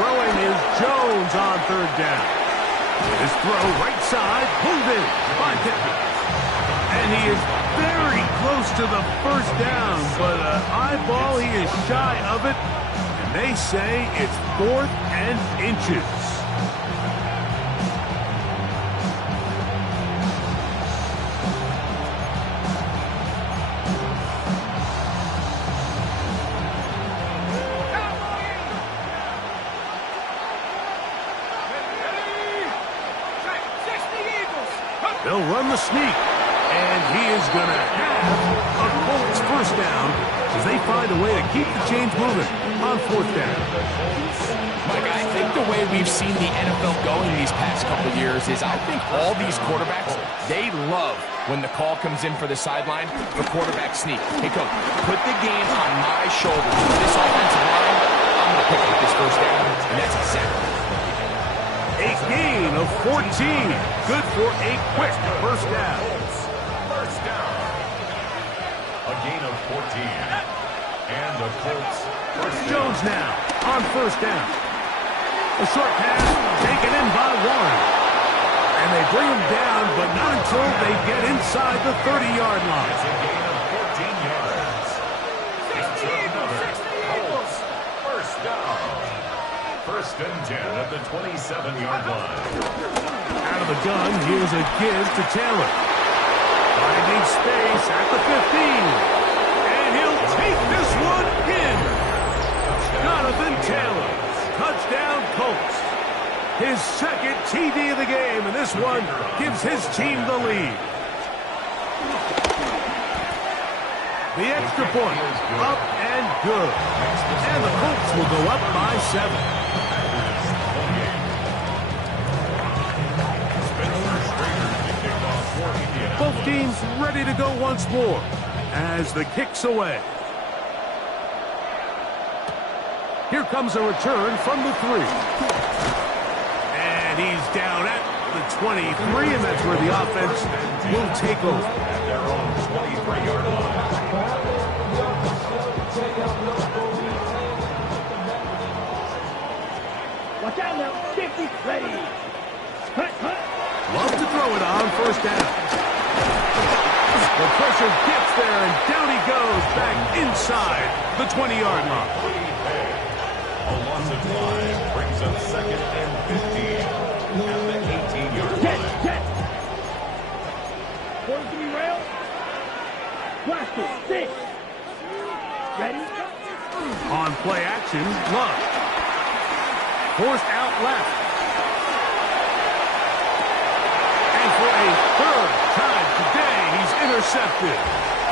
Throwing is Jones on 3rd down. His throw right side, pulled in by Pittman. And he is very close to the 1st down, but an eyeball, he is shy of it. And they say it's 4th and inches. They'll run the sneak, and he is going to have a Colts 1st down as they find a way to keep the chains moving on 4th down. Mike, I think the way we've seen the NFL going these past couple of years is I think all these quarterbacks, they love when the call comes in for the sideline, the quarterback sneak. Hey, coach, put the game on my shoulders. This offensive line, I'm going to pick up this 1st down, and that's exactly a gain of 14. Good for a quick 1st down. 1st down. A gain of 14. And the Colts 1st down. Jones now on 1st down. A short pass taken in by Warren. And they bring him down, but not until they get inside the 30-yard line. It's a gain of 14 yards. 60 Eagles. 1st down. First and 10 at the 27-yard line. Out of the gun, here's a give to Taylor. Finding space at the 15. And he'll take this one in. Jonathan Taylor. Touchdown, Colts. His second TD of the game, and this one gives his team the lead. The extra point, up and good. And the Colts will go up by 7. Both teams ready to go once more as the kick's away. Here comes a return from the 3. And he's down at the 23, and that's where the offense will take over. At their own 23-yard line. Watch out now. 50. Ready. Cut. Love to throw it on first down. The pressure gets there, and down he goes back inside the 20-yard line. A loss of 5 brings up second and 15 at the 18-yard line. Get. Going to be rail. Blast 6. Ready? On play action, Love. Forced out left. And for a third time today, he's intercepted.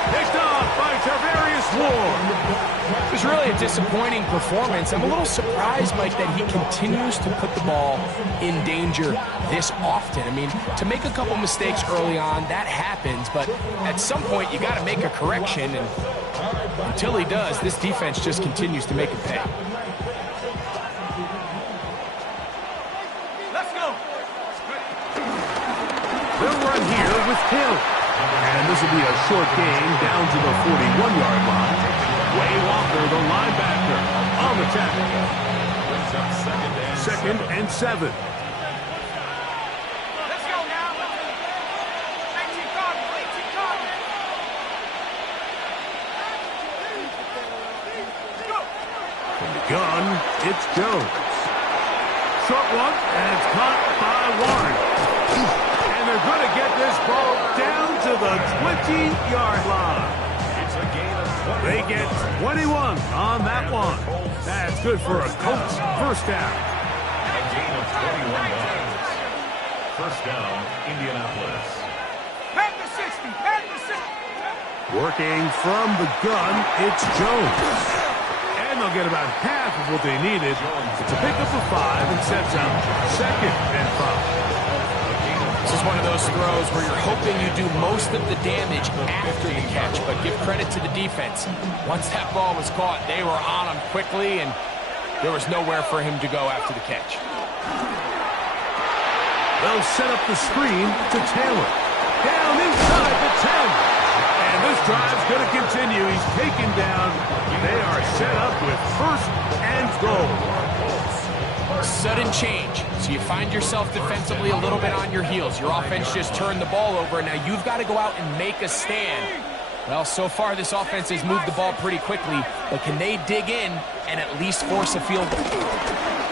Picked off by Tarvarius Ward. It was really a disappointing performance. I'm a little surprised, Mike, that he continues to put the ball in danger this often. I mean, to make a couple mistakes early on, that happens, but at some point you got to make a correction, and until he does, this defense just continues to make him pay. Let's go. They'll run here with Hill. And this will be a short game down to the 41-yard line. Quay Walker, the linebacker, on the tackle. Brings up Second and 7. Let's go now. 18 guard. Go. From the gun, it's Jones. Short one, and it's caught by Warren. And they're going to get this ball down to the 20-yard line. It's a gain of 20. They get 21 on that one. That's good for a Colts first down. A gain of 21 yards. First down, Indianapolis. Head to 60. Head to 60. Working from the gun, it's Jones. And they'll get about half of what they needed. It's a pickup of 5 and sets up second and 5. This is one of those throws where you're hoping you do most of the damage after the catch, but give credit to the defense. Once that ball was caught, they were on him quickly, and there was nowhere for him to go after the catch. They'll set up the screen to Taylor. Down inside the 10. And this drive's going to continue. He's taken down. They are set up with first and goal. Sudden change. So you find yourself defensively a little bit on your heels. Your offense just turned the ball over. Now you've got to go out and make a stand. Well, so far this offense has moved the ball pretty quickly, but can they dig in and at least force a field goal?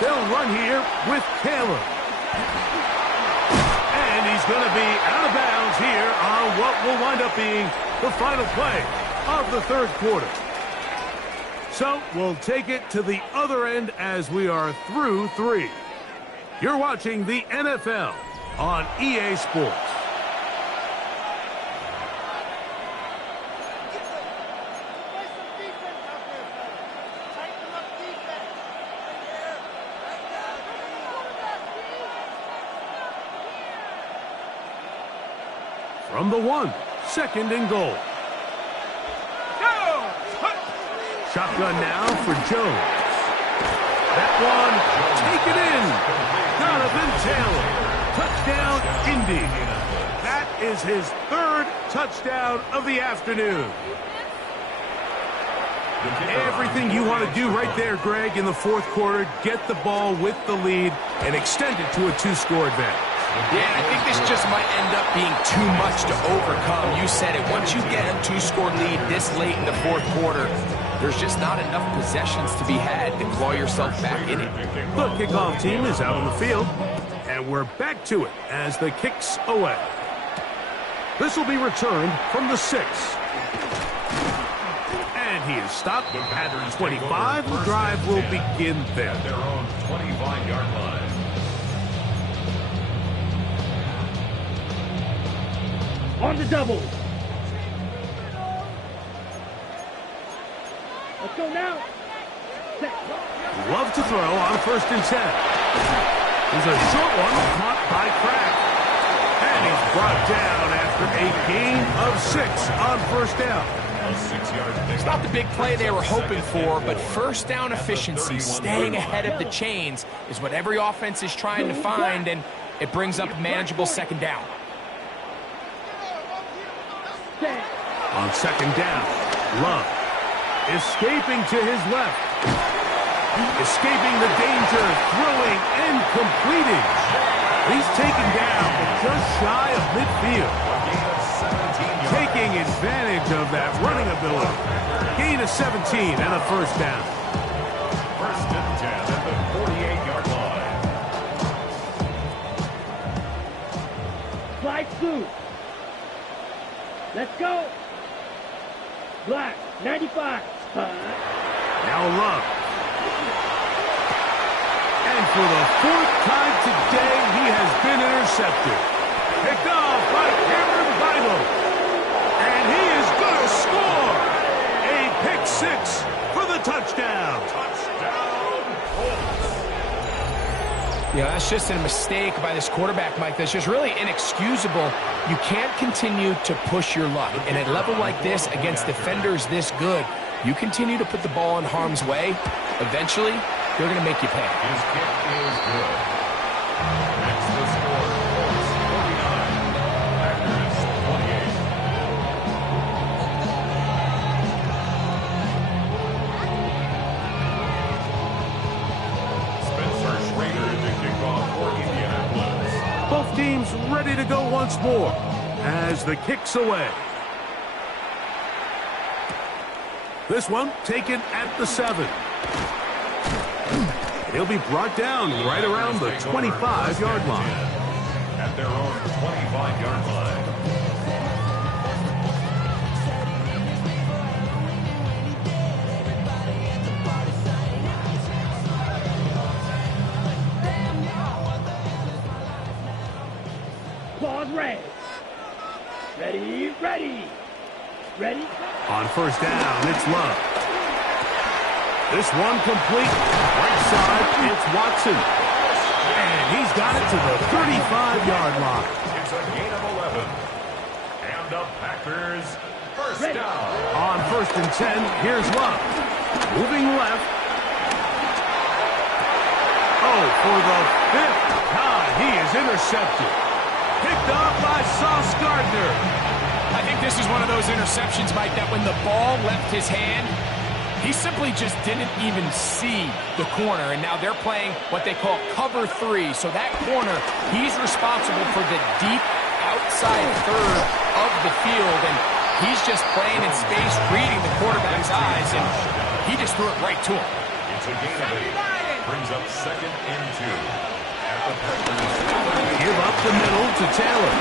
They'll run here with Taylor. And he's going to be out of bounds here on what will wind up being the final play of the third quarter. So we'll take it to the other end as we are through 3. You're watching the NFL on EA Sports. From the 1, second and goal. Shotgun now for Jones. That one, taken in. Jonathan Taylor. Touchdown, Indy. That is his 3rd touchdown of the afternoon. Everything you want to do right there, Greg, in the 4th quarter, get the ball with the lead and extend it to a 2-score advantage. Yeah, I think this just might end up being too much to overcome. You said it. Once you get a 2-score lead this late in the 4th quarter, There's just not enough possessions to be had to claw yourself back in it. The kickoff team is out on the field, and we're back to it as the kick's away. This will be returned from the 6. And he is stopped at 25. The drive will begin there. At their own 25-yard line. On the double. Let's go now. Love to throw on 1st and 10. There's a short one caught by Kraft. And he's brought down after a gain of 6 on 1st down. A 6-yard It's pickup. not the big play they were hoping for, but first down efficiency, staying ahead of the chains, is what every offense is trying to find, and it brings up a manageable 2nd down. On 2nd down, Love escaping to his left. Escaping the danger, throwing and completing. He's taken down just shy of midfield. Taking advantage of that running ability. Gain of 17 and a 1st down. 1st and 10 at the 48-yard line. Slide through. Let's go. Black, 95. Now Love. And for the 4th time today, he has been intercepted. Picked off by Cameron Bible. And he is going to score. A pick 6 for the touchdown. Yeah, that's just a mistake by this quarterback, Mike. That's just really inexcusable. You can't continue to push your luck. And at a level like this, against defenders this good, you continue to put the ball in harm's way, eventually, they're going to make you pay. His kick is good. Next to score, Colts 49, Packers 28. Spencer Schrader to kick off for Indianapolis. Both teams ready to go once more as the kick's away. This one taken at the 7. He'll be brought down right around the 25-yard line. At their own 25-yard line. Claws red. Ready, ready. Ready. On 1st down, it's Love. This one complete. Right side, it's Watson. And he's got it to the 35-yard line. It's a gain of 11. And the Packers first down. On 1st and 10, here's Love. Moving left. Oh, for the 5th time, he is intercepted. Picked off by Sauce Gardner. I think this is one of those interceptions, Mike, that when the ball left his hand, he simply just didn't even see the corner, and now they're playing what they call cover 3. So that corner, he's responsible for the deep outside third of the field, and he's just playing in space, reading the quarterback's eyes, and he just threw it right to him. It's a gain of 8. Brings up 2nd and 2. At the Packers. Give up the middle to Taylor.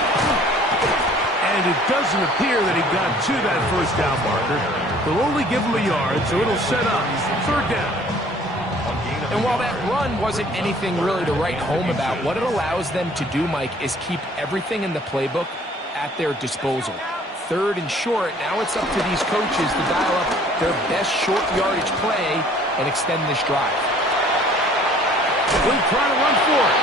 And it doesn't appear that he got to that 1st down marker. They'll only give him a yard, so it'll set up 3rd down. And while that run wasn't anything really to write home about, what it allows them to do, Mike, is keep everything in the playbook at their disposal. 3rd and short, now it's up to these coaches to dial up their best short yardage play and extend this drive. We'll try to run for it.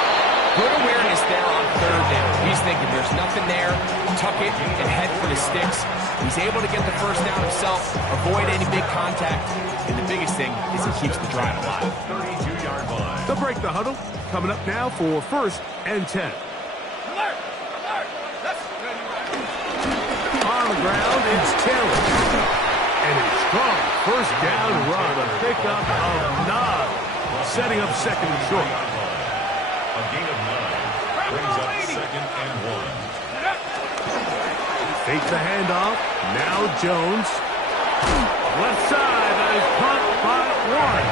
Good awareness there on 3rd down. He's thinking there's nothing there, tuck it and head for the sticks. He's able to get the 1st down himself, avoid any big contact, and the biggest thing is he keeps the drive alive. 32-yard line. They'll break the huddle. Coming up now for 1st and 10. Alert! Alert! On the ground, it's Taylor. And a strong 1st down run, a pickup of 9. Setting up 2nd and short. A gain of 9. Brings up 2nd and 1. Fake the handoff. Now Jones. Left side, that is caught by Warren.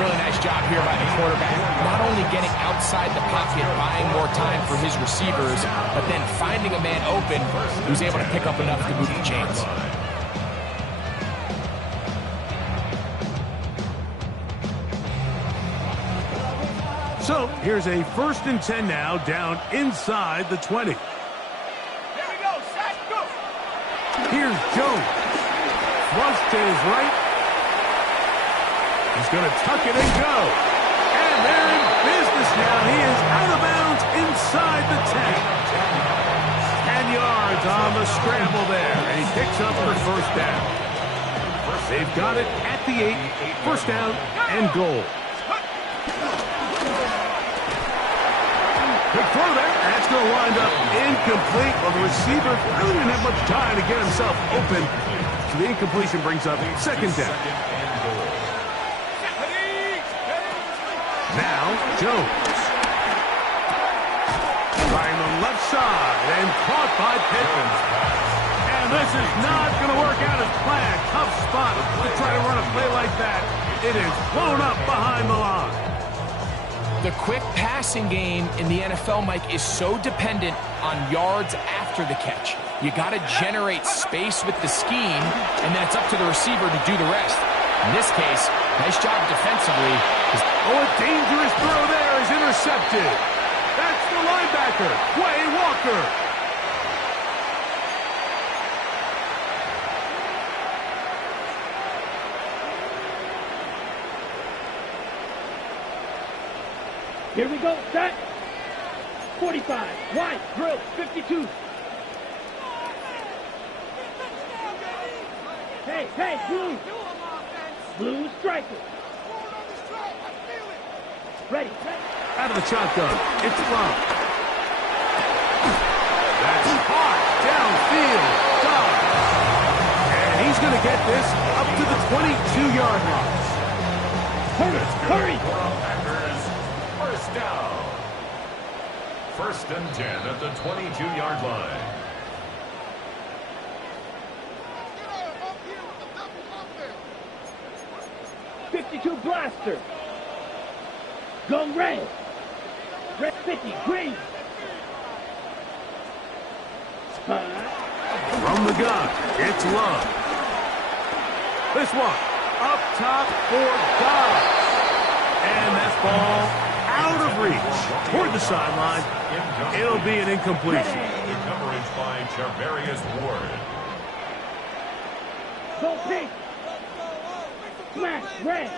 Really nice job here by the quarterback. Not only getting outside the pocket, buying more time for his receivers, but then finding a man open who's able to pick up enough to move the chains. So here's a 1st and 10 now, down inside the 20. Here we go, Sack, go! Here's Jones. Flush to his right. He's going to tuck it and go. And they're in business now. He is out of bounds inside the 10. 10 yards on the scramble there. And he picks up the 1st down. They've got it at the 8. 1st down and goal. Big throw there. That's going to wind up incomplete. Well, the receiver really didn't have much time to get himself open. So the incompletion brings up 2nd down. Now, Jones. Trying the left side and caught by Pickens. And this is not going to work out as planned. Tough spot to try to run a play like that. It is blown up behind the line. The quick passing game in the NFL, Mike, is so dependent on yards after the catch. You got to generate space with the scheme, and then it's up to the receiver to do the rest. In this case, nice job defensively. Oh, a dangerous throw there is intercepted. That's the linebacker, Quay Walker. Here we go, set. 45, wide, drill, 52. Hey, blue. Blue striker. Ready. Out of the shotgun, it's Love. That's hot, downfield, done. And he's going to get this up to the 22-yard line. Hurry. First down. 1st and 10 at the 22-yard line. .52 blaster. Go red. Red 50, green. From the gun, it's Love. This one, up top for Dobbs. And that's ball out of reach toward the sideline. It'll be an incompletion. The coverage by Charvarius Ward. Go pink. Smash, red.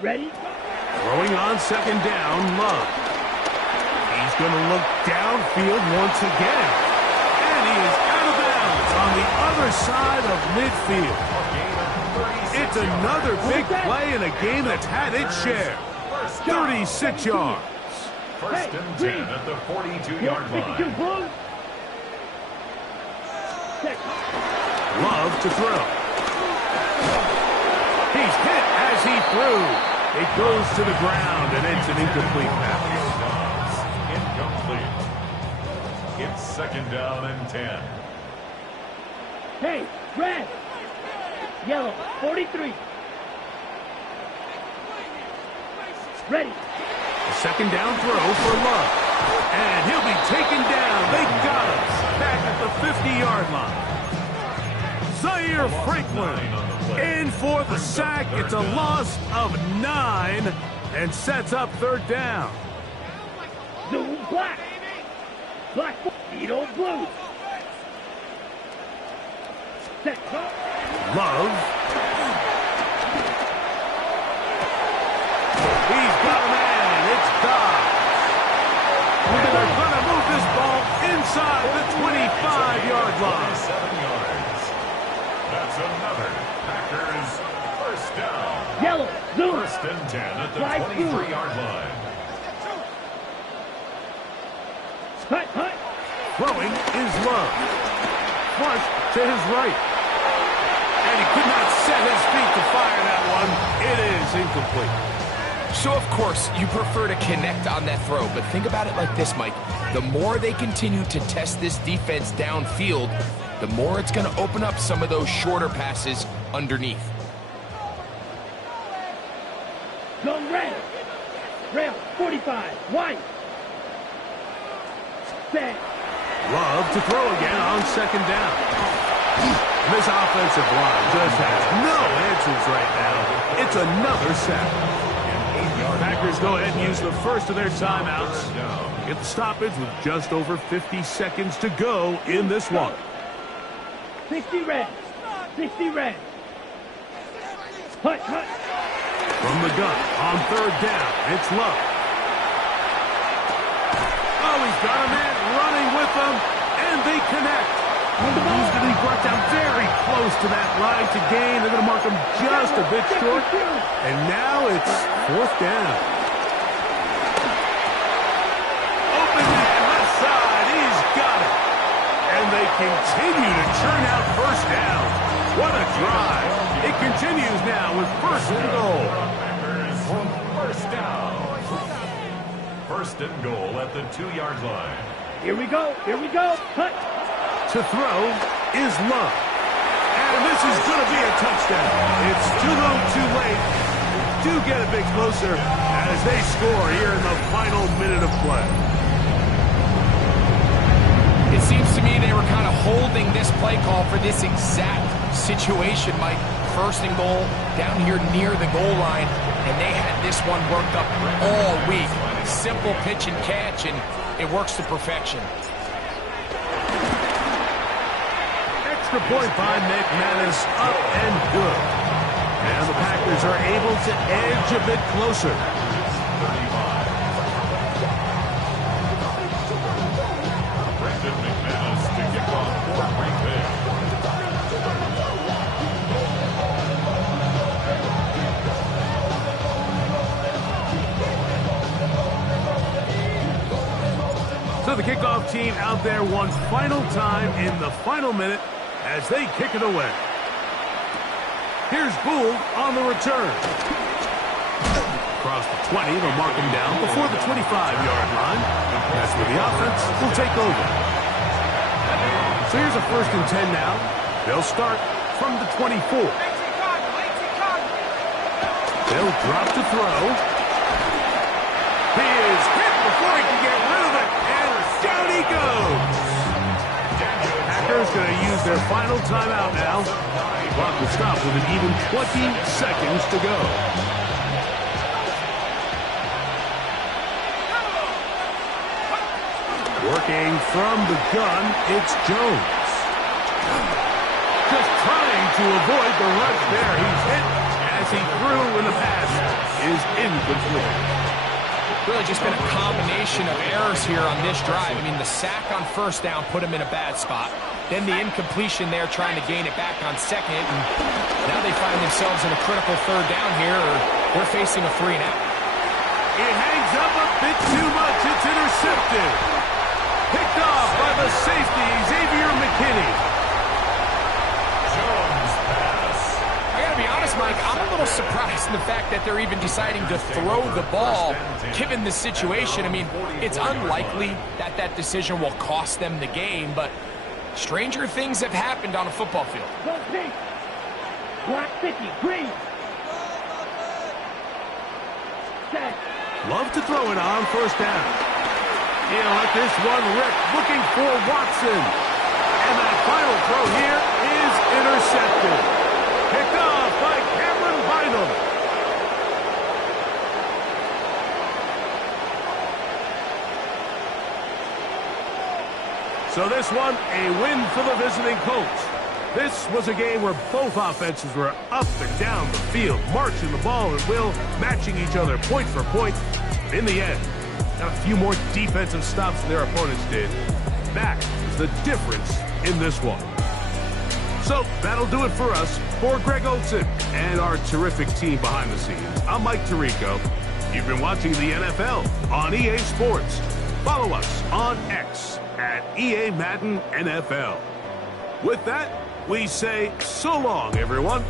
Ready? Throwing on 2nd down, Love. He's going to look downfield once again. And he is out of bounds on the other side of midfield. It's another big play in a game that's had its share. 36 yards. 1st and 10 at the 42-yard line. Love to throw. He's hit as he threw. It goes to the ground, and it's an incomplete pass. Incomplete. It's 2nd down and 10. Hey, red. Yellow, 43. Ready. A 2nd down throw for Love. And he'll be taken down. They got him back at the 50-yard line. Zaire Franklin in for the sack. It's a loss of 9 and sets up 3rd down. Blue, black. Black, Edo, blue. Set. Love. He's got a man. It's Dobbs. And they're going to move this ball inside the 25-yard line. 7 yards. That's another Packers 1st down. Yellow, blue. 1st and 10 at the 23-yard line. Hut. Throwing is Love. Flush to his right. And he could not set his feet to fire that one. It is incomplete. So, of course, you prefer to connect on that throw, but think about it like this, Mike. The more they continue to test this defense downfield, the more it's going to open up some of those shorter passes underneath. Zone red. Rail 45. White. Set. Love to throw again on second down. This offensive line just has no answers right now. It's another sack. Packers go ahead and use the first of their timeouts. Get the stoppage with just over 50 seconds to go in this one. 60 red. 60 red. Hut, hut. From the gun on third down, it's Love. Oh, he's got a man running with them, and they connect. He's going to be brought down very close to that line to gain. They're going to mark him just a bit short. And now it's fourth down. Open man, left side. He's got it. And they continue to churn out first down. What a drive. It continues now with first and goal. First down. First and goal at the 2-yard line. Here we go. Here we go. Hut. To throw is Love. And this is going to be a touchdown. It's too little, too late. Do get a bit closer as they score here in the final minute of play. It seems to me they were kind of holding this play call for this exact situation, Mike. First and goal down here near the goal line, and they had this one worked up all week. Simple pitch and catch, and it works to perfection. Extra point by McManus, up and good. And the Packers are able to edge a bit closer. Brandon McManus to kick off for Green Bay. So the kickoff team out there one final time in the final minute as they kick it away. Here's Gould on the return. Across the 20, they'll mark him down before the 25-yard line. That's where the offense will take over. So here's a first and 10 now. They'll start from the 24. They'll drop to throw. He is hit before he can get rid of it, and down he goes. Packers going to use their final timeout now. The clock will stop with an even 20 seconds to go. Working from the gun, it's Jones. Just trying to avoid the rush there. He's hit as he threw in the pass is incomplete. Really just been a combination of errors here on this drive. I mean, the sack on first down put him in a bad spot. Then the incompletion there trying to gain it back on second. And now they find themselves in a critical third down here, or they're facing a 3 and out. It hangs up a bit too much. It's intercepted. Picked off by the safety, Xavier McKinney. Jones pass. I got to be honest, Mike, I'm a little surprised in the fact that they're even deciding to throw the ball given the situation. I mean, it's unlikely that that decision will cost them the game, but stranger things have happened on a football field. Go pink. Black 50. Green. Set. Love to throw it on first down. He'll let this one rip, looking for Watson. And that final throw here is intercepted. Picked off by Cameron Bynum. So this one, a win for the visiting Colts. This was a game where both offenses were up and down the field, marching the ball at will, matching each other point for point. But in the end, got a few more defensive stops than their opponents did. That is the difference in this one. So that'll do it for us. For Greg Olsen and our terrific team behind the scenes, I'm Mike Tirico. You've been watching the NFL on EA Sports. Follow us on X at EA Madden NFL. With that, we say so long, everyone.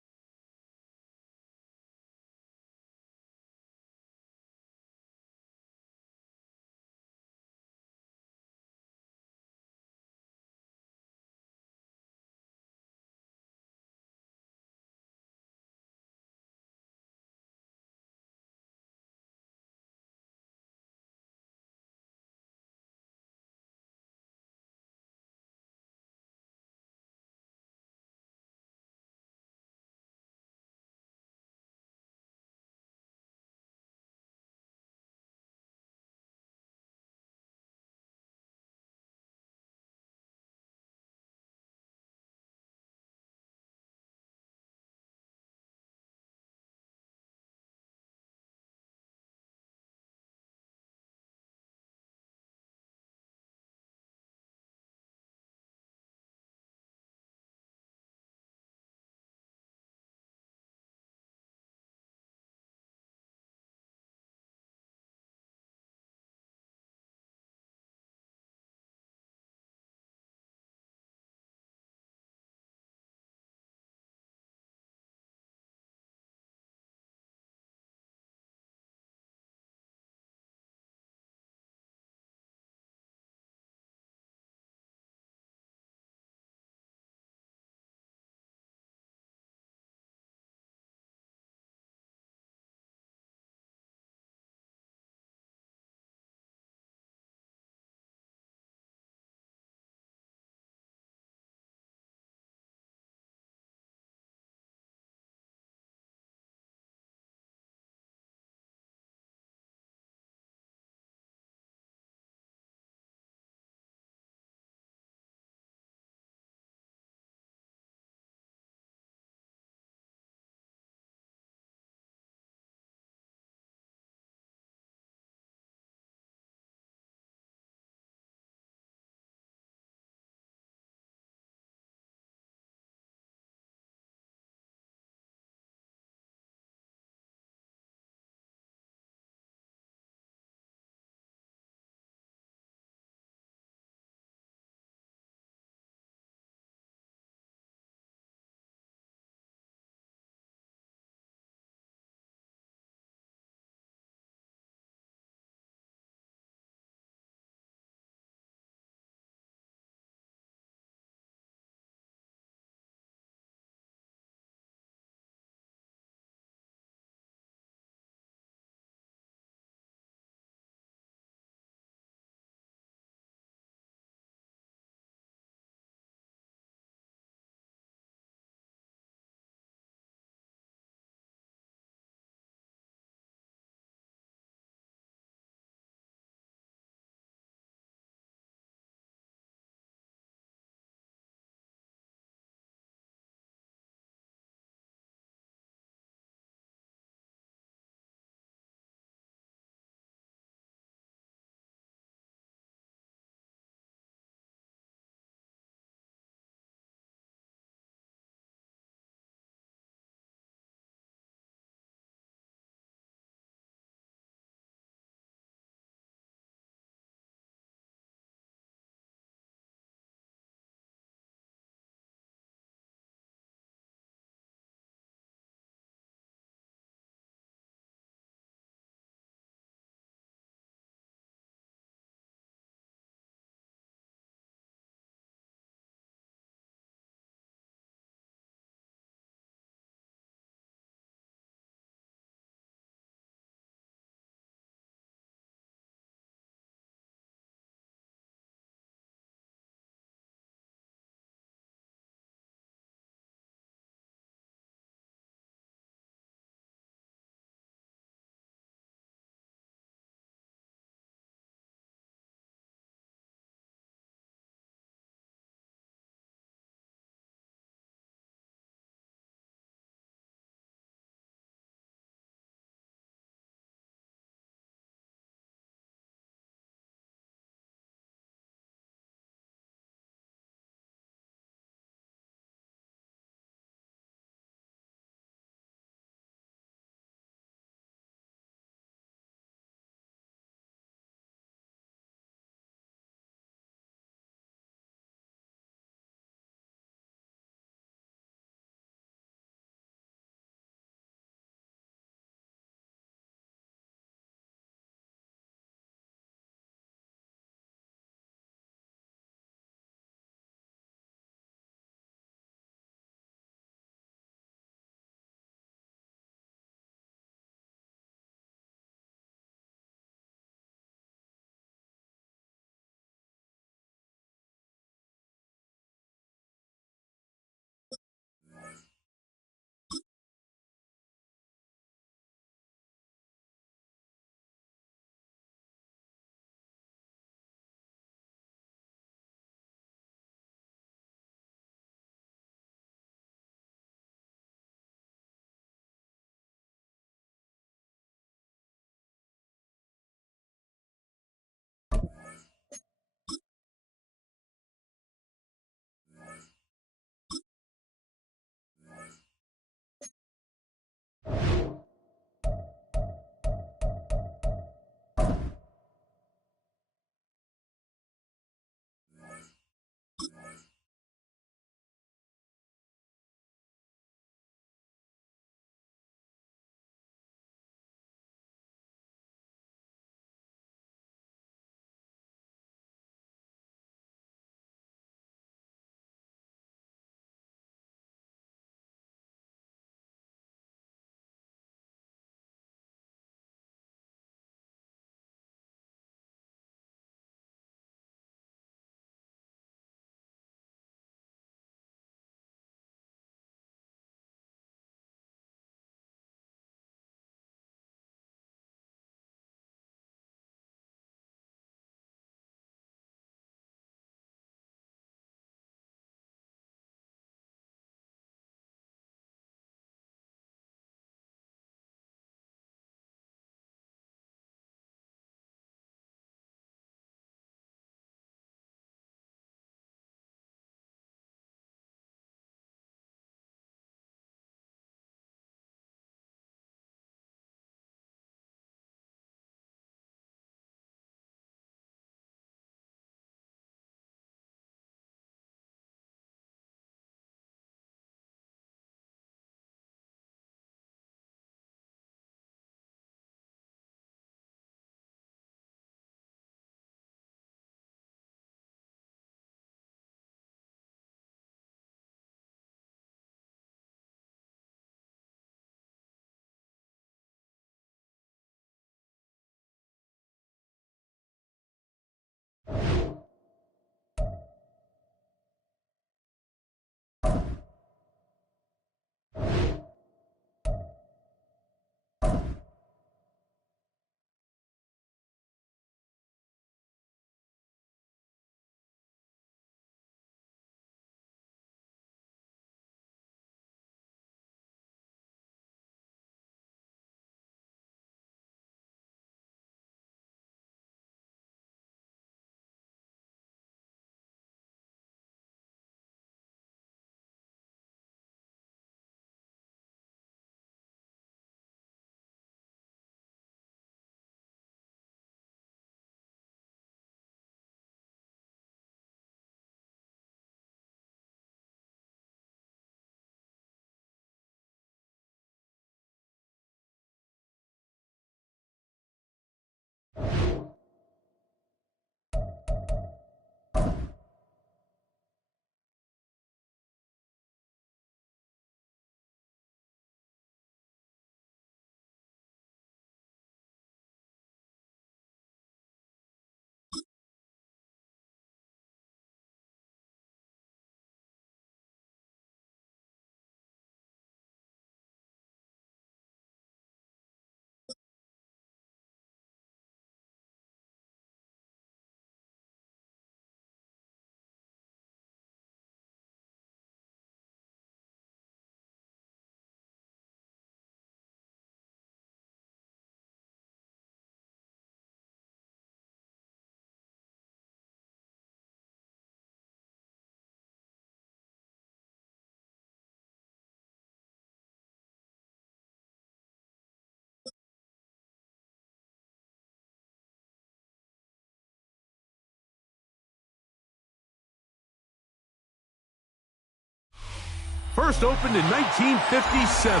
First opened in 1957.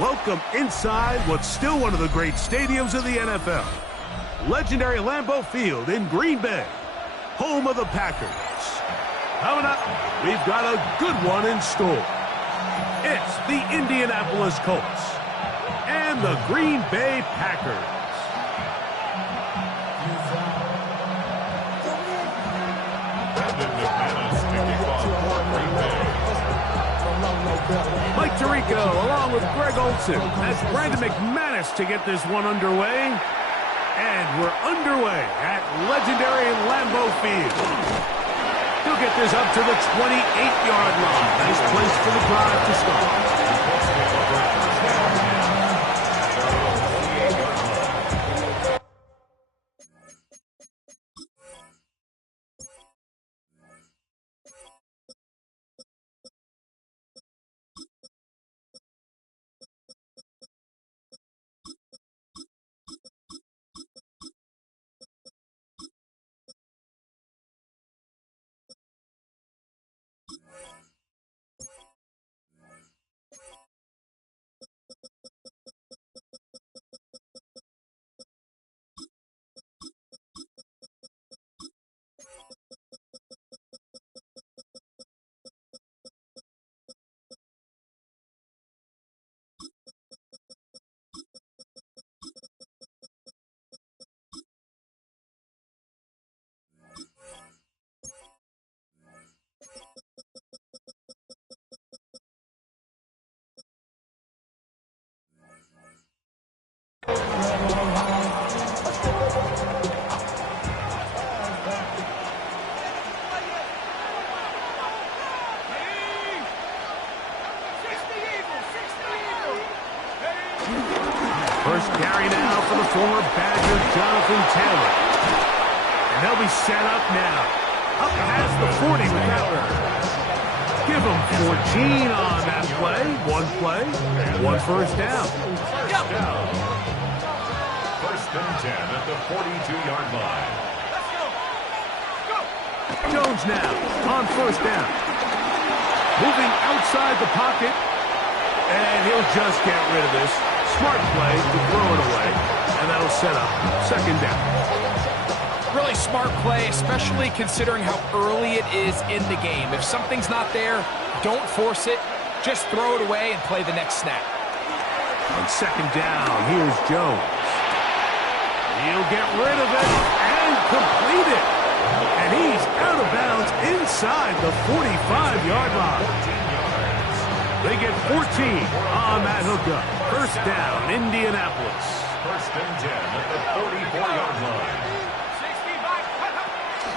Welcome inside what's still one of the great stadiums of the NFL. Legendary Lambeau Field in Green Bay, home of the Packers. Coming up, we've got a good one in store. It's the Indianapolis Colts and the Green Bay Packers. Mike Tirico along with Greg Olsen. That's Brandon McManus to get this one underway. And we're underway at legendary Lambeau Field. He'll get this up to the 28-yard line. Nice place for the drive to start. First carry now for the former Badger, Jonathan Taylor. And they'll be set up now. Up past the 40 with Taylor. Give them 14 on that play. One first down. First and 10 at the 42-yard line. Jones now on first down. Moving outside the pocket. And he'll just get rid of this. Smart play to throw it away. And that'll set up second down. Really smart play, especially considering how early it is in the game. If something's not there, don't force it. Just throw it away and play the next snap. On second down, here's Jones. He'll get rid of it and complete it. And he's out of bounds inside the 45-yard line. They get 14 on that hookup. First down, Indianapolis. First and 10 at the 44-yard line.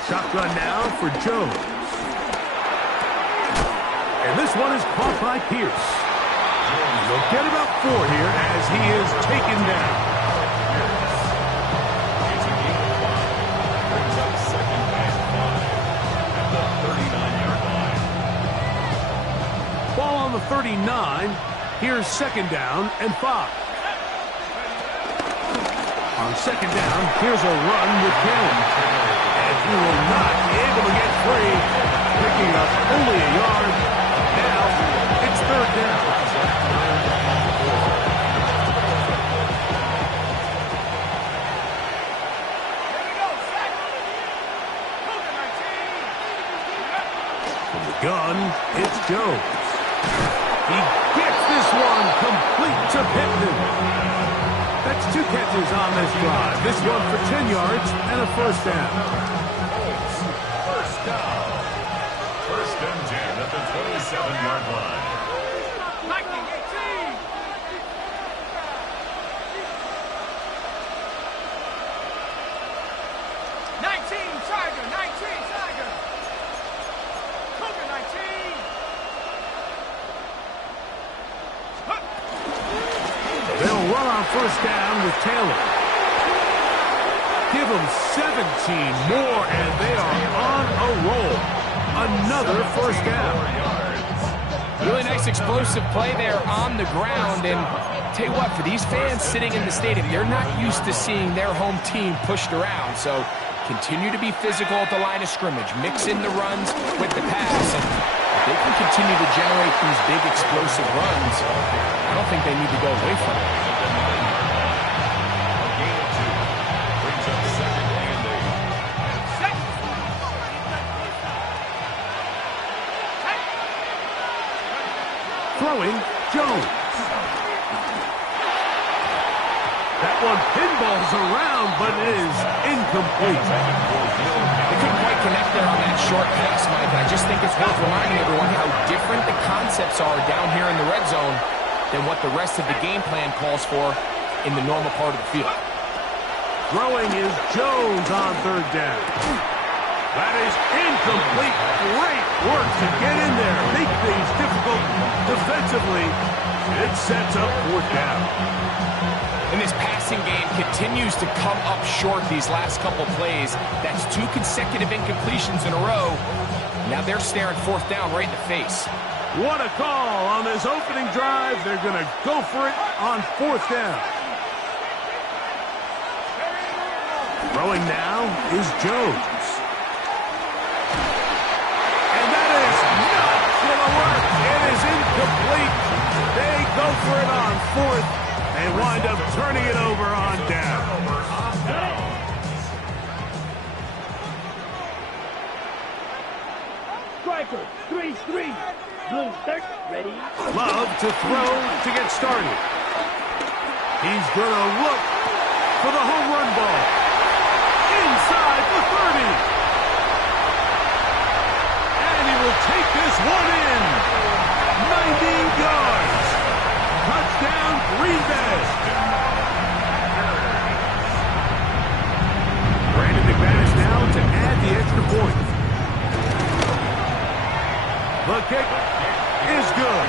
Shotgun now for Jones. And this one is caught by Pierce. They'll get about 4 here as he is taken down. Brings up second and 5 at the 39-yard line. Ball on the 39. Here's second down and 5. On second down, here's a run with Taylor. And he will not be able to get free. Picking up only a yard. Now, it's third down. From the gun, it's Jones. He gets this one complete to Pittman. That's 2 catches on this drive. This one for 10 yards and a first down. First down. First and 10 at the 27-yard line. 19, Tiger, 19, Tiger. Cougar 19. They'll run on first down with Taylor. Give them 17 more, and they are on a roll. Another first down. Really nice explosive play there on the ground. And tell you what, for these fans sitting in the stadium, they're not used to seeing their home team pushed around. So continue to be physical at the line of scrimmage. Mix in the runs with the pass. And at they can continue to generate these big explosive runs, I don't think they need to go away from it. Throwing, Jones. That one pinballs around, but it is incomplete. They couldn't quite connect there on that short pass, Mike. I just think it's worth reminding everyone how different the concepts are down here in the red zone than what the rest of the game plan calls for in the normal part of the field. Throwing is Jones on third down. That is incomplete. Great work to get in there. Make things difficult defensively. It sets up fourth down. And this passing game continues to come up short these last couple plays. That's 2 consecutive incompletions in a row. Now they're staring fourth down right in the face. What a call on this opening drive. They're going to go for it on fourth down. Throwing now is Jones. And that is not going to work. It is incomplete. They go for it on fourth and wind up turning it over on down. Striker, 3-3. Blue 30, ready? Love to throw to get started. He's going to look for the home run ball. Inside the 30. And he will take this one in. 90 yards. Touchdown, Green Bay. Brandon McManus now to add the extra point. The kick is good.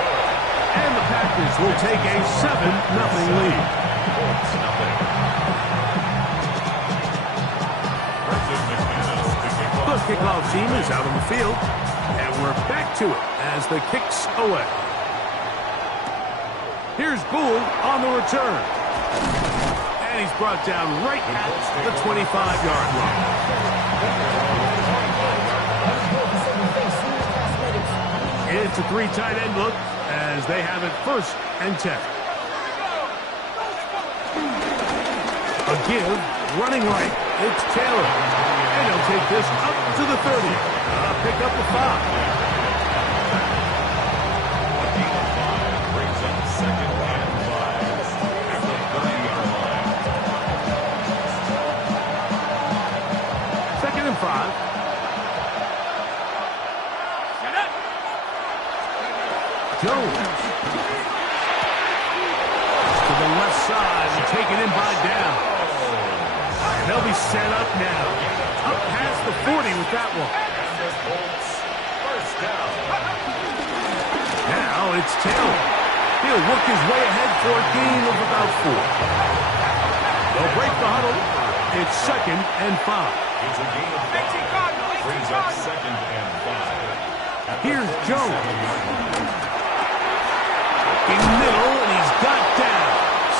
And the Packers will take a 7-0 lead. The kickoff team is out on the field. And we're back to it as the kick's away. Here's Gould on the return. And he's brought down right at the 25-yard line. It's a 3 tight end look as they have it 1st and 10. A give, running right, it's Taylor. And he'll take this up to the 30. Pick up the 5. Jones to the left side and taken in by down. And they'll be set up now. Up past the 40 with that one. Now it's Taylor. He'll work his way ahead for a gain of about 4. They'll break the huddle. It's 2nd and 5. Brings up 2nd and 5. Here's Jones. In the middle, and he's got downs.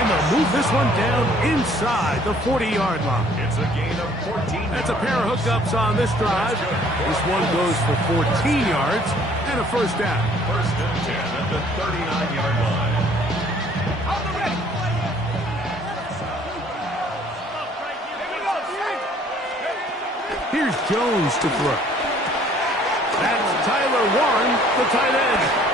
And they'll move this one down inside the 40-yard line. It's a gain of 14. That's a pair of hookups on this drive. This one goes for 14 yards and a 1st down. 1st and 10 at the 39-yard line. Here's Jones to throw. That's Tyler Warren, the tight end.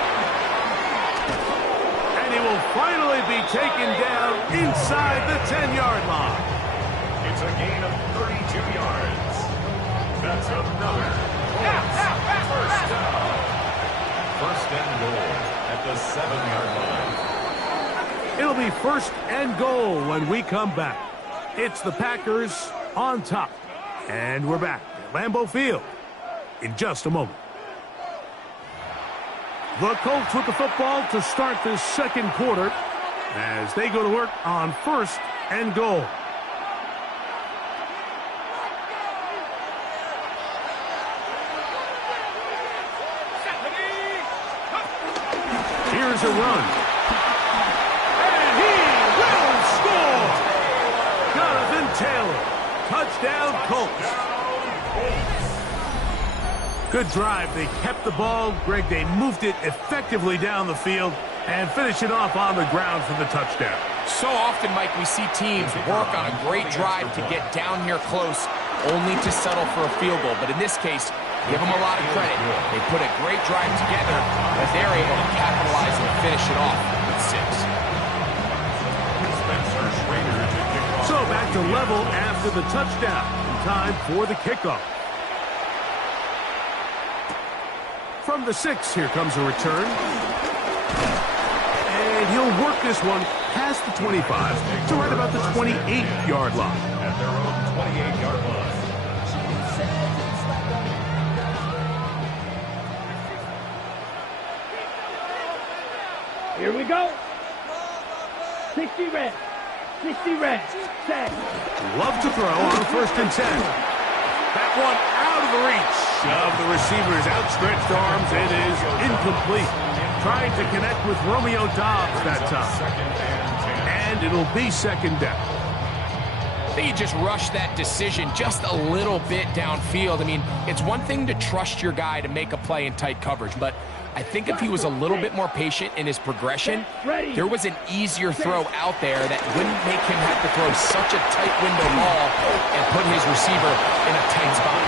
Will finally be taken down inside the 10-yard line. It's a gain of 32 yards. That's another 1st down. 1st and goal at the 7-yard line. It'll be 1st and goal when we come back. It's the Packers on top. And we're back at Lambeau Field in just a moment. The Colts with the football to start this 2nd quarter as they go to work on 1st and goal. Here's a run. And he will score! Jonathan Taylor. Touchdown, Colts. Good drive. They kept the ball. Greg, they moved it effectively down the field and finish it off on the ground for the touchdown. So often, Mike, we see teams work on a great drive to get down here close, only to settle for a field goal. But in this case, give them a lot of credit. They put a great drive together, but they're able to capitalize and finish it off with 6. So back to level after the touchdown. Time for the kickoff. From the 6, here comes a return. And he'll work this one past the 25 to right about the 28-yard line. At their own 28-yard line. Here we go. 60 red. 60 red. Set. Love to throw on 1st and 10. That one out of the reach of the receiver's outstretched arms. It is incomplete. Trying to connect with Romeo Doubs that time. And it'll be 2nd down. I think he just rushed that decision just a little bit downfield. I mean, it's one thing to trust your guy to make a play in tight coverage, but I think if he was a little bit more patient in his progression, there was an easier throw out there that wouldn't make him have to throw such a tight window ball and put his receiver in a tight spot.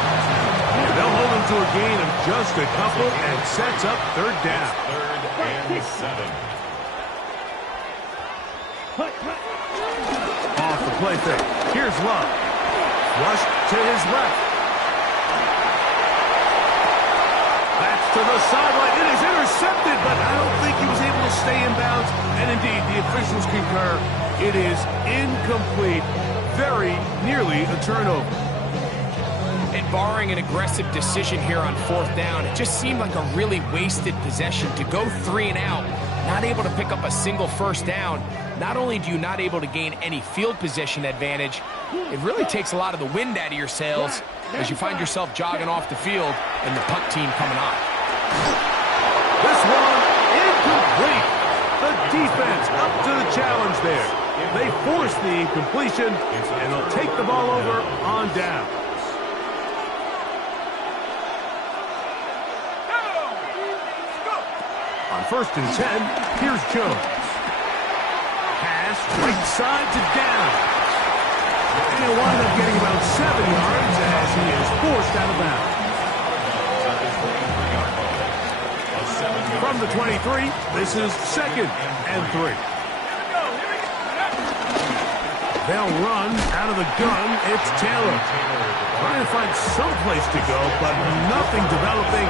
They'll hold him to a gain of just a couple and sets up 3rd down. 3rd and 7. Off the play fake. Here's Love. Rush to his left. That's to the sideline. It is intercepted, but I don't think he was able to stay in bounds. And indeed, the officials concur. It is incomplete. Very nearly a turnover. And barring an aggressive decision here on 4th down, it just seemed like a really wasted possession to go 3 and out, not able to pick up a single 1st down. Not only do you not able to gain any field position advantage, it really takes a lot of the wind out of your sails as you find yourself jogging off the field and the punt team coming on. This one incomplete. The defense up to the challenge there. They force the incompletion, and they'll take the ball over on down. On 1st and 10, here's Jones. Pass right side to down. And he'll wind up getting about 7 yards as he is forced out of bounds. From the 23, this is 2nd and 3. They'll run out of the gun. It's Taylor. Trying to find some place to go, but nothing developing.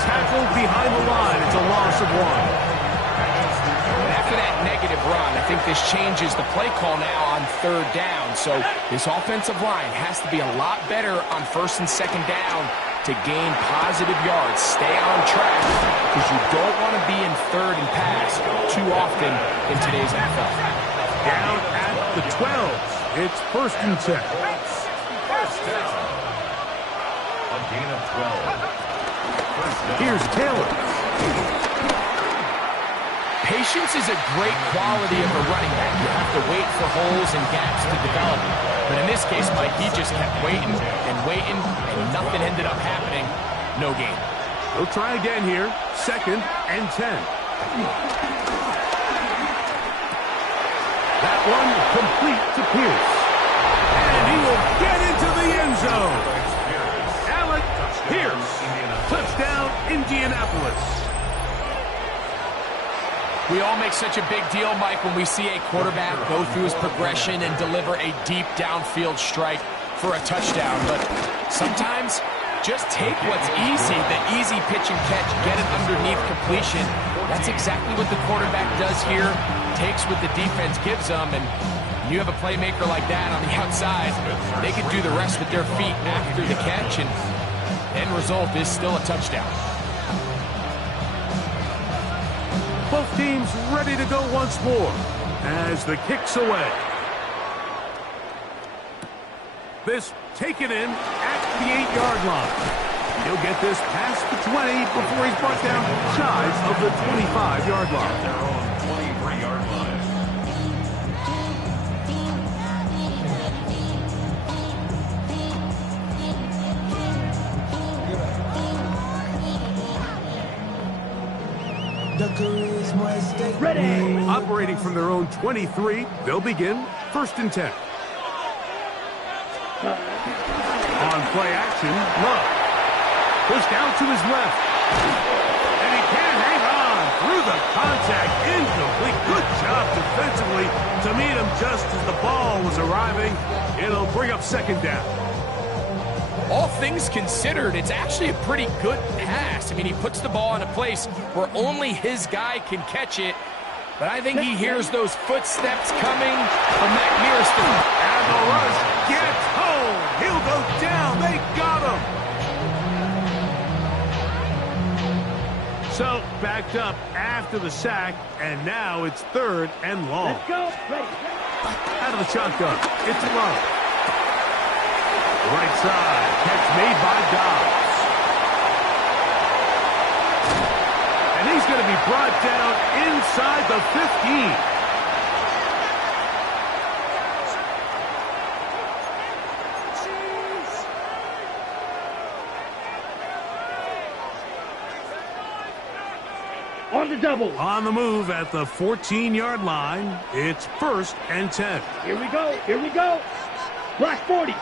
Tackled behind the line. It's a loss of 1. After that negative run, I think this changes the play call now on 3rd down. So this offensive line has to be a lot better on 1st and 2nd down to gain positive yards. Stay on track because you don't want to be in 3rd and pass too often in today's NFL. Down at the 12. It's 1st and 10. First down. A gain of 12. Here's Taylor. Patience is a great quality of a running back. You have to wait for holes and gaps to develop. But in this case, Mike, he just kept waiting and waiting, and nothing ended up happening. No gain. We'll try again here. 2nd and 10. That one complete to Pierce. And he will get into the end zone. Alec Pierce. Touchdown, Indianapolis. We all make such a big deal, Mike, when we see a quarterback go through his progression and deliver a deep downfield strike for a touchdown. But sometimes just take what's easy, the easy pitch and catch, get it underneath completion. That's exactly what the quarterback does here, takes what the defense gives them, and you have a playmaker like that on the outside, they can do the rest with their feet after the catch, and end result is still a touchdown. Both teams ready to go once more as the kick's away. This taken in at the 8-yard line. He'll get this past the 20 before he's brought down shy of the 25-yard line. Their own 23-yard line. Ready. Operating from their own 23, they'll begin 1st and 10. On play action, Love. Pushed out to his left. And he can't hang on through the contact. Incomplete. Good job defensively to meet him just as the ball was arriving. It'll bring up 2nd down. All things considered, it's actually a pretty good pass. I mean, he puts the ball in a place where only his guy can catch it. But I think he hears those footsteps coming from Matt Mearston. And the rush gets home. He'll go down. They got him. So, backed up after the sack, and now it's 3rd and long. Let's go. Ready. Out of the shotgun, it's Love. Right side, catch made by Dobbs. And he's going to be brought down inside the 15. On the double. On the move at the 14-yard line, it's 1st and 10. Here we go. Here we go. Black 40.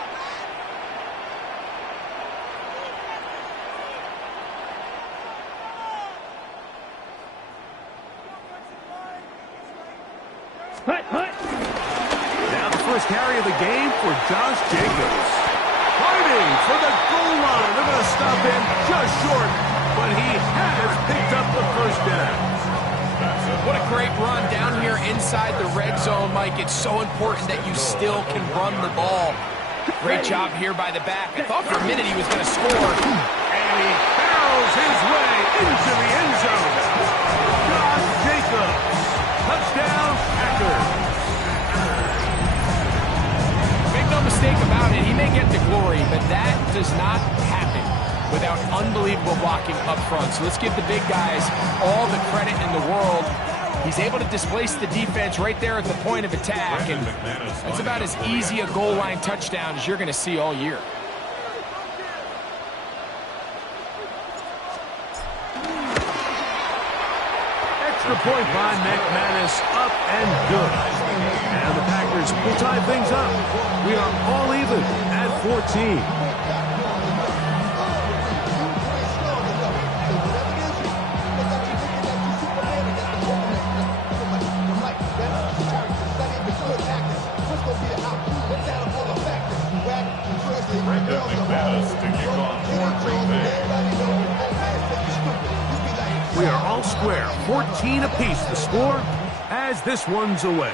Hut, hut. Now the first carry of the game for Josh Jacobs. Fighting for the goal line. They're going to stop him just short, but he has picked up the 1st down. What a great run down here inside the red zone, Mike. It's so important that you still can run the ball. Great job here by the back. I thought for a minute he was going to score. And he barrels his way into the end zone. Josh Jacobs. Touchdown, Packers. Make no mistake about it, he may get the glory, but that does not happen without unbelievable blocking up front. So let's give the big guys all the credit in the world. He's able to displace the defense right there at the point of attack, and that's about as easy a goal line touchdown as you're going to see all year. Extra point by McManus, up and good. And the Packers will tie things up. We are all even at 14. Brandon McManus to kick off for Green Bay. We are all square, 14 apiece the score as this one's away.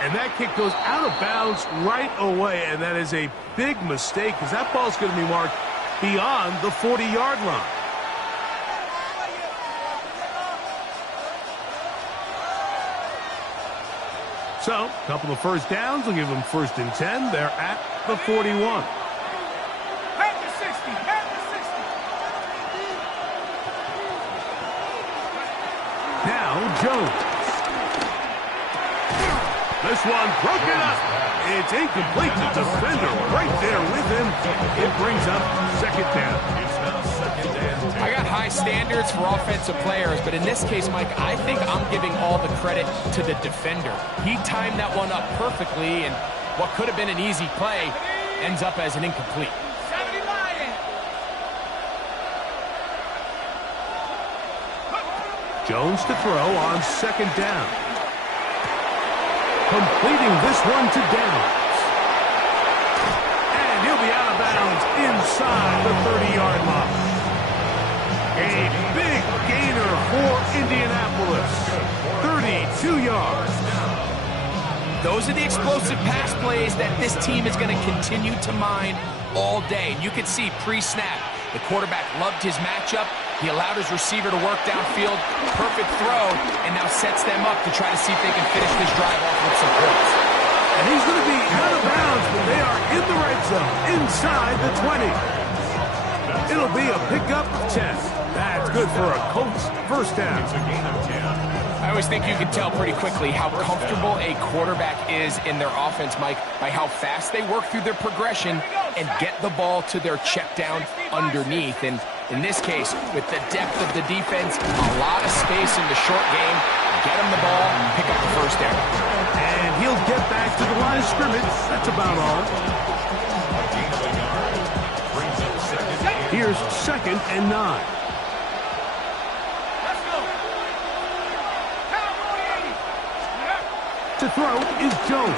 And that kick goes out of bounds right away, and that is a big mistake because that ball's going to be marked beyond the 40-yard line. So, a couple of 1st downs will give them 1st and 10. They're at the 41. Head to 60. Head to 60. Now, Jones. This one broken up. It's incomplete to defender right there with him. It brings up 2nd down. I got high standards for offensive players, but in this case, Mike, I think I'm giving all the credit to the defender. He timed that one up perfectly, and what could have been an easy play ends up as an incomplete. 70 Lions. Jones to throw on 2nd down. Completing this one to Downs. And he'll be out of bounds inside the 30-yard line. A big gainer for Indianapolis. 32 yards. Those are the explosive pass plays that this team is going to continue to mine all day. You could see pre-snap, the quarterback loved his matchup. He allowed his receiver to work downfield. Perfect throw, and now sets them up to try to see if they can finish this drive off with some points. And he's going to be out of bounds, but they are in the red zone, inside the 20. It'll be a pickup of 10. That's good for a Colts 1st down. I always think you can tell pretty quickly how comfortable a quarterback is in their offense, Mike, by how fast they work through their progression and get the ball to their check down underneath. And In this case, with the depth of the defense, a lot of space in the short game, get him the ball, pick up the first down. And he'll get back to the line of scrimmage. That's about all. Here's 2nd and 9. To throw is Jones.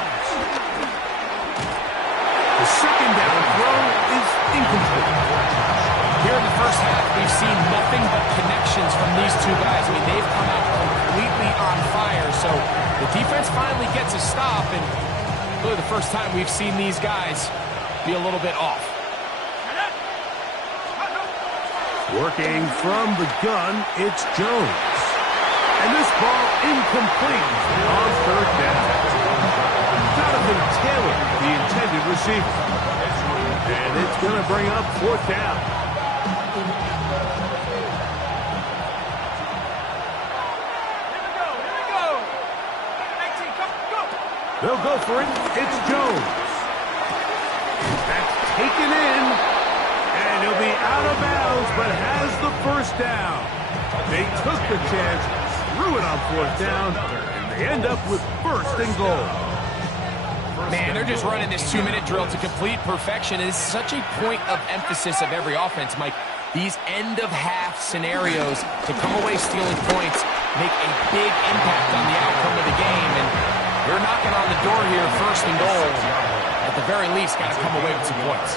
The 2nd down throw is incomplete. Here in the first half, we've seen nothing but connections from these two guys. I mean, they've come out completely on fire, so the defense finally gets a stop, and really the first time we've seen these guys be a little bit off. Working from the gun, it's Jones. And this ball incomplete on 3rd down. Jonathan Taylor, the intended receiver. And it's going to bring up 4th down. They'll go for it. It's Jones. That's taken in. And he'll be out of bounds, but has the first down. They took the chance, threw it on 4th down, and they end up with 1st and goal. Man, they're just running this 2-minute drill to complete perfection. It's such a point of emphasis of every offense, Mike. These end-of-half scenarios to come away stealing points make a big impact on the outcome of the game, and they're knocking on the door here, 1st and goal. At the very least, got to come away with some points.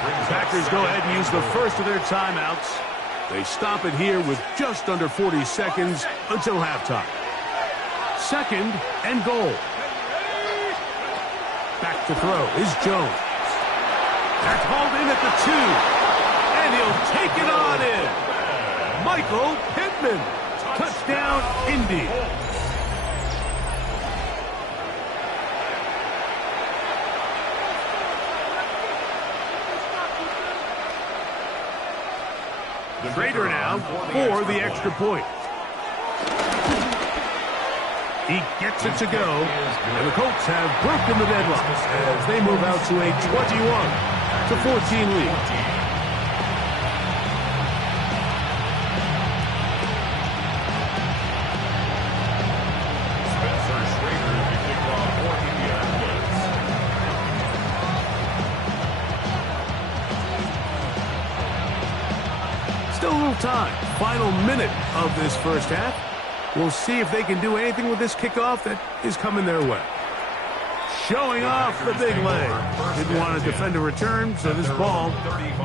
The Packers go ahead and use the first of their timeouts. They stop it here with just under 40 seconds until halftime. 2nd and goal. Back to throw is Jones. That's hauled in at the 2. And he'll take it on in. Michael Pittman. Touchdown, Indy. Schrader now for the extra point. He gets it to go, and the Colts have broken the deadlock as they move out to a 21-14 lead. Still a little time. Final minute of this first half. We'll see if they can do anything with this kickoff that is coming their way. Showing off the big leg. Didn't want to defend a return, so this ball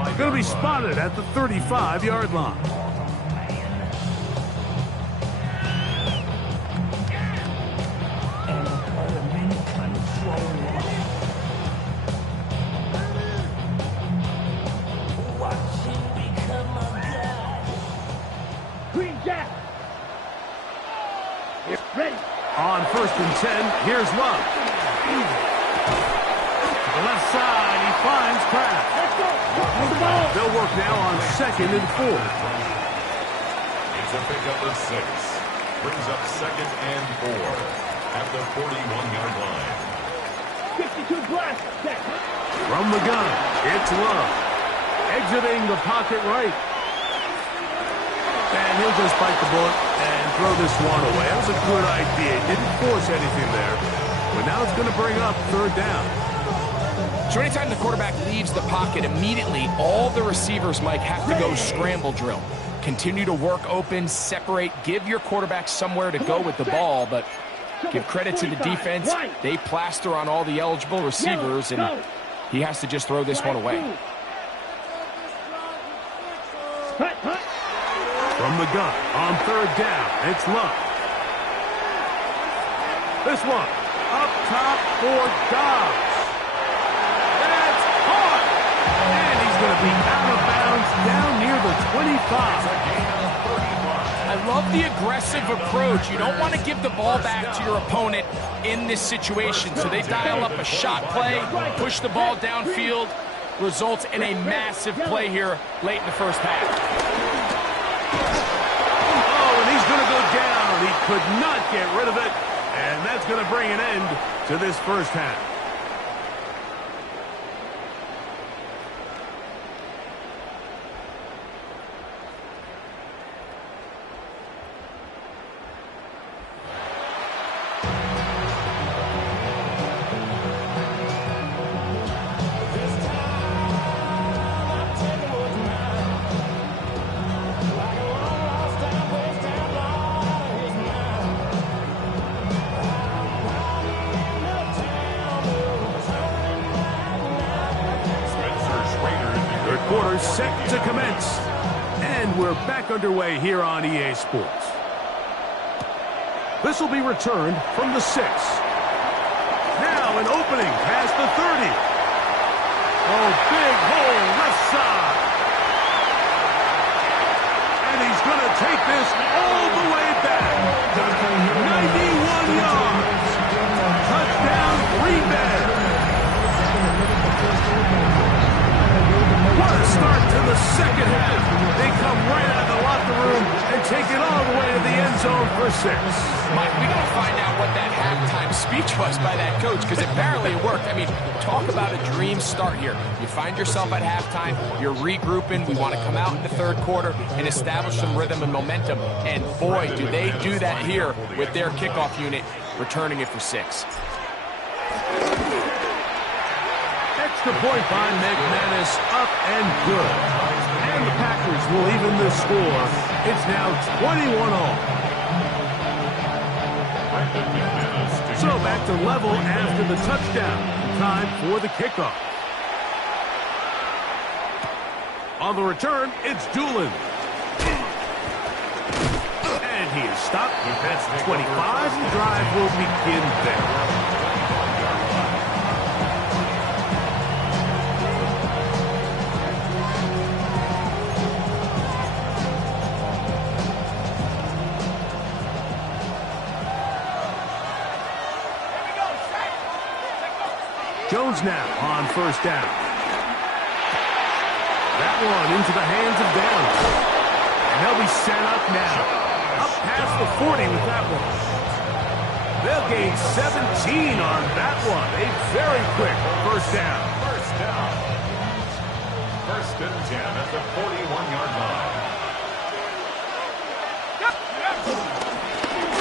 is going to be spotted at the 35-yard line. On 1st and 10, here's Love. To the left side, he finds Kraft. They'll work now on 2nd and 4. It's a pickup of 6. Brings up 2nd and 4 at the 41-yard line. 52 blast. From the gun, it's Love. Exiting the pocket right. And he'll just bite the bullet and throw this one away. That was a good idea. Didn't force anything there. But now it's going to bring up 3rd down. So anytime the quarterback leaves the pocket, immediately all the receivers, Mike, have to go scramble drill. Continue to work open, separate, give your quarterback somewhere to go with the ball, but give credit to the defense. They plaster on all the eligible receivers, and he has to just throw this one away. From the gun, on 3rd down, it's Love. This one, up top for Dobbs. That's caught! And he's going to be out of bounds down near the 25. I love the aggressive approach. You don't want to give the ball back to your opponent in this situation. So they dial up a shot play, push the ball downfield, results in a massive play here late in the first half. He could not get rid of it, and that's going to bring an end to this first half. are set to commence. And we're back underway here on EA Sports. This will be returned from the 6. Now an opening past the 30. Oh, big hole left side. And he's going to take this all the way back. 91 yards. Touchdown, Green Bay. What a start to the second half. They come right out of the locker room and take it all the way to the end zone for 6. Mike, we got to find out what that halftime speech was by that coach, because apparently it worked. I mean, talk about a dream start here. You find yourself at halftime, you're regrouping, we want to come out in the third quarter and establish some rhythm and momentum. And boy, do they do that here with their kickoff unit, returning it for 6. Extra point by McManus, up and good. And the Packers will even the score. It's now 21-all. So back to level after the touchdown. Time for the kickoff. On the return, it's Doolin. And he is stopped. That's 25. The drive will begin there. Jones now on first down. That one into the hands of Downs. And they'll be set up now. Up past the 40 with that one. They'll gain 17 on that one. A very quick first down. First and 10 at the 41-yard line.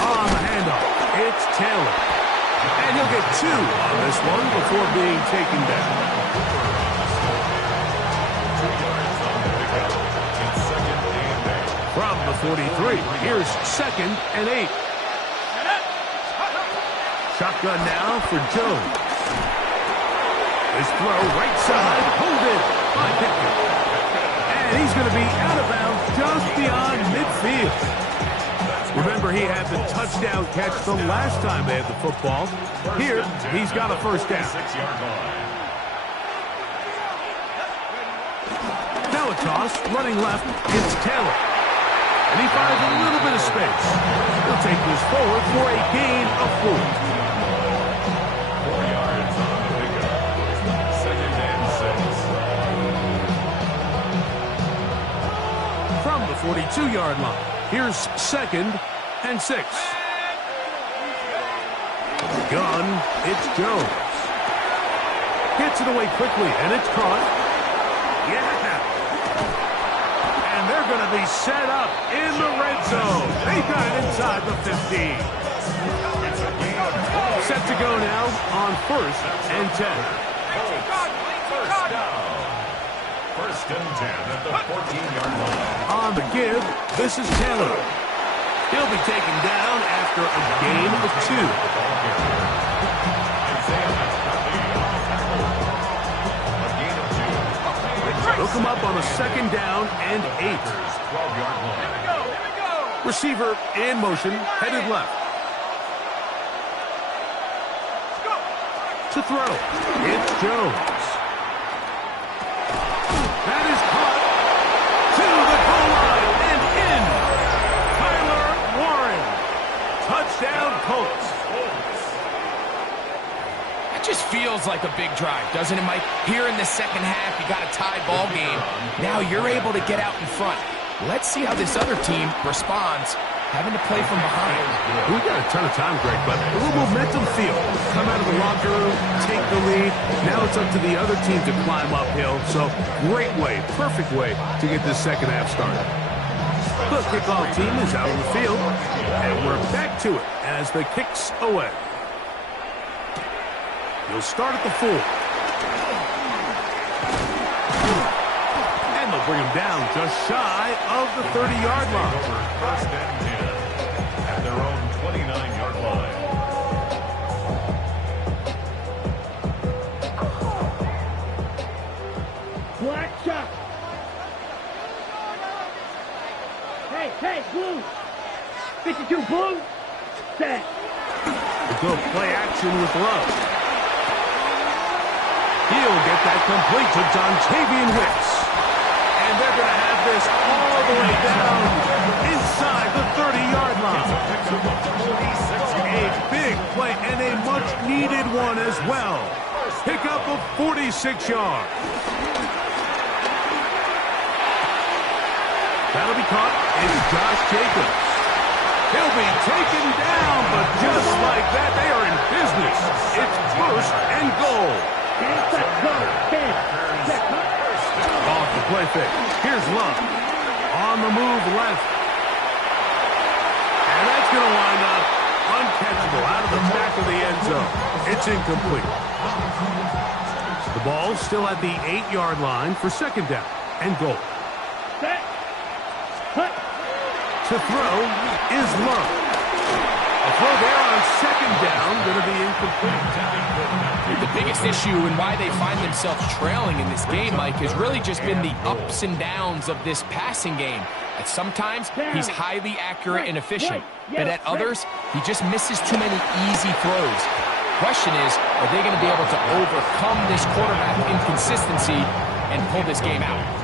On the handoff, it's Taylor. And he'll get 2 on this one before being taken down. From the 43, here's 2nd and 8. Shotgun now for Jones. His throw right side, hold it by Pickett. And he's going to be out of bounds just beyond midfield. Remember, he had the touchdown catch the last time they had the football. Here, he's got a first down. Now a toss, running left, it's Taylor. And he finds a little bit of space. He'll take this forward for a gain of 4. 4 yards on the pickup. 2nd and 6. From the 42-yard line, here's 2nd and 6. Gun, it's Jones. Gets it away quickly, and it's caught. Yeah! And they're going to be set up in the red zone. They got it inside the 15. Set to go now on 1st and 10. First down. 1st and 10 at the 14-yard line. On the give, this is Taylor. He'll be taken down after a gain of 2. They'll come up on a 2nd down and 8. 12-yard line. Receiver in motion, headed left. To throw, it's Jones. That is caught to the goal line and in. Tyler Warren. Touchdown, Colts. It just feels like a big drive, doesn't it, Mike? Here in the second half, you got a tie ball game. Now you're able to get out in front. Let's see how this other team responds, having to play from behind. We got a ton of time, Greg, but a little momentum feel. Come out of the locker room, take the lead. Now it's up to the other team to climb uphill. So great way, perfect way to get this second half started. The kickoff team is out on the field, and we're back to it as the kicks away. He'll start at the 4. And they'll bring him down just shy of the 30-yard line. 1st and 10 at their own 29-yard line. Black shot. Hey, blue. 52 blue. Set. We'll go play action with Love. He'll get that complete to Dontavian Wicks. And they're going to have this all the way down inside the 30-yard line. A big play and a much-needed one as well. Pick up of 46 yards. That'll be caught is Josh Jacobs. He'll be taken down, but just like that, they are in business. It's first and goal. Off the play fake. Here's Love. On the move left. And that's going to wind up uncatchable out of the back of the end zone. It's incomplete. The ball's still at the 8-yard line for second down and goal. Set. Cut. To throw is Love. A throw there on second down, going to be incomplete. The biggest issue and why they find themselves trailing in this game, Mike, has really just been the ups and downs of this passing game. At sometimes, he's highly accurate and efficient, but at others, he just misses too many easy throws. Question is, are they going to be able to overcome this quarterback inconsistency and pull this game out?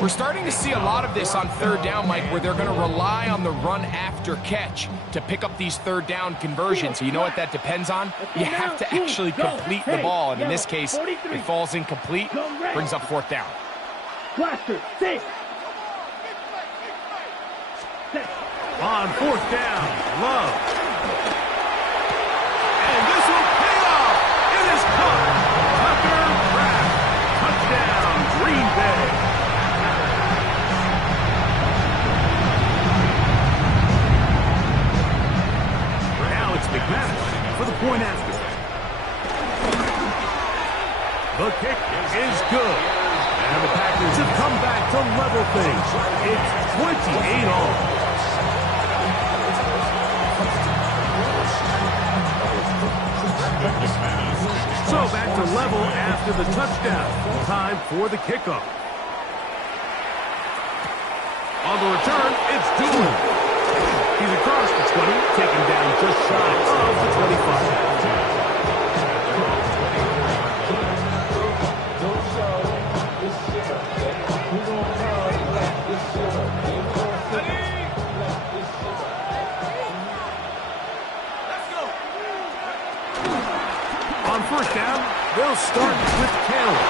We're starting to see a lot of this on third down, Mike, where they're going to rely on the run after catch to pick up these third down conversions. So you know what that depends on? You have to actually complete the ball, and in this case, it falls incomplete, brings up fourth down. Blaster, six. On fourth down, Love. And this will pay off. It is caught. Tucker Kraft. Touchdown, Green Bay. McManus for the point after. The kick is good. And the Packers have come back to level things. It's 28 all. So back to level after the touchdown. Time for the kickoff. On the return, it's Doolin. He's across the 20, taken down just shy of the 25. On first down, they'll start with Taylor.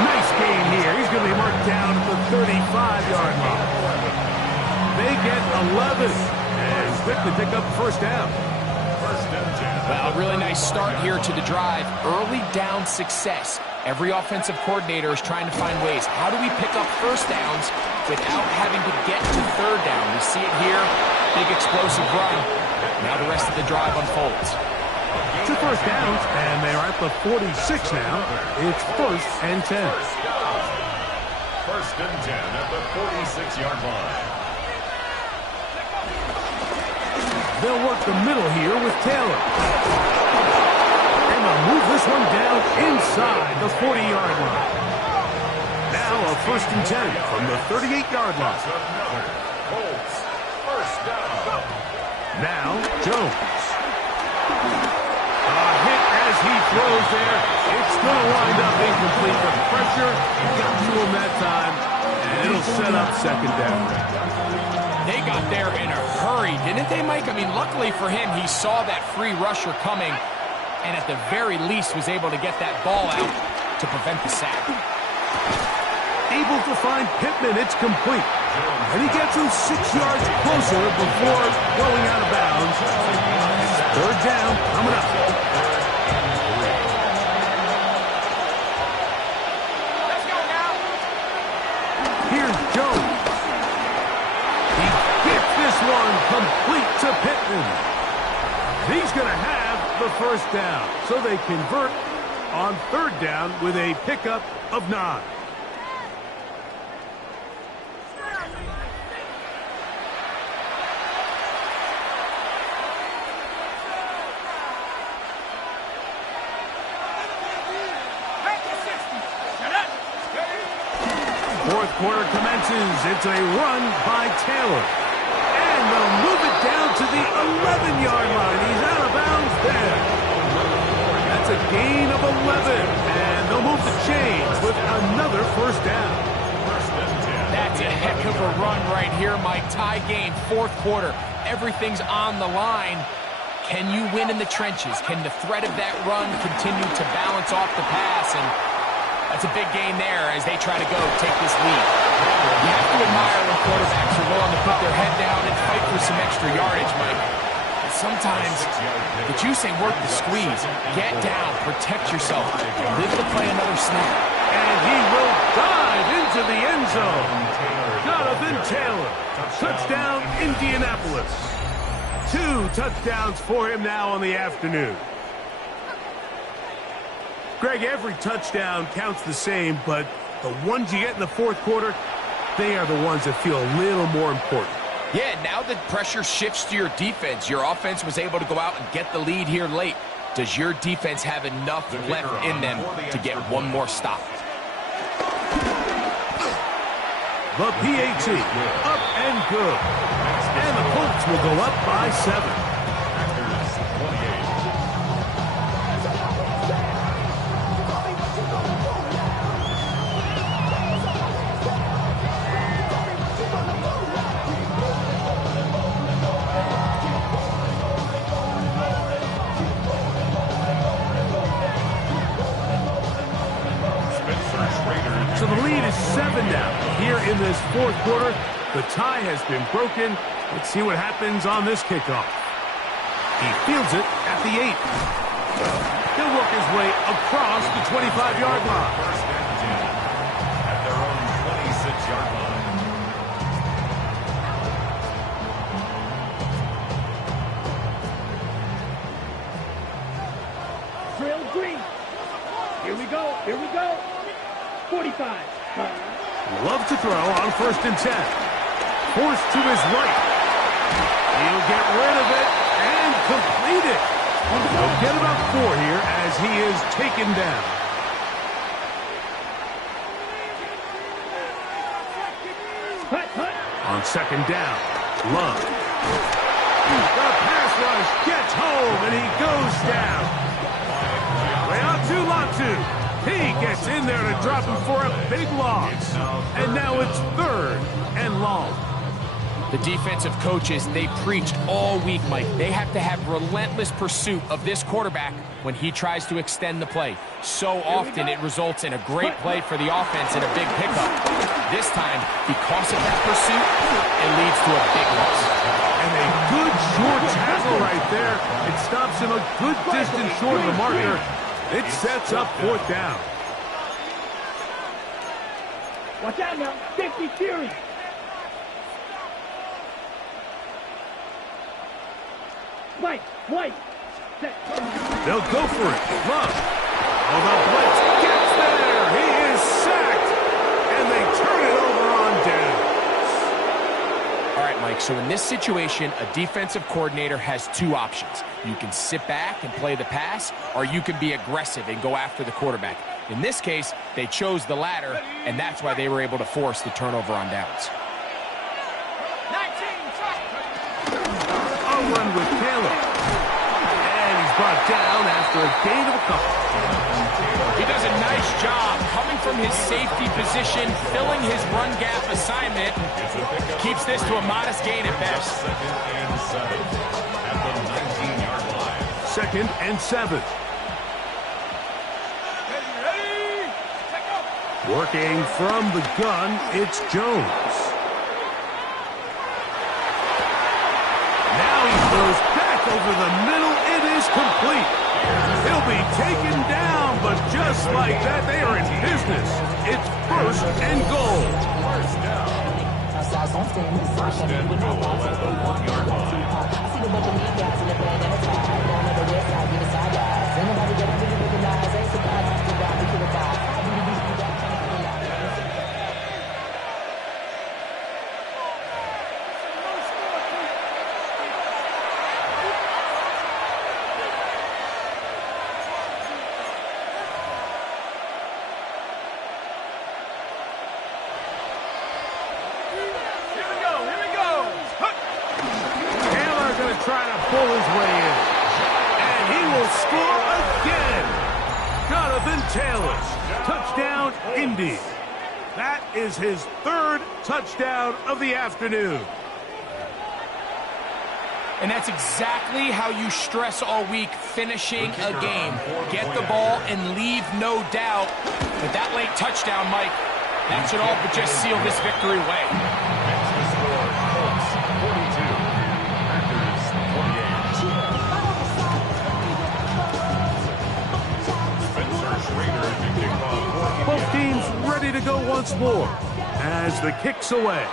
Nice gain here. He's going to be marked down at the 35-yard line. They get 11. And quickly pick up first down. Well, a really nice start here to the drive. Early down success. Every offensive coordinator is trying to find ways. How do we pick up first downs without having to get to third down? We see it here. Big explosive run. Now the rest of the drive unfolds. 2 first downs, and they're at the 46 now. It's first and 10. First and 10 at the 46-yard line. They'll work the middle here with Taylor. And they'll move this one down inside the 40-yard line. Now a first and 10 from the 38-yard line. Colts, first down. Now Jones. A hit as he throws there. It's going to wind up incomplete. The pressure got to him that time, and it'll set up second down. They got there in a hurry, didn't they, Mike? I mean, luckily for him, he saw that free rusher coming and at the very least was able to get that ball out to prevent the sack. Able to find Pittman. It's complete. And he gets him 6 yards closer before going out of bounds. Third down coming up. Let's go now. Here's Jones. This one complete to Pittman. He's going to have the first down. So they convert on third down with a pickup of 9. Fourth quarter commences. It's a run by Taylor. And they'll move it down to the 11-yard line. He's out of bounds there. That's a gain of 11. And they'll move the chains with another first down. That's a heck of a run right here, Mike. Tie game, fourth quarter. Everything's on the line. Can you win in the trenches? Can the threat of that run continue to balance off the pass? And that's a big gain there as they try to take this lead. You have to admire when quarterbacks are willing to put their head down and fight for some extra yardage, Mike. But sometimes the juice ain't worth the squeeze. Get down, protect yourself, live to play another snap. And he will dive into the end zone. Jonathan Taylor, touchdown Indianapolis. 2 touchdowns for him now on the afternoon. Greg, every touchdown counts the same, but the ones you get in the fourth quarter, they are the ones that feel a little more important. Yeah, now the pressure shifts to your defense. Your offense was able to go out and get the lead here late. Does your defense have enough left in them to get one more stop? The PAT, up and good. And the Colts will go up by 7. So the lead is 7 now. Here in this fourth quarter, the tie has been broken. Let's see what happens on this kickoff. He fields it at the 8. He'll work his way across the 25-yard line. First and 10 at their own 26-yard line. Drill green. Here we go. Here we go. 45. Love to throw on first and 10. Forced to his right. He'll get rid of it and complete it. He'll get about 4 here as he is taken down. On second down, Love. The pass rush gets home and he goes down. Latu. He gets in there to drop him for a big loss. And now it's 3rd and long. The defensive coaches, they preached all week, Mike. They have to have relentless pursuit of this quarterback when he tries to extend the play. So often it results in a great play for the offense and a big pickup. This time, because of that pursuit, it leads to a big loss. And a good short tackle right there. It stops him a good distance short of the marker. It sets up 4th down. Watch out now. 50 Fury. White. Set. They'll go for it. Love. Oh, the blitz gets there. He is sacked. And they turn it over on downs. All right, Mike, so in this situation, a defensive coordinator has 2 options. You can sit back and play the pass, or you can be aggressive and go after the quarterback. In this case, they chose the latter, and that's why they were able to force the turnover on downs. A run with Taylor. And he's brought down after a gain of a couple. He does a nice job coming from his safety position, filling his run gap assignment. Keeps this to a modest gain at best. 2nd and 7 at the 19-yard line. 2nd and 7. Working from the gun, it's Jones. Now he throws back over the middle. It is complete. He'll be taken down, but just like that, they are in business. It's 1st and goal. First down. First and goal at the 1-yard line. pull his way in. And he will score again. Jonathan Taylor, touchdown, Indy. That is his third touchdown of the afternoon. And that's exactly how you stress all week, finishing a game. Get the ball and leave no doubt. But that late touchdown, Mike, that should all but just seal this victory away. That's the score. Colts 42, Packers 28. Spencer Schrader to kick off. Both teams ready to go once more as the kick's away.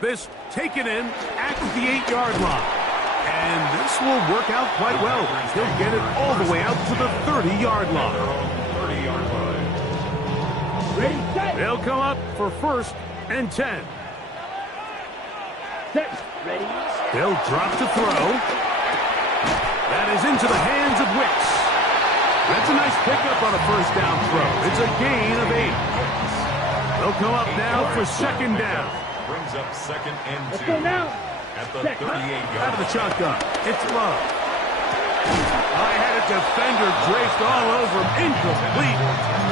This taken in at the 8-yard line. And this will work out quite well. He'll get it all the way out to the 30-yard line. 30-yard line. They'll come up for 1st and 10. Ready? They'll drop to throw. That is into the hands of Wicks. That's a nice pickup on a first down throw. It's a gain of 8. They'll come up now for 2nd down. Brings up 2nd and 2. Let's go now. At the 38-yard Out of the shotgun. It's Love. I had a defender draped all over him. Incomplete.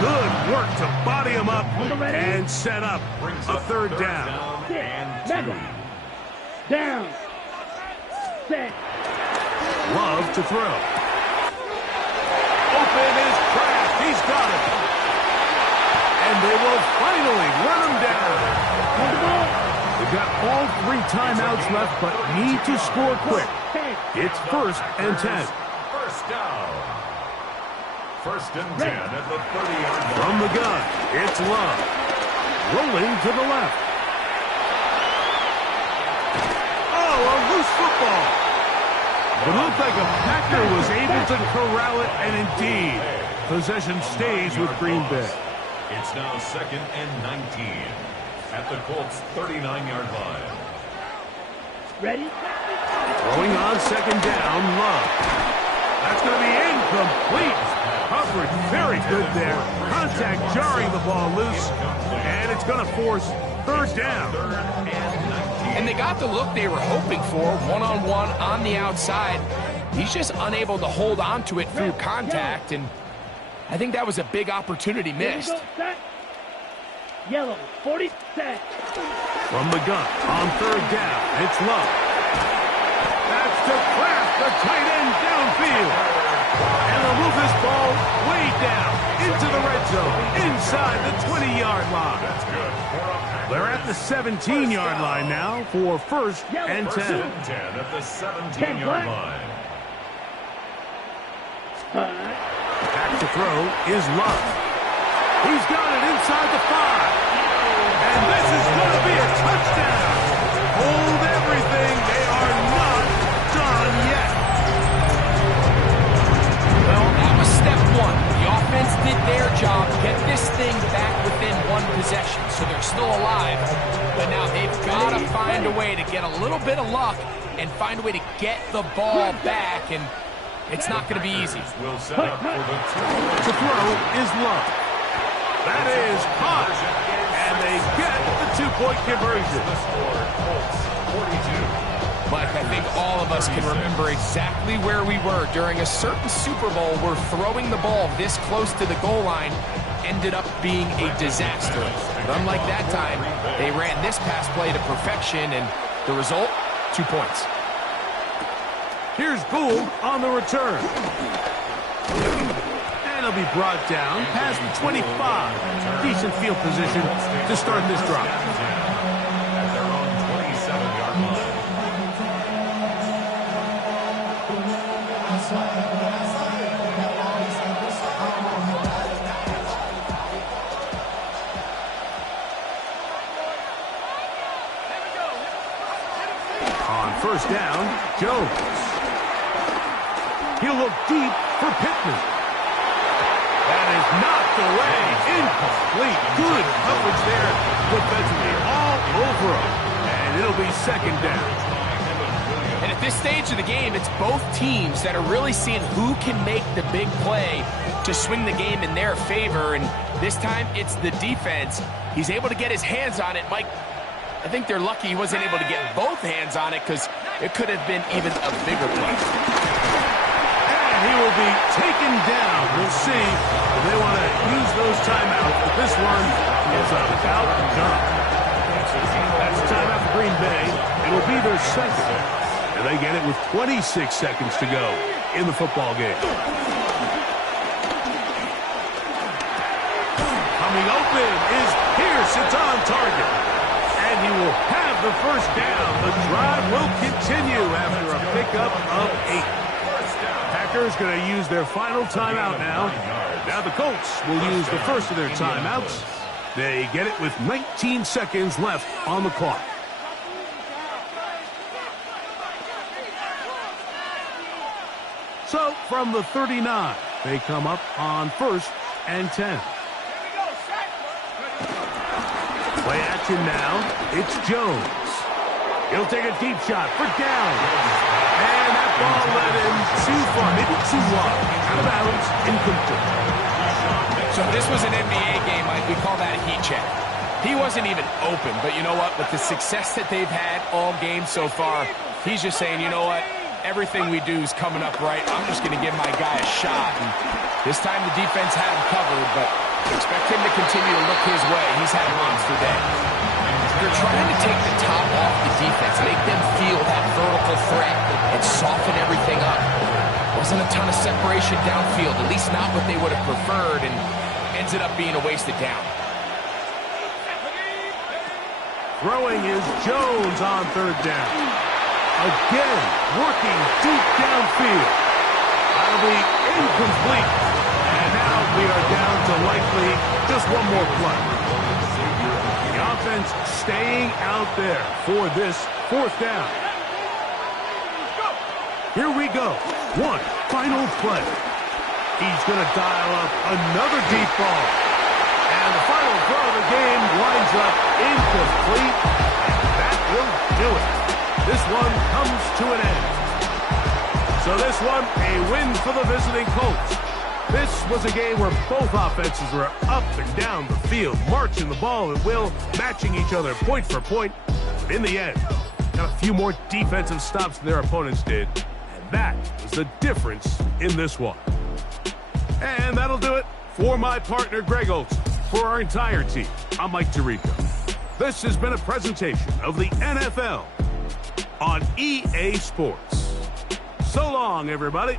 Good work to body him up and set up a 3rd down. and 2. Down. Set. Love to throw. Open is Kraft. He's got it. And they will finally run him down. They've got all 3 timeouts left, but need to score quick. It's 1st and 10. First down. 1st and 10 at the 30-yard line. From the gun, it's Love. Rolling to the left. Oh, a loose football. It looked like a Packer was able to corral it, and indeed, possession stays with Green Bay. It's now 2nd and 19 at the Colts 39-yard line. Ready? Throwing on 2nd down, Love. That's going to be incomplete. Coverage very good there. Contact jarring the ball loose, and it's going to force 3rd down. And they got the look they were hoping for, one-on-one on the outside. He's just unable to hold on to it through contact, and I think that was a big opportunity missed. Yellow, 40 set. From the gun, on 3rd down, it's Love. That's to Kraft, the tight end downfield. And they'll move this ball way down into the red zone, inside the 20-yard line. That's good. They're at the 17-yard line now for 1st and 10. 1st and 10 at the 17-yard line. Back to throw is Love. He's got it inside the 5. And this is going to be a touchdown. Hold everything. They are not done yet. Well, that was step 1. The offense did their job, get this thing back within 1 possession, so they're still alive. But now they've got to find a way to get a little bit of luck and find a way to get the ball back, and it's not going to be easy. Will set up for the To throw is Love. That is caught. And they get the 2-point conversion. The score, Colts 42. Mike, I think all of us can remember exactly where we were during a certain Super Bowl where throwing the ball this close to the goal line ended up being a disaster. But unlike that time, they ran this pass play to perfection, and the result, 2 points. Here's Gould on the return. And he'll be brought down past the 25. Decent field position to start this drive. At their own 27-yard line. On 1st down, Jones. He'll look deep for Pittman. That is knocked away. Incomplete. Good coverage there defensively. All over him. And it'll be 2nd down. And at this stage of the game, it's both teams that are really seeing who can make the big play to swing the game in their favor. And this time, it's the defense. He's able to get his hands on it. Mike, I think they're lucky he wasn't able to get both hands on it because it could have been even a bigger play. And he will be taken down. We'll see if they want to use those timeouts, but this one is about done. That's a timeout for Green Bay. It'll be their second. And they get it with 26 seconds to go in the football game. Coming open is Pierce. It's on target. And he will have the first down. The drive will continue after a pickup of 8. Packers going to use their final timeout now. Now the Colts will use the first of their timeouts. They get it with 19 seconds left on the clock. So from the 39, they come up on 1st and 10. Play action now. It's Jones. He'll take a deep shot for down. And that ball led him too far, maybe too wide. Out of bounds, incomplete. So this was an NBA game, Mike. We call that a heat check. He wasn't even open, but you know what? With the success that they've had all game so far, he's just saying, you know what? Everything we do is coming up right. I'm just going to give my guy a shot. And this time the defense had him covered, but expect him to continue to look his way. He's had a monster day. They're trying to take the top off the defense, make them feel that vertical threat, and soften everything up. Wasn't a ton of separation downfield, at least not what they would have preferred, and ended up being a wasted down. Throwing is Jones on 3rd down. Again, working deep downfield. That'll be incomplete. And now we are down to likely just one more play. The offense staying out there for this 4th down. Here we go. One final play. He's going to dial up another deep ball. And the final throw of the game winds up incomplete. And that will do it. This one comes to an end. So this one, a win for the visiting Colts. This was a game where both offenses were up and down the field, marching the ball at will, matching each other point for point. But in the end, got a few more defensive stops than their opponents did. And that was the difference in this one. And that'll do it for my partner, Greg Olson. For our entire team, I'm Mike Tirico. This has been a presentation of the NFL on EA Sports. So long, everybody.